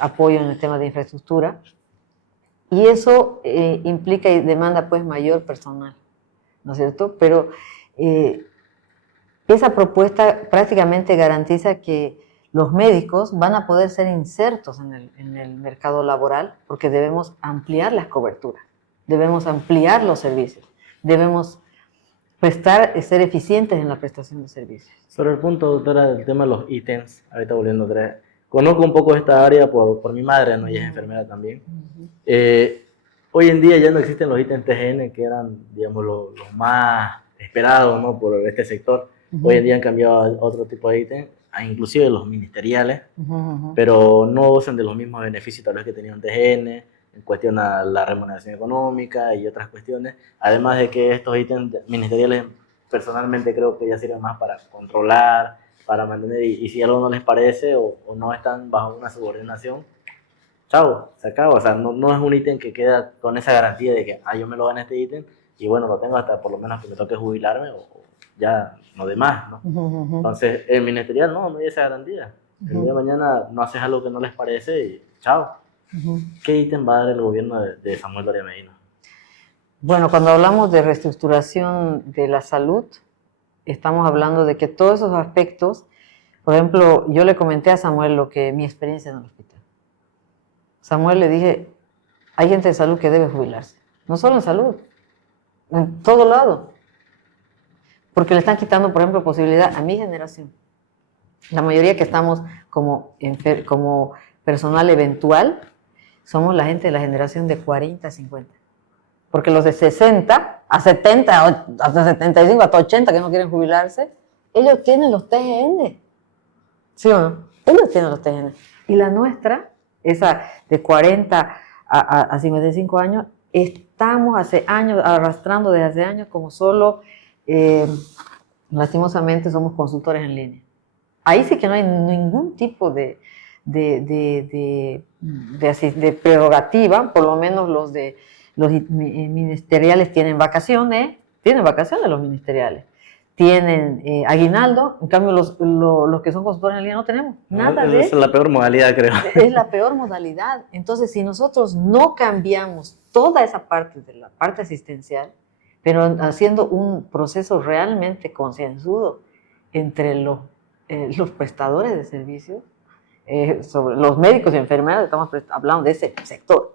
apoyo en el tema de infraestructura, y eso implica y demanda pues mayor personal, ¿no es cierto? Pero esa propuesta prácticamente garantiza que los médicos van a poder ser insertos en el mercado laboral, porque debemos ampliar las coberturas. debemos ampliar los servicios, debemos ser eficientes en la prestación de servicios. Sobre el punto, doctora, del tema de los ítems, ahorita volviendo atrás, conozco un poco esta área por mi madre, ¿no? Ella es enfermera también. Hoy en día ya no existen los ítems TGN, que eran, digamos, los más esperados, ¿no? Por este sector. Hoy en día han cambiado a otro tipo de ítems, inclusive los ministeriales, pero no gozan de los mismos beneficios tal vez que tenía un TGN, en cuestión a la remuneración económica y otras cuestiones. Además de que estos ítems ministeriales, personalmente creo que ya sirven más para controlar, para mantener, y si algo no les parece o no están bajo una subordinación, chao, se acaba. O sea, no es un ítem que queda con esa garantía de que, yo me lo gané este ítem y bueno, lo tengo hasta por lo menos que me toque jubilarme o ya no de más, ¿no? Entonces, el ministerial no hay esa garantía. El día de mañana no haces algo que no les parece y chao. ¿Qué ítem va a dar el gobierno de Samuel Doria Medina? Bueno, cuando hablamos de reestructuración de la salud, estamos hablando de que todos esos aspectos, por ejemplo, yo le comenté a Samuel mi experiencia en el hospital. Samuel le dije, hay gente de salud que debe jubilarse, no solo en salud, en todo lado, porque le están quitando, por ejemplo, posibilidad a mi generación. La mayoría que estamos como personal eventual, somos la gente de la generación de 40 a 50. Porque los de 60 a 70, hasta 75, hasta 80 que no quieren jubilarse, ellos tienen los TGN. ¿Sí o no? Ellos tienen los TGN. Y la nuestra, esa de 40 a 55 años, estamos hace años, arrastrando desde hace años como solo, lastimosamente, somos consultores en línea. Ahí sí que no hay ningún tipo de prerrogativa, por lo menos los ministeriales tienen vacaciones los ministeriales, tienen aguinaldo, en cambio los que son consultores en línea no tenemos nada de eso. Es la peor modalidad, creo. Es la peor modalidad. Entonces, si nosotros no cambiamos toda esa parte de la parte asistencial, pero haciendo un proceso realmente concienzudo entre los prestadores de servicios, sobre los médicos y enfermeras, estamos hablando de ese sector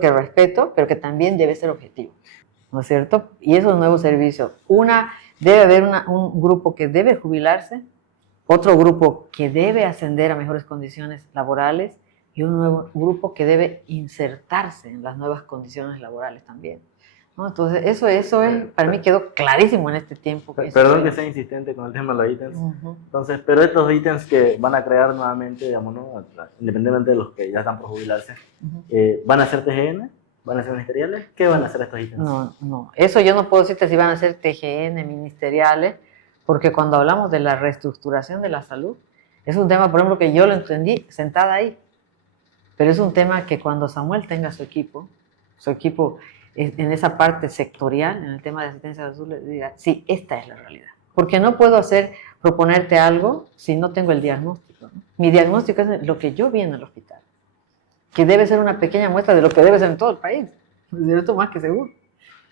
que respeto, pero que también debe ser objetivo, ¿no es cierto? Y esos nuevos servicios, debe haber un grupo que debe jubilarse, otro grupo que debe ascender a mejores condiciones laborales y un nuevo grupo que debe insertarse en las nuevas condiciones laborales también, ¿no? Entonces, eso es, para mí quedó clarísimo en este tiempo. Perdón que sea insistente con el tema de los ítems. Entonces, pero estos ítems que van a crear nuevamente, digamos, ¿no? Independientemente de los que ya están por jubilarse, ¿van a ser TGN? ¿Van a ser ministeriales? ¿Qué van a hacer estos ítems? No. Eso yo no puedo decirte si van a ser TGN, ministeriales, porque cuando hablamos de la reestructuración de la salud, es un tema, por ejemplo, que yo lo entendí sentada ahí, pero es un tema que cuando Samuel tenga su equipo en esa parte sectorial, en el tema de asistencia de salud, le diga, sí, esta es la realidad. Porque no puedo proponerte algo si no tengo el diagnóstico, ¿no? Mi diagnóstico es lo que yo vi en el hospital, que debe ser una pequeña muestra de lo que debe ser en todo el país, esto más que seguro.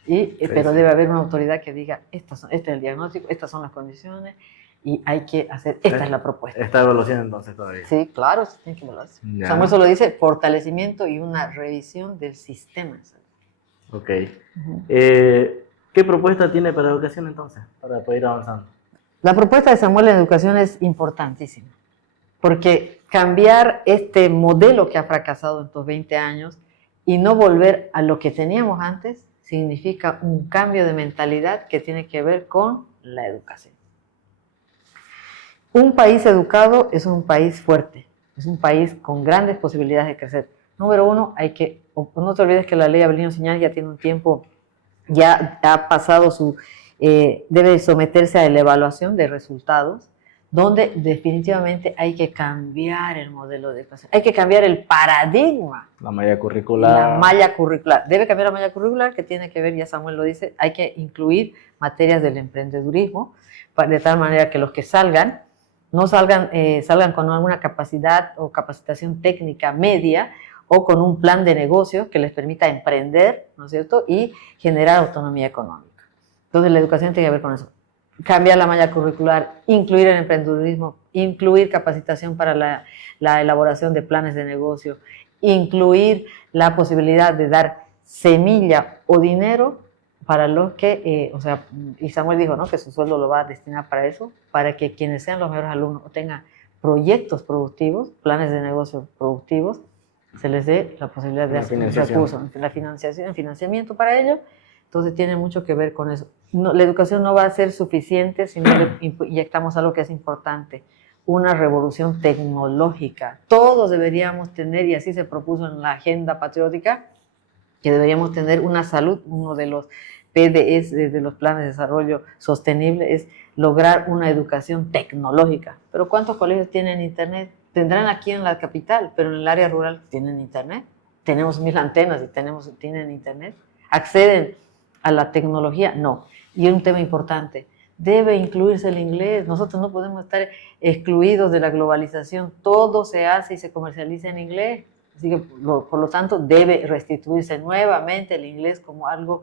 Pero debe haber una autoridad que diga, este es el diagnóstico, estas son las condiciones, y hay que hacer, esta es la propuesta. ¿Está evaluación entonces todavía? Sí, claro, sí tiene que evaluarse. Samuel solo dice fortalecimiento y una revisión del sistema de salud. Ok. ¿Qué propuesta tiene para educación entonces, para poder ir avanzando? La propuesta de Samuel en educación es importantísima, porque cambiar este modelo que ha fracasado en estos 20 años y no volver a lo que teníamos antes significa un cambio de mentalidad que tiene que ver con la educación. Un país educado es un país fuerte, es un país con grandes posibilidades de crecer. Número uno, no te olvides que la ley Avelino Señal ya tiene un tiempo, ya ha pasado debe someterse a la evaluación de resultados, donde definitivamente hay que cambiar el modelo de educación, hay que cambiar el paradigma. La malla curricular. La malla curricular. Debe cambiar la malla curricular, que tiene que ver, ya Samuel lo dice, hay que incluir materias del emprendedurismo, de tal manera que los que salgan con alguna capacidad o capacitación técnica media, o con un plan de negocio que les permita emprender, ¿no es cierto?, y generar autonomía económica. Entonces la educación tiene que ver con eso. Cambiar la malla curricular, incluir el emprendedurismo, incluir capacitación para la elaboración de planes de negocio, incluir la posibilidad de dar semilla o dinero para los que, o sea, y Samuel dijo, ¿no?, que su sueldo lo va a destinar para eso, para que quienes sean los mejores alumnos tengan proyectos productivos, planes de negocio productivos, se les dé la posibilidad de hacer recursos, la financiación, el financiamiento para ello. Entonces tiene mucho que ver con eso. No, la educación no va a ser suficiente si no le inyectamos algo que es importante, una revolución tecnológica. Todos deberíamos tener, y así se propuso en la agenda patriótica, que deberíamos tener una salud. Uno de los PDS, de los planes de desarrollo sostenible, es lograr una educación tecnológica. Pero ¿cuántos colegios tienen internet? Tendrán aquí en la capital, pero en el área rural tienen internet. Tenemos 1000 antenas y tienen internet. ¿Acceden a la tecnología? No. Y un tema importante, debe incluirse el inglés. Nosotros no podemos estar excluidos de la globalización. Todo se hace y se comercializa en inglés. Así que, por lo tanto, debe restituirse nuevamente el inglés como algo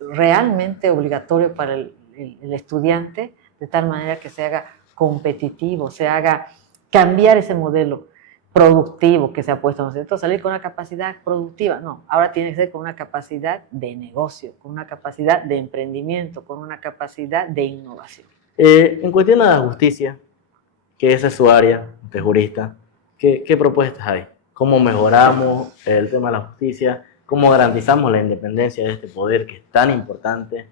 realmente obligatorio para el estudiante, de tal manera que se haga competitivo, se haga cambiar ese modelo productivo que se ha puesto, ¿no es cierto? Salir con una capacidad productiva, no, ahora tiene que ser con una capacidad de negocio, con una capacidad de emprendimiento, con una capacidad de innovación. En cuestión de la justicia, que esa es su área de jurista, ¿qué propuestas hay? ¿Cómo mejoramos el tema de la justicia? ¿Cómo garantizamos la independencia de este poder que es tan importante?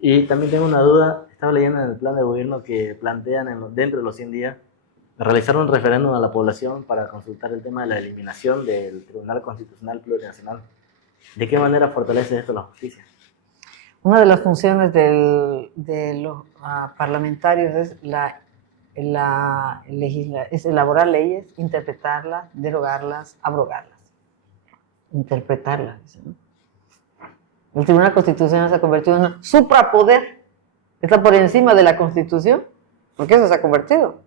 Y también tengo una duda, estaba leyendo en el plan de gobierno que plantean dentro de los 100 días realizar un referéndum a la población para consultar el tema de la eliminación del Tribunal Constitucional Plurinacional. ¿De qué manera fortalece esto la justicia? Una de las funciones de los parlamentarios es es elaborar leyes, interpretarlas, derogarlas, abrogarlas. Interpretarlas, ¿no? El Tribunal Constitucional se ha convertido en un suprapoder, está por encima de la Constitución, porque eso se ha convertido,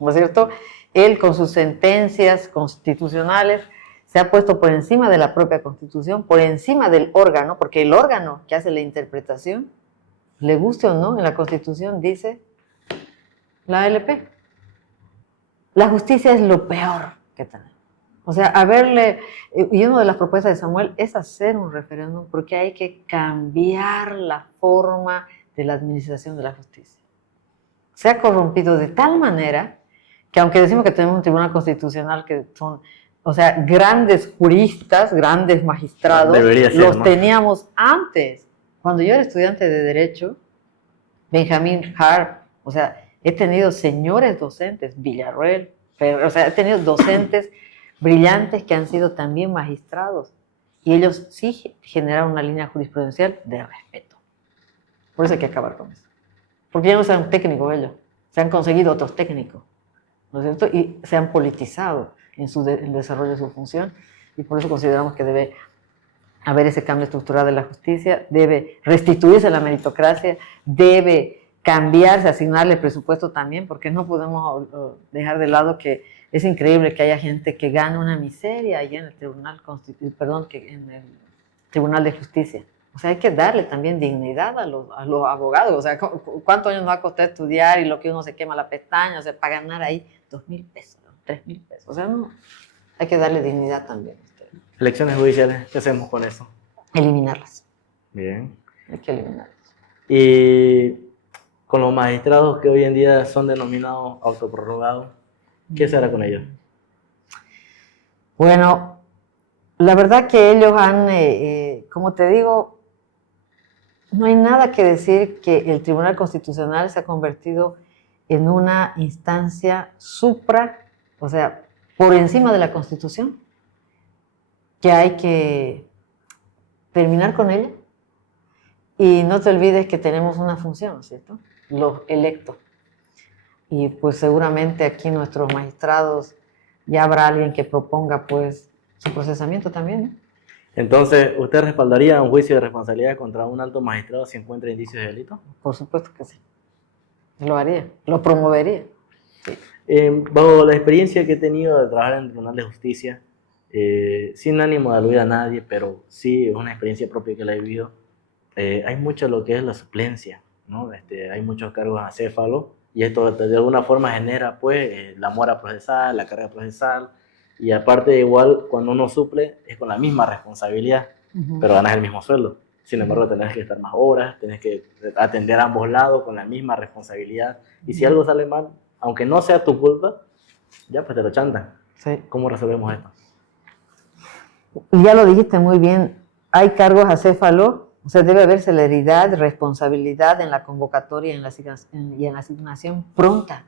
¿no es cierto? Él, con sus sentencias constitucionales, se ha puesto por encima de la propia Constitución, por encima del órgano, porque el órgano que hace la interpretación, le guste o no, en la Constitución dice la ALP. La justicia es lo peor que tenemos. O sea, y una de las propuestas de Samuel es hacer un referéndum porque hay que cambiar la forma de la administración de la justicia. Se ha corrompido de tal manera que, aunque decimos que tenemos un tribunal constitucional que son, o sea, grandes juristas, grandes magistrados, los teníamos antes. Cuando yo era estudiante de Derecho, Benjamin Harp, o sea, he tenido señores docentes, Villarroel, o sea, he tenido docentes brillantes que han sido también magistrados, y ellos sí generaron una línea jurisprudencial de respeto. Por eso hay que acabar con eso. Porque ya no sean técnicos ellos, se han conseguido otros técnicos, ¿no es cierto? Y se han politizado en el desarrollo de su función, y por eso consideramos que debe haber ese cambio estructural de la justicia, debe restituirse la meritocracia, debe cambiarse, asignarle presupuesto también, porque no podemos dejar de lado que es increíble que haya gente que gane una miseria allá en el en el Tribunal de Justicia. O sea, hay que darle también dignidad a los abogados. O sea, ¿cuántos años nos va a costar estudiar y lo que uno se quema la pestaña? O sea, para ganar ahí 2.000 pesos, 3.000 pesos. O sea, no, hay que darle dignidad también. Elecciones judiciales, ¿qué hacemos con eso? Eliminarlas. Bien. Hay que eliminarlas. Y con los magistrados que hoy en día son denominados autoprorrogados, ¿qué se hará con ellos? Bueno, la verdad que ellos han, como te digo, no hay nada que decir que el Tribunal Constitucional se ha convertido en una instancia o sea, por encima de la Constitución, que hay que terminar con ella. Y no te olvides que tenemos una función, ¿cierto? Los electos. Y pues seguramente aquí nuestros magistrados ya habrá alguien que proponga pues su procesamiento también, ¿no? Entonces, ¿usted respaldaría un juicio de responsabilidad contra un alto magistrado si encuentra indicios de delito? Por supuesto que sí. Lo haría, lo promovería. Sí. Bajo la experiencia que he tenido de trabajar en el Tribunal de Justicia, sin ánimo de aludir a nadie, pero sí es una experiencia propia que la he vivido, hay mucho lo que es la suplencia, ¿no? Hay muchos cargos acéfalos y esto de alguna forma genera pues la mora procesal, la carga procesal, Y aparte, igual, cuando uno suple, es con la misma responsabilidad, pero ganas el mismo sueldo. Sin embargo, tenés que estar más horas, tenés que atender a ambos lados con la misma responsabilidad. Y si algo sale mal, aunque no sea tu culpa, ya pues te lo chantan. Sí. ¿Cómo resolvemos esto? Ya lo dijiste muy bien, hay cargos acéfalo, o sea, debe haber celeridad, responsabilidad en la convocatoria y en la asignación pronta,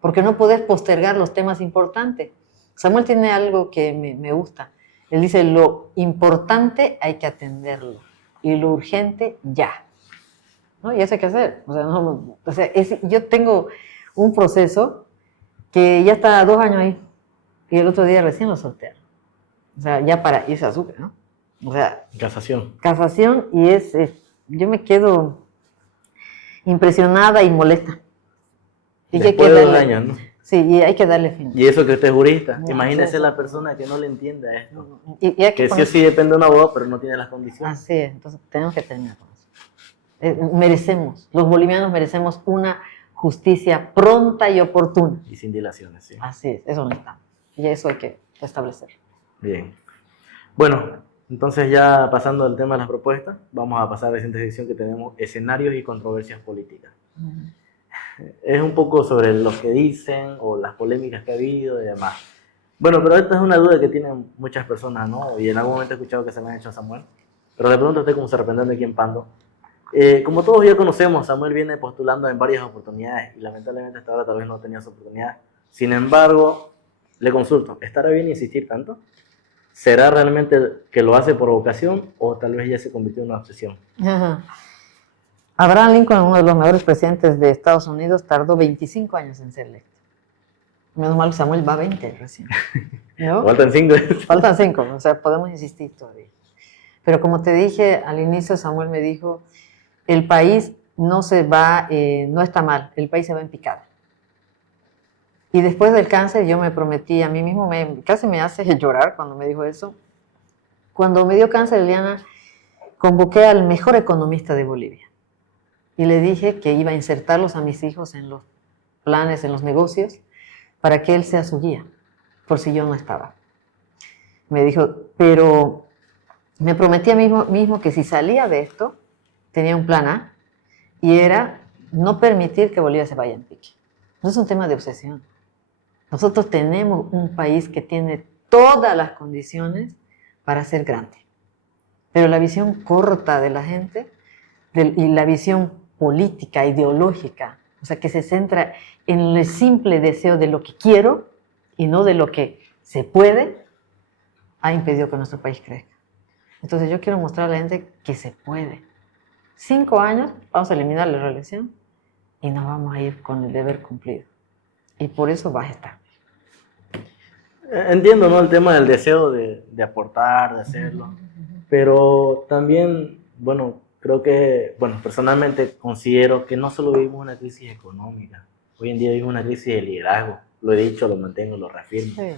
porque no puedes postergar los temas importantes. Samuel tiene algo que me gusta. Él dice, lo importante hay que atenderlo y lo urgente ya. ¿No? Y eso hay que hacer. Yo tengo un proceso que ya está 2 años ahí y el otro día recién lo solté. O sea, ya para irse a Sucre, ¿no? O sea, casación y yo me quedo impresionada y molesta. Y después de 2 años, ¿no? Sí, y hay que darle fin. Y eso que usted es jurista, No, imagínese sí. la persona que no le entienda esto. Y hay que poner... sí o sí depende de un abogado, pero no tiene las condiciones. Así es, entonces tenemos que terminar con eso. Los bolivianos merecemos una justicia pronta y oportuna. Y sin dilaciones, sí. Así es, eso no está. Y eso hay que establecer. Bien. Bueno, entonces ya pasando al tema de las propuestas, vamos a pasar a la siguiente sección que tenemos escenarios y controversias políticas. Es un poco sobre lo que dicen o las polémicas que ha habido y demás. Bueno, pero esta es una duda que tienen muchas personas, ¿no? Y en algún momento he escuchado que se me ha hecho a Samuel. Pero de pronto usted como se representante aquí en Pando. Como todos ya conocemos, Samuel viene postulando en varias oportunidades y lamentablemente hasta ahora tal vez no ha tenido su oportunidad. Sin embargo, le consulto, ¿estará bien insistir tanto? ¿Será realmente que lo hace por vocación o tal vez ya se convirtió en una obsesión? Ajá. Abraham Lincoln, uno de los mejores presidentes de Estados Unidos, tardó 25 años en ser electo. Menos mal que Samuel va a 20 recién. ¿No? Faltan 5. Faltan 5, o sea, podemos insistir todavía. Pero como te dije al inicio, Samuel me dijo, el país no está mal, el país se va en picada. Y después del cáncer yo me prometí a mí mismo, casi me hace llorar cuando me dijo eso. Cuando me dio cáncer, Eliana, convoqué al mejor economista de Bolivia. Y le dije que iba a insertarlos a mis hijos en los planes, en los negocios, para que él sea su guía, por si yo no estaba. Me dijo, pero me prometí a mí mismo que si salía de esto, tenía un plan A, y era no permitir que Bolivia se vaya en pique. No es un tema de obsesión. Nosotros tenemos un país que tiene todas las condiciones para ser grande. Pero la visión corta de la gente y la visión política, ideológica, o sea, que se centra en el simple deseo de lo que quiero y no de lo que se puede, ha impedido que nuestro país crezca. Entonces yo quiero mostrar a la gente que se puede. 5 años, vamos a eliminar la reelección y nos vamos a ir con el deber cumplido. Y por eso vas a estar. Entiendo, ¿no? El tema del deseo de aportar, de hacerlo. Pero también, bueno, creo que, personalmente considero que no solo vivimos una crisis económica. Hoy en día vivimos una crisis de liderazgo. Lo he dicho, lo mantengo, lo reafirmo. Sí.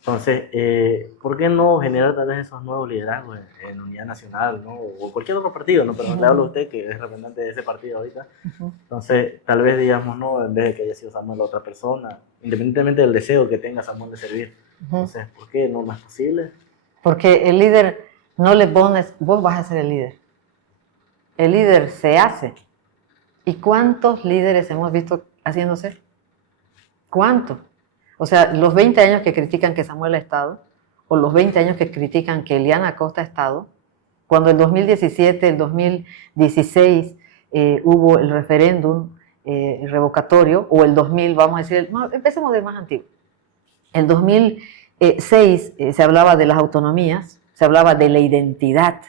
Entonces, ¿por qué no generar tal vez esos nuevos liderazgos en Unidad Nacional, ¿no? O cualquier otro partido, ¿no? Pero le hablo a usted que es representante de ese partido ahorita. Entonces, tal vez digamos, ¿no? En vez de que haya sido Samuel la otra persona, independientemente del deseo que tenga Samuel de servir. Entonces, ¿por qué no más posible? Porque el líder no le pones, vos vas a ser el líder. El líder se hace. ¿Y cuántos líderes hemos visto haciéndose? ¿Cuántos? O sea, los 20 años que critican que Samuel ha estado, o los 20 años que critican que Eliana Acosta ha estado, cuando en 2017, el 2016 hubo el referéndum revocatorio, o el 2000, vamos a decir, no, empecemos de más antiguo. En 2006 se hablaba de las autonomías, se hablaba de la identidad,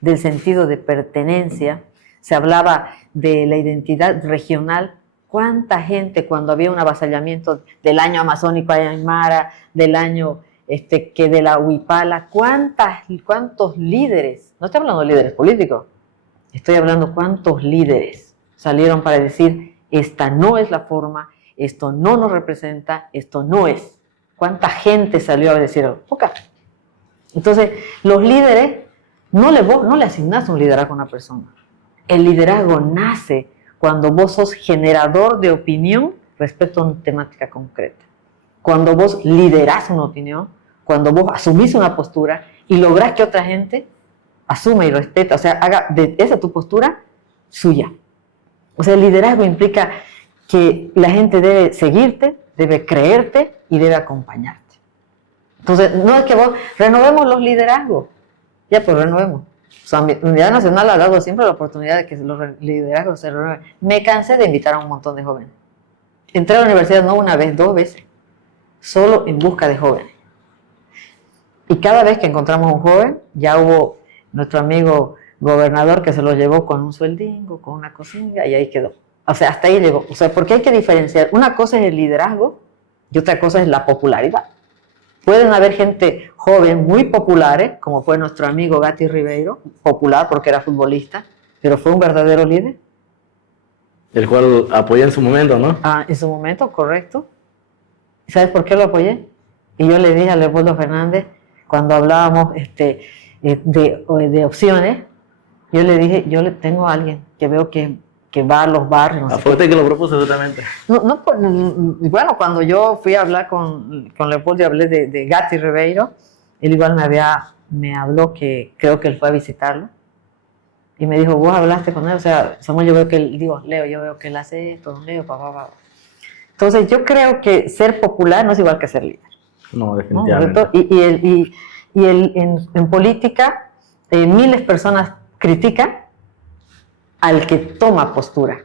del sentido de pertenencia, se hablaba de la identidad regional. ¿Cuánta gente cuando había un avasallamiento del año amazónico Aymara, del año que de la Huipala, cuántos líderes, no estoy hablando de líderes políticos, estoy hablando cuántos líderes salieron para decir, esta no es la forma, esto no nos representa, esto no es. ¿Cuánta gente salió a decir, poca? Entonces, los líderes, no le asignás un liderazgo a una persona. El liderazgo nace cuando vos sos generador de opinión respecto a una temática concreta. Cuando vos liderás una opinión, cuando vos asumís una postura y lográs que otra gente asuma y respeta, o sea, haga de esa tu postura suya. O sea, el liderazgo implica que la gente debe seguirte, debe creerte y debe acompañarte. Entonces, no es que vos renovemos los liderazgos, ya pues renovemos. O sea, Unidad Nacional ha dado siempre la oportunidad de que los liderazgos se renueven. Me cansé de invitar a un montón de jóvenes. Entré a la universidad no una vez, 2 veces, solo en busca de jóvenes. Y cada vez que encontramos un joven, ya hubo nuestro amigo gobernador que se lo llevó con un sueldingo, con una cosilla, y ahí quedó. O sea, hasta ahí llegó. O sea, porque hay que diferenciar. Una cosa es el liderazgo y otra cosa es la popularidad. Pueden haber gente joven muy populares, como fue nuestro amigo Gati Ribeiro, popular porque era futbolista, pero fue un verdadero líder. El cual apoyé en su momento, ¿no? En su momento, correcto. ¿Sabes por qué lo apoyé? Y yo le dije a Leopoldo Fernández, cuando hablábamos de opciones, yo le dije, yo le tengo a alguien que veo que va a los barrios. No sé Fue usted que lo propuso totalmente. Bueno, cuando yo fui a hablar con Leopoldo y hablé de Gati Ribeiro, él igual me habló que creo que él fue a visitarlo. Y me dijo, vos hablaste con él, o sea, Samuel, yo veo que él, digo, Leo, yo veo que él hace esto, Leo, papá. Entonces yo creo que ser popular no es igual que ser líder. No, definitivamente. ¿No? Y en política, miles de personas critican al que toma postura.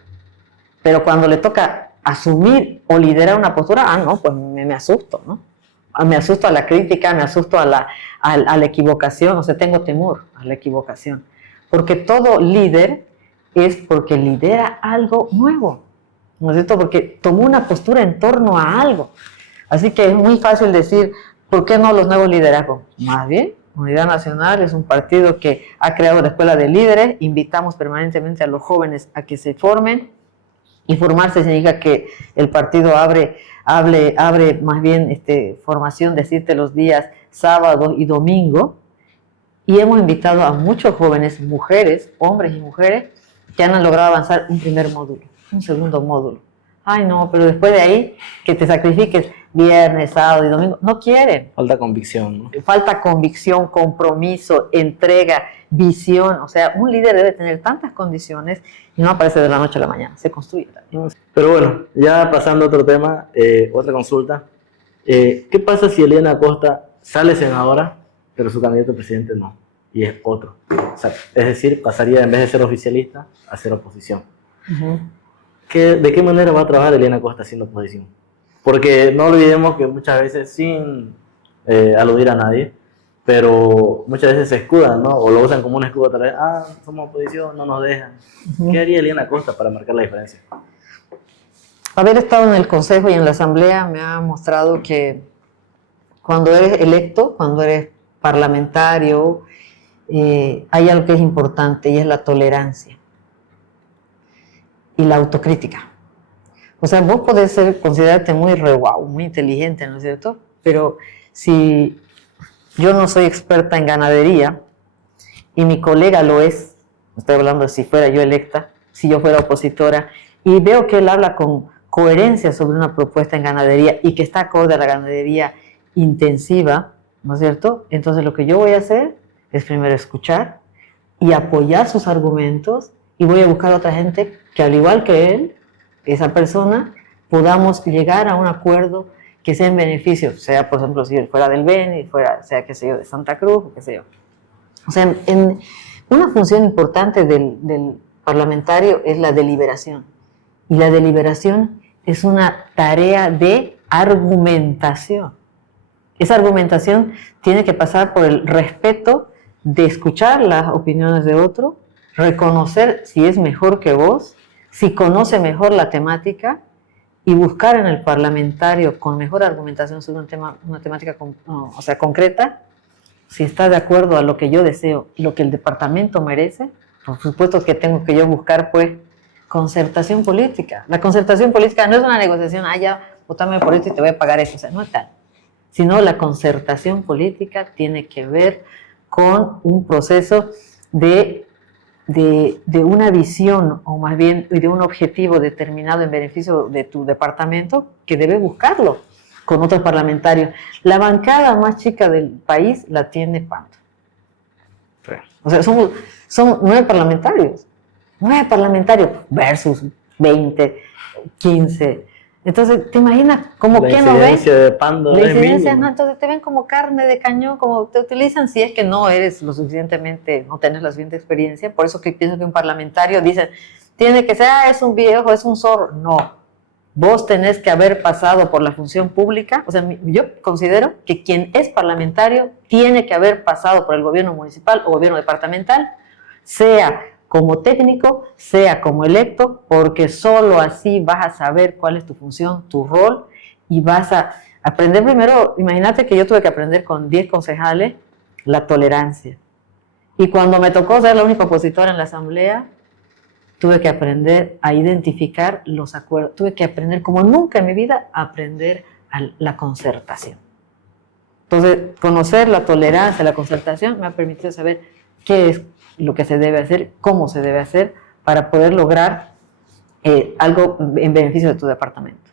Pero cuando le toca asumir o liderar una postura, no, pues me asusto, ¿no? Me asusto a la crítica, me asusto a la equivocación, o sea, tengo temor a la equivocación. Porque todo líder es porque lidera algo nuevo, ¿no es cierto? Porque tomó una postura en torno a algo. Así que es muy fácil decir, ¿por qué no los nuevos liderazgos? Más bien, Unidad Nacional es un partido que ha creado la escuela de líderes, invitamos permanentemente a los jóvenes a que se formen, y formarse significa que el partido abre más bien formación, decirte los días sábado y domingo, y hemos invitado a muchos jóvenes, mujeres, hombres y mujeres, que han logrado avanzar un primer módulo, un segundo módulo. Ay no, pero después de ahí, que te sacrifiques viernes, sábado y domingo, no quieren. Falta convicción, ¿no? Falta convicción, compromiso, entrega, visión. O sea, un líder debe tener tantas condiciones y no aparece de la noche a la mañana, se construye también. Pero bueno, ya pasando a otro tema, otra consulta. ¿Qué pasa si Eliana Acosta sale senadora, pero su candidato a presidente no? Y es otro. O sea, es decir, pasaría en vez de ser oficialista a ser oposición. Uh-huh. ¿De qué manera va a trabajar Eliana Acosta siendo oposición? Porque no olvidemos que muchas veces, sin aludir a nadie, pero muchas veces se escudan, ¿no? O lo usan como un escudo otra vez. Somos oposición, no nos dejan. Uh-huh. ¿Qué haría Eliana Acosta para marcar la diferencia? Haber estado en el Consejo y en la Asamblea me ha mostrado que cuando eres electo, cuando eres parlamentario, hay algo que es importante y es la tolerancia y la autocrítica. O sea, vos podés considerarte muy guau, muy inteligente, ¿no es cierto? Pero si yo no soy experta en ganadería y mi colega lo es, estoy hablando de si fuera yo electa, si yo fuera opositora, y veo que él habla con coherencia sobre una propuesta en ganadería y que está acorde a la ganadería intensiva, ¿no es cierto? Entonces lo que yo voy a hacer es primero escuchar y apoyar sus argumentos, y voy a buscar a otra gente que al igual que él, esa persona, podamos llegar a un acuerdo que sea en beneficio, sea por ejemplo si él fuera del Beni, sea qué sé yo, de Santa Cruz, qué sé yo. O sea, una función importante del parlamentario es la deliberación, y la deliberación es una tarea de argumentación. Esa argumentación tiene que pasar por el respeto de escuchar las opiniones de otro, reconocer si es mejor que vos, si conoce mejor la temática, y buscar en el parlamentario con mejor argumentación sobre una temática concreta, si está de acuerdo a lo que yo deseo y lo que el departamento merece. Por supuesto que tengo que yo buscar pues concertación política. La concertación política no es una negociación, ya, votame por esto y te voy a pagar eso, o sea, no es tal. Sino la concertación política tiene que ver con un proceso de una visión, o más bien de un objetivo determinado en beneficio de tu departamento, que debe buscarlo. con otros parlamentarios. La bancada más chica del país la tiene Pando. O sea, somos 9 parlamentarios. 9 parlamentarios versus 20, 15. Entonces, ¿te imaginas como que no ven? La incidencia de Pando La es incidencia, mínima. no, entonces te ven como carne de cañón, como te utilizan si es que no eres lo suficientemente, no tienes la suficiente experiencia. Por eso que pienso que un parlamentario dice, tiene que ser, es un viejo, es un zorro. No, vos tenés que haber pasado por la función pública. O sea, yo considero que quien es parlamentario tiene que haber pasado por el gobierno municipal o gobierno departamental, sea como técnico, sea como electo, porque solo así vas a saber cuál es tu función, tu rol, y vas a aprender primero. Imagínate que yo tuve que aprender con 10 concejales la tolerancia. Y cuando me tocó ser la única opositora en la asamblea, tuve que aprender a identificar los acuerdos. Tuve que aprender, como nunca en mi vida, a aprender a la concertación. Entonces, conocer la tolerancia, la concertación, me ha permitido saber qué es lo que se debe hacer, cómo se debe hacer para poder lograr algo en beneficio de tu departamento.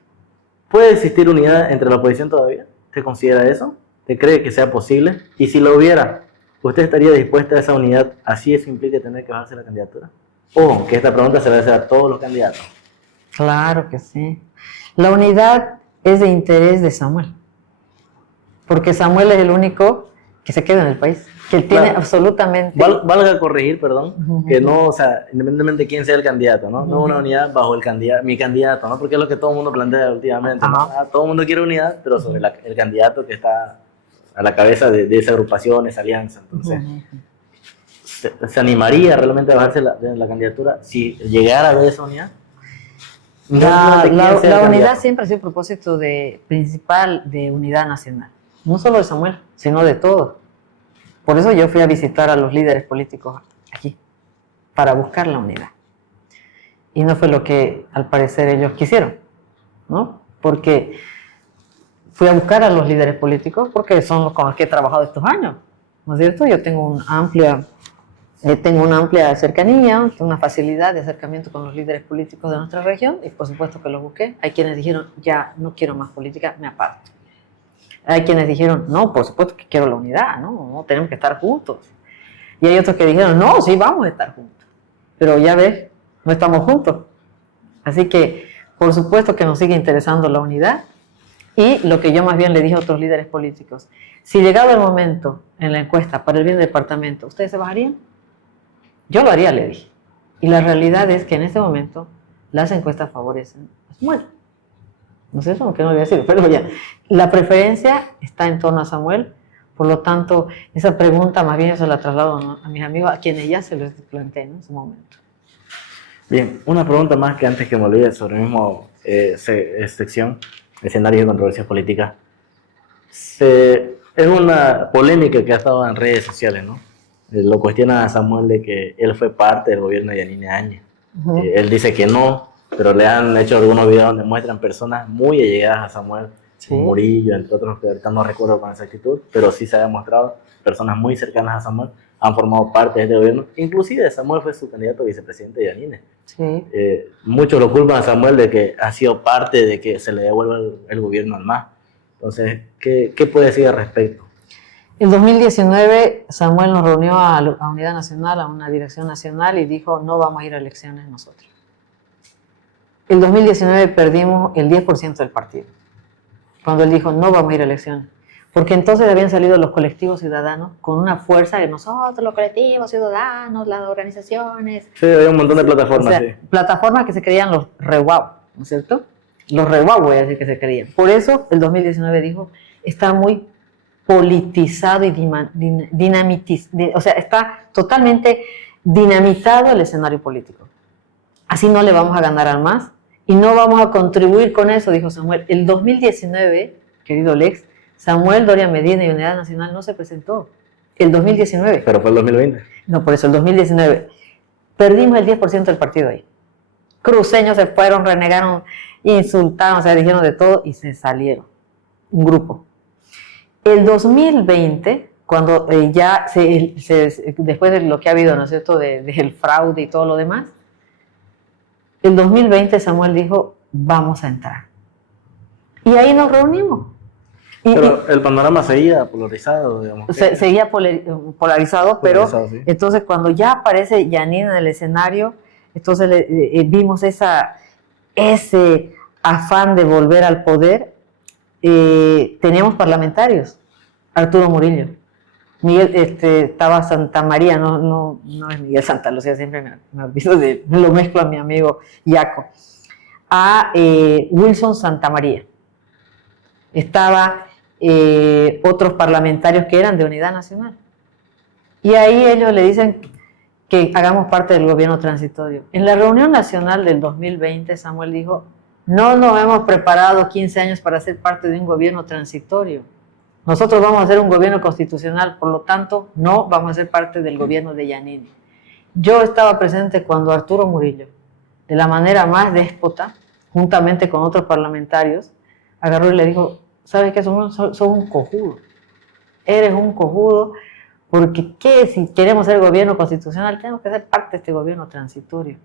¿Puede existir unidad entre la oposición todavía? ¿Usted considera eso? ¿Usted cree que sea posible? Y si lo hubiera, ¿usted estaría dispuesta a esa unidad, así eso implique tener que bajarse la candidatura? O que esta pregunta se la hace a todos los candidatos. Claro que sí. La unidad es de interés de Samuel, porque Samuel es el único que se queda en el país, que él tiene absolutamente... Valga corregir, perdón, que no, o sea, independientemente de quién sea el candidato, ¿no? No una unidad bajo mi candidato, ¿no? Porque es lo que todo el mundo plantea últimamente, ¿no? Todo el mundo quiere unidad, pero sobre el candidato que está a la cabeza de esa agrupación, esa alianza. Entonces, ¿se animaría realmente a bajarse la candidatura si llegara a haber esa unidad? La unidad siempre ha sido el propósito principal de unidad nacional. No solo de Samuel, sino de todos. Por eso yo fui a visitar a los líderes políticos aquí, para buscar la unidad. Y no fue lo que al parecer ellos quisieron, ¿no? Porque fui a buscar a los líderes políticos porque son los con los que he trabajado estos años, ¿no es cierto? Yo tengo una amplia cercanía, una facilidad de acercamiento con los líderes políticos de nuestra región y por supuesto que los busqué. Hay quienes dijeron, ya no quiero más política, me aparto. Hay quienes dijeron, no, por supuesto que quiero la unidad, no, tenemos que estar juntos. Y hay otros que dijeron, no, sí, vamos a estar juntos. Pero ya ves, no estamos juntos. Así que, por supuesto que nos sigue interesando la unidad. Y lo que yo más bien le dije a otros líderes políticos, si llegado el momento en la encuesta para el bien del departamento, ¿ustedes se bajarían? Yo lo haría, le dije. Y la realidad es que en este momento las encuestas favorecen a Samuel. No sé eso, aunque no lo voy a decir, pero ya. La preferencia está en torno a Samuel, por lo tanto, esa pregunta más bien yo se la traslado a mis amigos, a quienes ya se los planteé en su momento. Bien, una pregunta más que antes que me olvide sobre el mismo sección, escenario de controversias políticas. Es una polémica que ha estado en redes sociales, ¿no? Lo cuestiona a Samuel de que él fue parte del gobierno de Yanine Áñez. Él dice que no, pero le han hecho algunos videos donde muestran personas muy allegadas a Samuel, Murillo, entre otros, que ahorita no recuerdo con exactitud, pero sí se ha demostrado, personas muy cercanas a Samuel han formado parte de este gobierno. Inclusive Samuel fue su candidato a vicepresidente de Yanine. Muchos lo culpan a Samuel de que ha sido parte de que se le devuelva el gobierno al MAS. Entonces, ¿qué puede decir al respecto? En 2019 Samuel nos reunió a Unidad Nacional, a una dirección nacional, y dijo, no vamos a ir a elecciones nosotros. En 2019 perdimos el 10% del partido, cuando él dijo, no vamos a ir a elecciones. Porque entonces habían salido los colectivos ciudadanos con una fuerza de nosotros, los colectivos ciudadanos, las organizaciones. Sí, había un montón de plataformas. O sea, plataformas que se creían los reguau, ¿no es cierto? Los reguau, voy a decir que se creían. Por eso el 2019 dijo, está muy politizado y o sea, está totalmente dinamitado el escenario político. Así no le vamos a ganar al MAS y no vamos a contribuir con eso, dijo Samuel. El 2019, querido Lex, Samuel Doria Medina y Unidad Nacional no se presentó. El 2019. Pero fue el 2020. No, por eso, el 2019. Perdimos el 10% del partido ahí. Cruceños se fueron, renegaron, insultaron, o sea, dijeron de todo y se salieron. Un grupo. El 2020, cuando después de lo que ha habido, ¿no es cierto?, del fraude y todo lo demás, el 2020 Samuel dijo, vamos a entrar. Y ahí nos reunimos. Pero el panorama seguía polarizado, digamos. Seguía polarizado, pero Sí. entonces cuando ya aparece Yanine en el escenario, entonces vimos ese afán de volver al poder. Teníamos parlamentarios, Arturo Murillo, Miguel, estaba Santa María, no es Miguel Santa Lucía, siempre me olvido lo mezclo a mi amigo Yaco, a Wilson Santa María. Estaba otros parlamentarios que eran de Unidad Nacional. Y ahí ellos le dicen que hagamos parte del gobierno transitorio. En la reunión nacional del 2020, Samuel dijo, no nos hemos preparado 15 años para ser parte de un gobierno transitorio. Nosotros vamos a hacer un gobierno constitucional, por lo tanto, no vamos a ser parte del gobierno de Yanine. Yo estaba presente cuando Arturo Murillo, de la manera más déspota, juntamente con otros parlamentarios, agarró y le dijo, ¿sabes qué? Sos un cojudo. Eres un cojudo, porque ¿qué? Si queremos ser gobierno constitucional, tenemos que ser parte de este gobierno transitorio.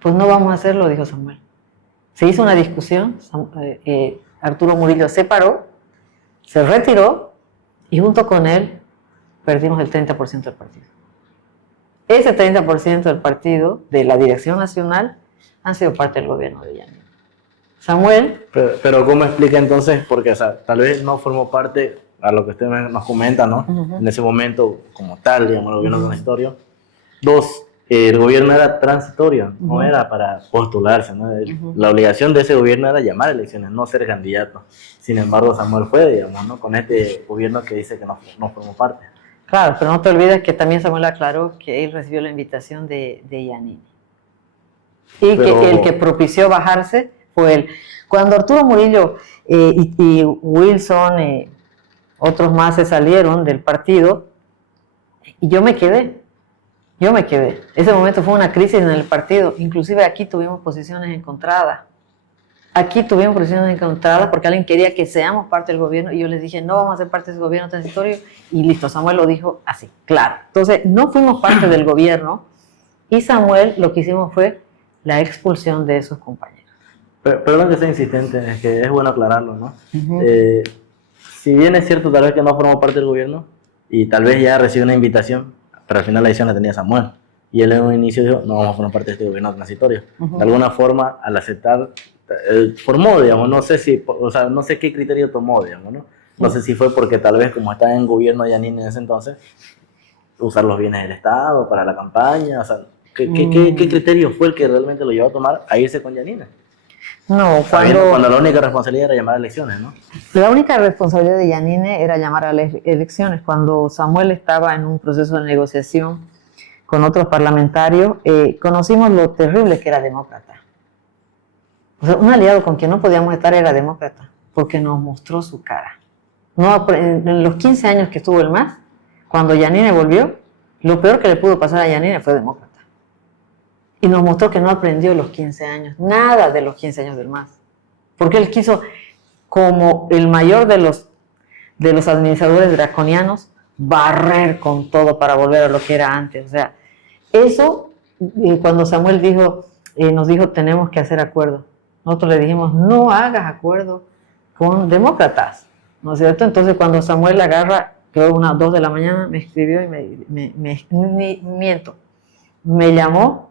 Pues no vamos a hacerlo, dijo Samuel. Se hizo una discusión, Arturo Murillo se paró, se retiró y junto con él perdimos el 30% del partido. Ese 30% del partido, de la dirección nacional, han sido parte del gobierno de Yanine. Samuel. Pero ¿cómo explica entonces? Porque o sea, tal vez no formó parte, a lo que usted nos comenta, ¿no? En ese momento, como tal, digamos, el gobierno transitorio. Dos, el gobierno era transitorio, no era para postularse, ¿no? La obligación de ese gobierno era llamar a elecciones, no ser candidato. Sin embargo, Samuel fue, digamos, ¿no? Con este gobierno que dice que no formó parte. Claro, pero no te olvides que también Samuel aclaró que él recibió la invitación de Yanine. Y que el que propició bajarse fue él. Cuando Arturo Murillo y Wilson, otros más se salieron del partido, y yo me quedé. Ese momento fue una crisis en el partido. Inclusive aquí tuvimos posiciones encontradas. Porque alguien quería que seamos parte del gobierno y yo les dije, no vamos a ser parte del gobierno transitorio y listo, Samuel lo dijo así, claro. Entonces, no fuimos parte del gobierno y Samuel lo que hicimos fue la expulsión de esos compañeros. Perdón que sea insistente, es que es bueno aclararlo, ¿no? Si bien es cierto tal vez que no formó parte del gobierno y tal vez ya recibió una invitación, pero al final la decisión la tenía Samuel. Y él en un inicio dijo, no vamos a formar parte de este gobierno transitorio. De alguna forma, al aceptar, formó, digamos, no sé qué criterio tomó, digamos, ¿no? No sé si fue porque tal vez como estaba en gobierno de Yanine en ese entonces, usar los bienes del Estado para la campaña, o sea, ¿qué criterio fue el que realmente lo llevó a tomar a irse con Yanine? No, cuando la única responsabilidad era llamar a elecciones, ¿no? La única responsabilidad de Yanine era llamar a las elecciones. Cuando Samuel estaba en un proceso de negociación con otros parlamentarios, conocimos lo terrible que era demócrata. O sea, un aliado con quien no podíamos estar era demócrata, porque nos mostró su cara. En los 15 años que estuvo el MAS, cuando Yanine volvió, lo peor que le pudo pasar a Yanine fue demócrata. Y nos mostró que no aprendió los 15 años, nada de los 15 años del MAS. Porque él quiso, como el mayor de los administradores draconianos, barrer con todo para volver a lo que era antes. O sea, eso, cuando Samuel nos dijo, tenemos que hacer acuerdo. Nosotros le dijimos, no hagas acuerdo con demócratas, ¿no es cierto? Entonces, cuando Samuel agarra, creo 1 o 2 de la mañana, me escribió y me llamó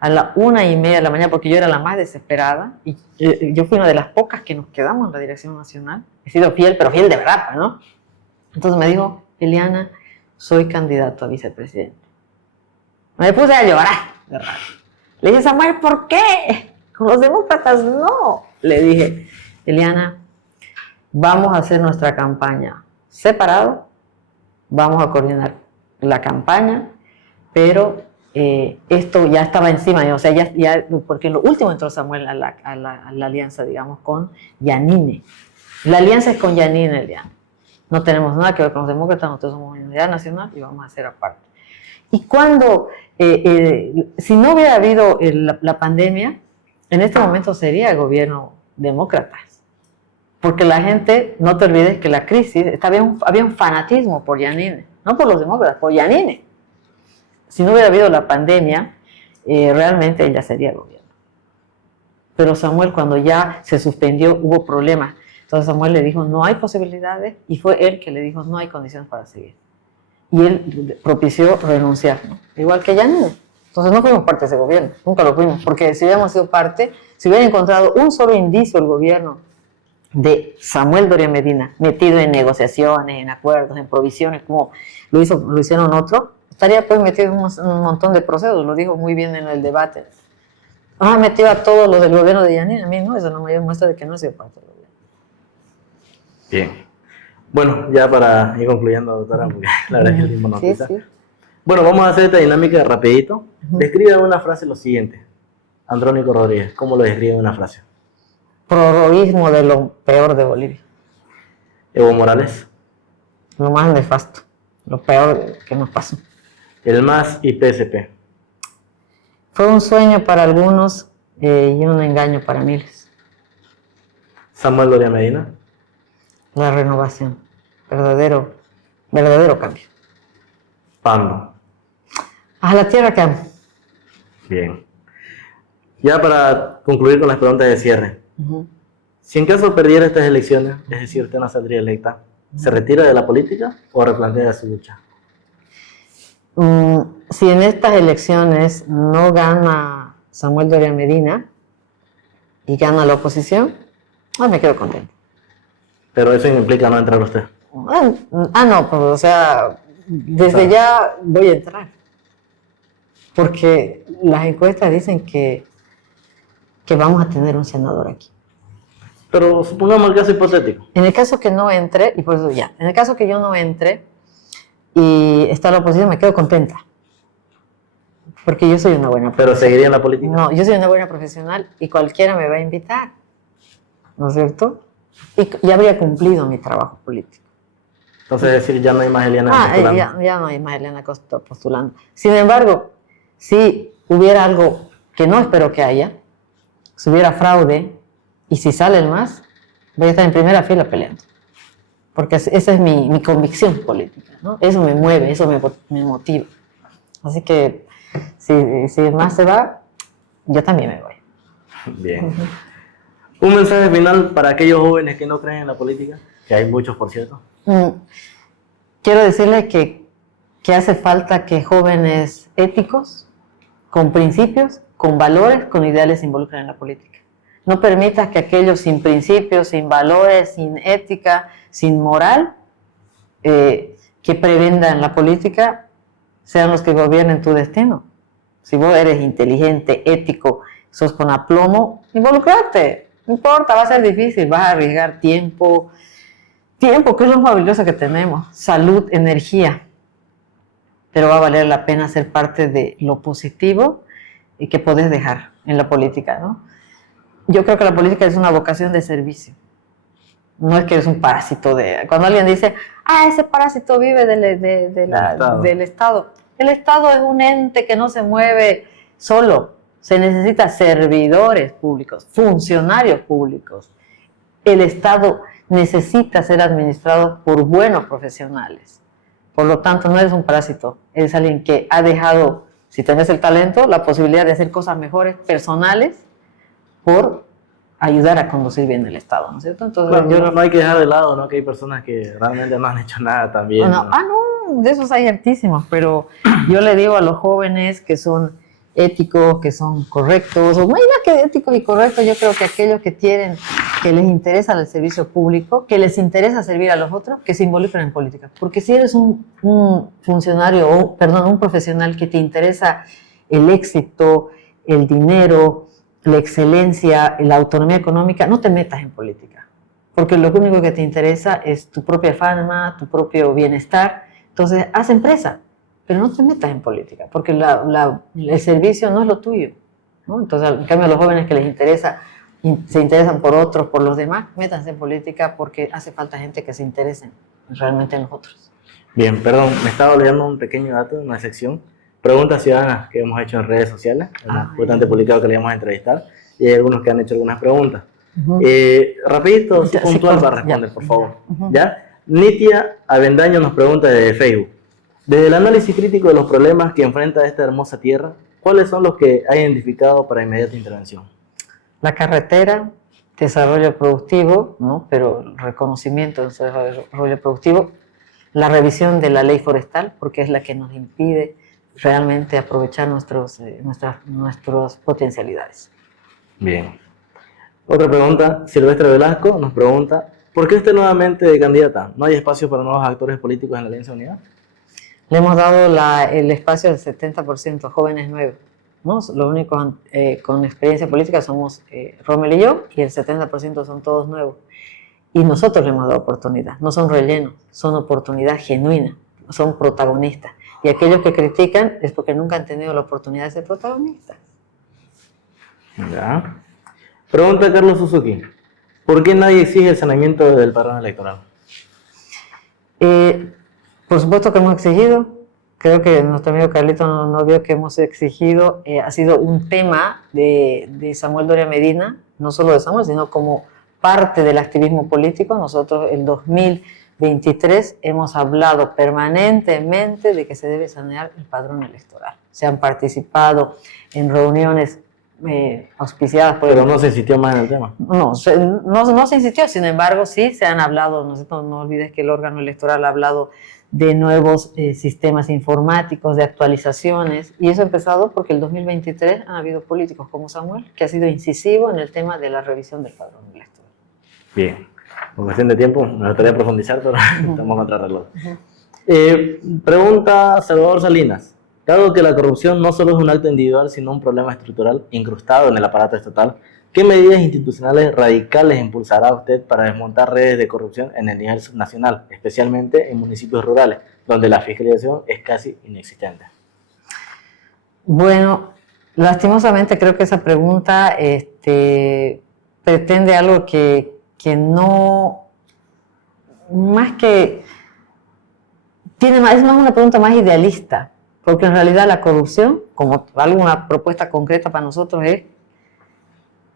a la 1:30 de la mañana, porque yo era la más desesperada, y yo fui una de las pocas que nos quedamos en la dirección nacional. He sido fiel, pero fiel de verdad, ¿no? Entonces me dijo, Eliana, soy candidato a vicepresidente. Me puse a llorar, de rabia. Le dije, Samuel, ¿por qué? Con los demócratas no. Le dije, Eliana, vamos a hacer nuestra campaña separado, vamos a coordinar la campaña, pero esto ya estaba encima, o sea, ya porque lo último entró Samuel a la alianza, digamos, con Yanine. La alianza es con Yanine, Eliana. No tenemos nada que ver con los demócratas, nosotros somos Unidad Nacional y vamos a hacer aparte. Y cuando, si no hubiera habido la pandemia, en este momento sería gobierno demócratas. Porque la gente, no te olvides que la crisis, había un fanatismo por Yanine, no por los demócratas, por Yanine. Si no hubiera habido la pandemia, realmente ella sería gobierno. Pero Samuel, cuando ya se suspendió, hubo problemas. Entonces Samuel le dijo, no hay posibilidades, y fue él que le dijo, no hay condiciones para seguir. Y él propició renunciar, ¿no? Igual que Yanine. Entonces no fuimos parte de ese gobierno, nunca lo fuimos, porque si hubiéramos sido parte, si hubiera encontrado un solo indicio el gobierno de Samuel Doria Medina metido en negociaciones, en acuerdos, en provisiones, como lo hicieron otros, estaría pues metido en un montón de procesos, lo dijo muy bien en el debate. Metió a todos los del gobierno de Yanine, a mí no, esa es la mayor muestra de que no ha sido parte del gobierno. Bien. Bueno, ya para ir concluyendo, doctora, porque la verdad es que el tiempo nos pisa. Sí. Bueno, vamos a hacer esta dinámica rapidito. Describe en una frase lo siguiente. Andrónico Rodríguez, ¿cómo lo describe en una frase? Prorroísmo de lo peor de Bolivia. Evo Morales. Lo más nefasto, lo peor que nos pasó. El MAS y PSP. Fue un sueño para algunos y un engaño para miles. Samuel Doria Medina. La renovación, verdadero cambio. Pando. A la tierra que amo. Bien. Ya para concluir con las preguntas de cierre. Si en caso perdiera estas elecciones, es decir, usted no saldría electa, ¿se retira de la política o replantea su lucha? Si en estas elecciones no gana Samuel Doria Medina y gana la oposición, me quedo contento. Pero eso implica no entrar usted. No, pues, o sea, desde ya voy a entrar. Porque las encuestas dicen que vamos a tener un senador aquí. Pero supongamos el caso hipotético. En el caso que no entre, y por eso ya, en el caso que yo no entre y está la oposición, me quedo contenta. Porque yo soy una buena profesional. ¿Pero seguiría en la política? No, yo soy una buena profesional y cualquiera me va a invitar. ¿No es cierto? Y ya habría cumplido mi trabajo político. Entonces, es decir, ya no hay más Eliana postulando. Ya no hay más Eliana postulando. Sin embargo, si hubiera algo que no espero que haya, si hubiera fraude, y si sale el MAS, voy a estar en primera fila peleando. Porque esa es mi convicción política, ¿no? Eso me mueve, eso me motiva. Así que si el MAS se va, yo también me voy. Bien. Un mensaje final para aquellos jóvenes que no creen en la política, que hay muchos, por cierto. Quiero decirles que hace falta que jóvenes éticos, con principios, con valores, con ideales se involucren en la política. No permitas que aquellos sin principios, sin valores, sin ética, sin moral, que prebendan la política, sean los que gobiernen tu destino. Si vos eres inteligente, ético, sos con aplomo, involucrate. No importa, va a ser difícil, vas a arriesgar tiempo, que es lo más valioso que tenemos, salud, energía, pero va a valer la pena ser parte de lo positivo y que podés dejar en la política, ¿no? Yo creo que la política es una vocación de servicio. No es que eres un parásito de... Cuando alguien dice, ese parásito vive del Estado. El Estado es un ente que no se mueve solo. Se necesita servidores públicos, funcionarios públicos. El Estado necesita ser administrado por buenos profesionales. Por lo tanto, no eres un parásito. Eres alguien que ha dejado, si tenés el talento, la posibilidad de hacer cosas mejores, personales, por ayudar a conducir bien el Estado, ¿no es cierto? Entonces, claro, no hay que dejar de lado, ¿no? Que hay personas que realmente no han hecho nada también. No, de esos hay hartísimos, pero yo le digo a los jóvenes que son éticos, que son correctos, o más que éticos y correctos, yo creo que aquellos que les interesa el servicio público, que les interesa servir a los otros, que se involucren en política. Porque si eres un funcionario, un profesional que te interesa el éxito, el dinero, la excelencia, la autonomía económica, no te metas en política, porque lo único que te interesa es tu propia fama, tu propio bienestar. Entonces, haz empresa, pero no te metas en política, porque el servicio no es lo tuyo, ¿no? Entonces, en cambio, a los jóvenes que les interesa, se interesan por otros, por los demás, métanse en política porque hace falta gente que se interese realmente en los otros. Bien, perdón, me estaba olvidando un pequeño dato, una sección. Preguntas ciudadanas que hemos hecho en redes sociales, bastante publicado que le íbamos a entrevistar, y hay algunos que han hecho algunas preguntas. Rapidito, puntual para responder, por favor. ¿Ya? Nitia Avendaño nos pregunta desde Facebook. Desde el análisis crítico de los problemas que enfrenta esta hermosa tierra, ¿cuáles son los que ha identificado para inmediata intervención? La carretera, desarrollo productivo, ¿no? Pero el reconocimiento del desarrollo productivo, la revisión de la ley forestal, porque es la que nos impide realmente aprovechar nuestras potencialidades. Bien. Otra pregunta, Silvestre Velasco nos pregunta, ¿por qué usted nuevamente candidata? ¿No hay espacio para nuevos actores políticos en la Alianza Unidad? Le hemos dado el espacio del 70% a jóvenes nuevos, ¿no? Los únicos con experiencia política somos Rommel y yo, y el 70% son todos nuevos. Y nosotros le hemos dado oportunidad, no son rellenos, son oportunidad genuina, son protagonistas. Y aquellos que critican es porque nunca han tenido la oportunidad de ser protagonistas. Ya. Pregunta Carlos Suzuki, ¿por qué nadie exige el saneamiento del padrón electoral? Por supuesto que hemos exigido, creo que nuestro amigo Carlito no vio que hemos exigido, ha sido un tema de Samuel Doria Medina, no solo de Samuel, sino como parte del activismo político. Nosotros el 2023 hemos hablado permanentemente de que se debe sanear el padrón electoral. Se han participado en reuniones auspiciadas por... Pero no se insistió más en el tema. No se insistió, sin embargo sí se han hablado, no olvides que el órgano electoral ha hablado de nuevos sistemas informáticos, de actualizaciones, y eso ha empezado porque el 2023 han habido políticos como Samuel, que ha sido incisivo en el tema de la revisión del padrón electoral. Bien, por cuestión de tiempo me gustaría profundizar, pero estamos contra reloj. Pregunta Salvador Salinas, dado que la corrupción no solo es un acto individual, sino un problema estructural incrustado en el aparato estatal, ¿qué medidas institucionales radicales impulsará usted para desmontar redes de corrupción en el nivel subnacional, especialmente en municipios rurales, donde la fiscalización es casi inexistente? Bueno, lastimosamente creo que esa pregunta pretende algo que no, más que, es más una pregunta más idealista, porque en realidad la corrupción, como alguna propuesta concreta para nosotros, es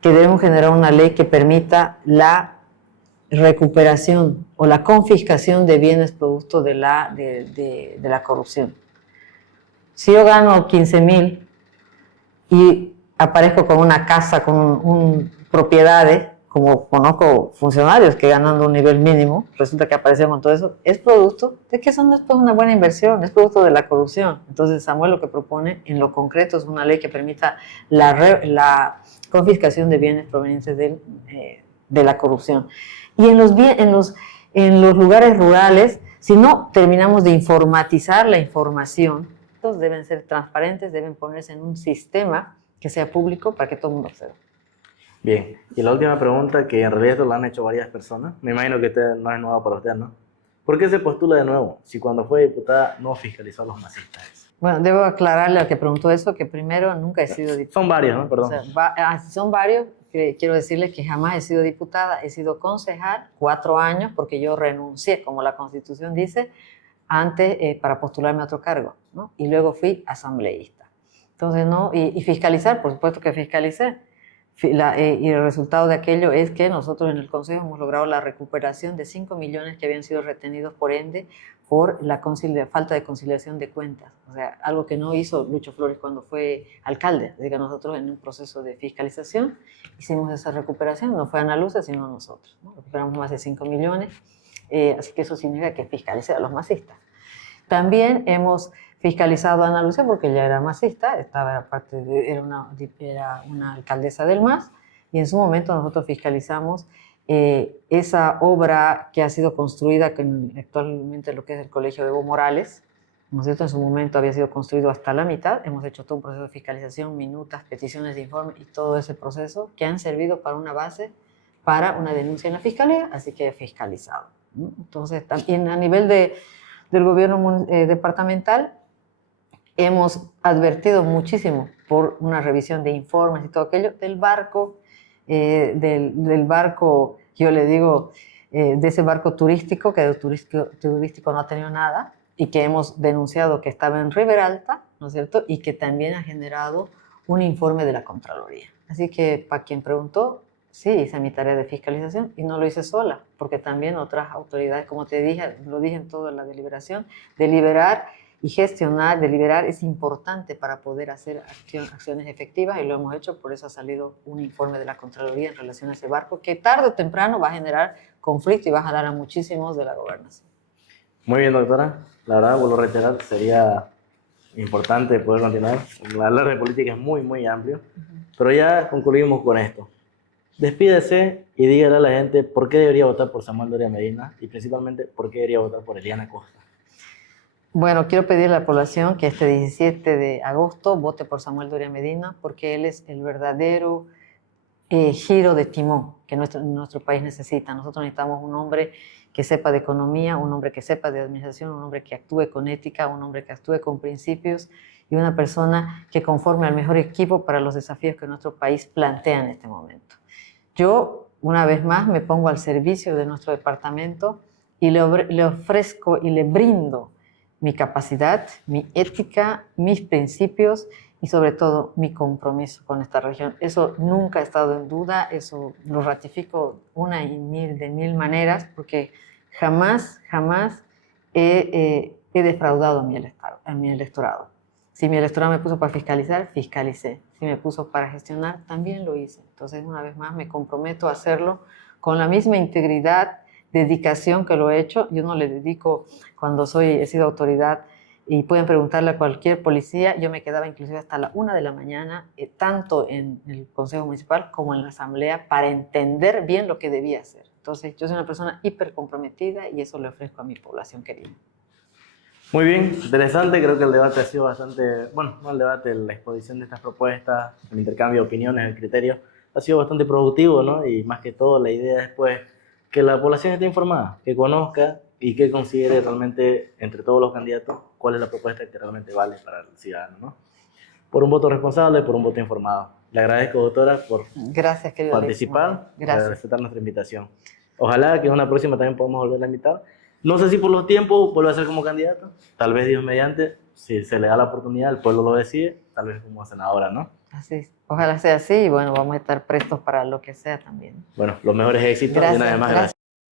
que debemos generar una ley que permita la recuperación o la confiscación de bienes producto de la corrupción. Si yo gano 15.000 y aparezco con una casa, con propiedades, como conozco funcionarios que ganando un nivel mínimo, resulta que aparecen con todo eso, es producto de que eso no es una buena inversión, es producto de la corrupción. Entonces Samuel lo que propone en lo concreto es una ley que permita la confiscación de bienes provenientes de la corrupción. Y en los lugares rurales, si no terminamos de informatizar la información, estos deben ser transparentes, deben ponerse en un sistema que sea público para que todo el mundo acceda. Bien, y la última pregunta, que en realidad esto lo han hecho varias personas, me imagino que usted no es nueva para usted, ¿no? ¿Por qué se postula de nuevo si cuando fue diputada no fiscalizó a los masistas? Bueno, debo aclararle al que preguntó eso que primero nunca he sido diputada. Son varios, ¿no? Perdón. O sea, son varios, quiero decirles que jamás he sido diputada, he sido concejal 4 años porque yo renuncié, como la Constitución dice, antes para postularme a otro cargo, ¿no? Y luego fui asambleísta. Entonces, ¿no? Y fiscalizar, por supuesto que fiscalicé. Y el resultado de aquello es que nosotros en el Consejo hemos logrado la recuperación de 5 millones que habían sido retenidos por ende por la falta de conciliación de cuentas. O sea, algo que no hizo Lucho Flores cuando fue alcalde. Así que nosotros en un proceso de fiscalización hicimos esa recuperación, no fue Ana Lucia, sino nosotros, ¿no? Recuperamos más de 5 millones, así que eso significa que ficalicé a los masistas. También hemos fiscalizado a Ana Lucia porque ella era masista, era una alcaldesa del MAS, y en su momento nosotros fiscalizamos esa obra que ha sido construida actualmente lo que es el Colegio de Evo Morales, ¿no es cierto? En su momento había sido construido hasta la mitad, hemos hecho todo un proceso de fiscalización, minutas, peticiones de informe y todo ese proceso que han servido para una base para una denuncia en la fiscalía, así que he fiscalizado, ¿no? Entonces, también a nivel del gobierno departamental, hemos advertido muchísimo por una revisión de informes y todo aquello del barco, del barco, yo le digo, de ese barco turístico, que de turístico no ha tenido nada, y que hemos denunciado que estaba en Riberalta, ¿no es cierto? Y que también ha generado un informe de la Contraloría. Así que, para quien preguntó, sí, hice mi tarea de fiscalización y no lo hice sola, porque también otras autoridades, como te dije, lo dije en toda la deliberación, deliberar y gestionar, deliberar es importante para poder hacer acciones efectivas y lo hemos hecho, por eso ha salido un informe de la Contraloría en relación a ese barco que tarde o temprano va a generar conflicto y va a jalar a muchísimos de la gobernación. Muy bien, doctora. La verdad, vuelvo a reiterar, sería importante poder continuar. Hablar de política es muy, muy amplio, pero ya concluimos con esto. Despídese y dígale a la gente por qué debería votar por Samuel Doria Medina y principalmente por qué debería votar por Eliana Costa. Bueno, quiero pedirle a la población que este 17 de agosto vote por Samuel Doria Medina porque él es el verdadero giro de timón que nuestro país necesita. Nosotros necesitamos un hombre que sepa de economía, un hombre que sepa de administración, un hombre que actúe con ética, un hombre que actúe con principios y una persona que conforme al mejor equipo para los desafíos que nuestro país plantea en este momento. Yo, una vez más, me pongo al servicio de nuestro departamento y le ofrezco y le brindo mi capacidad, mi ética, mis principios y sobre todo mi compromiso con esta región. Eso nunca ha estado en duda, eso lo ratifico de mil maneras, porque jamás he defraudado a mi electorado. Si mi electorado me puso para fiscalizar, fiscalicé. Si me puso para gestionar, también lo hice. Entonces, una vez más, me comprometo a hacerlo con la misma integridad, dedicación que lo he hecho. Yo no le dedico cuando he sido autoridad, y pueden preguntarle a cualquier policía, yo me quedaba inclusive hasta la 1 de la mañana, tanto en el Consejo Municipal como en la Asamblea, para entender bien lo que debía hacer. Entonces, yo soy una persona hiper comprometida y eso le ofrezco a mi población querida. Muy bien, interesante, creo que el debate ha sido bastante, bueno, no el debate, la exposición de estas propuestas, el intercambio de opiniones, el criterio, ha sido bastante productivo, ¿no? Y más que todo la idea es pues que la población esté informada, que conozca y que considere realmente entre todos los candidatos cuál es la propuesta que realmente vale para el ciudadano, ¿no? Por un voto responsable, por un voto informado. Le agradezco, doctora, por Gracias, querido participar, por Gracias. aceptar nuestra invitación. Ojalá que en una próxima también podamos volver a invitar. No sé si por los tiempos vuelve a ser como candidato, tal vez Dios mediante, si se le da la oportunidad, el pueblo lo decide, tal vez como senadora, ¿no? Así es. Ojalá sea así y bueno, vamos a estar prestos para lo que sea también. Bueno, los mejores éxitos y una vez más gracias.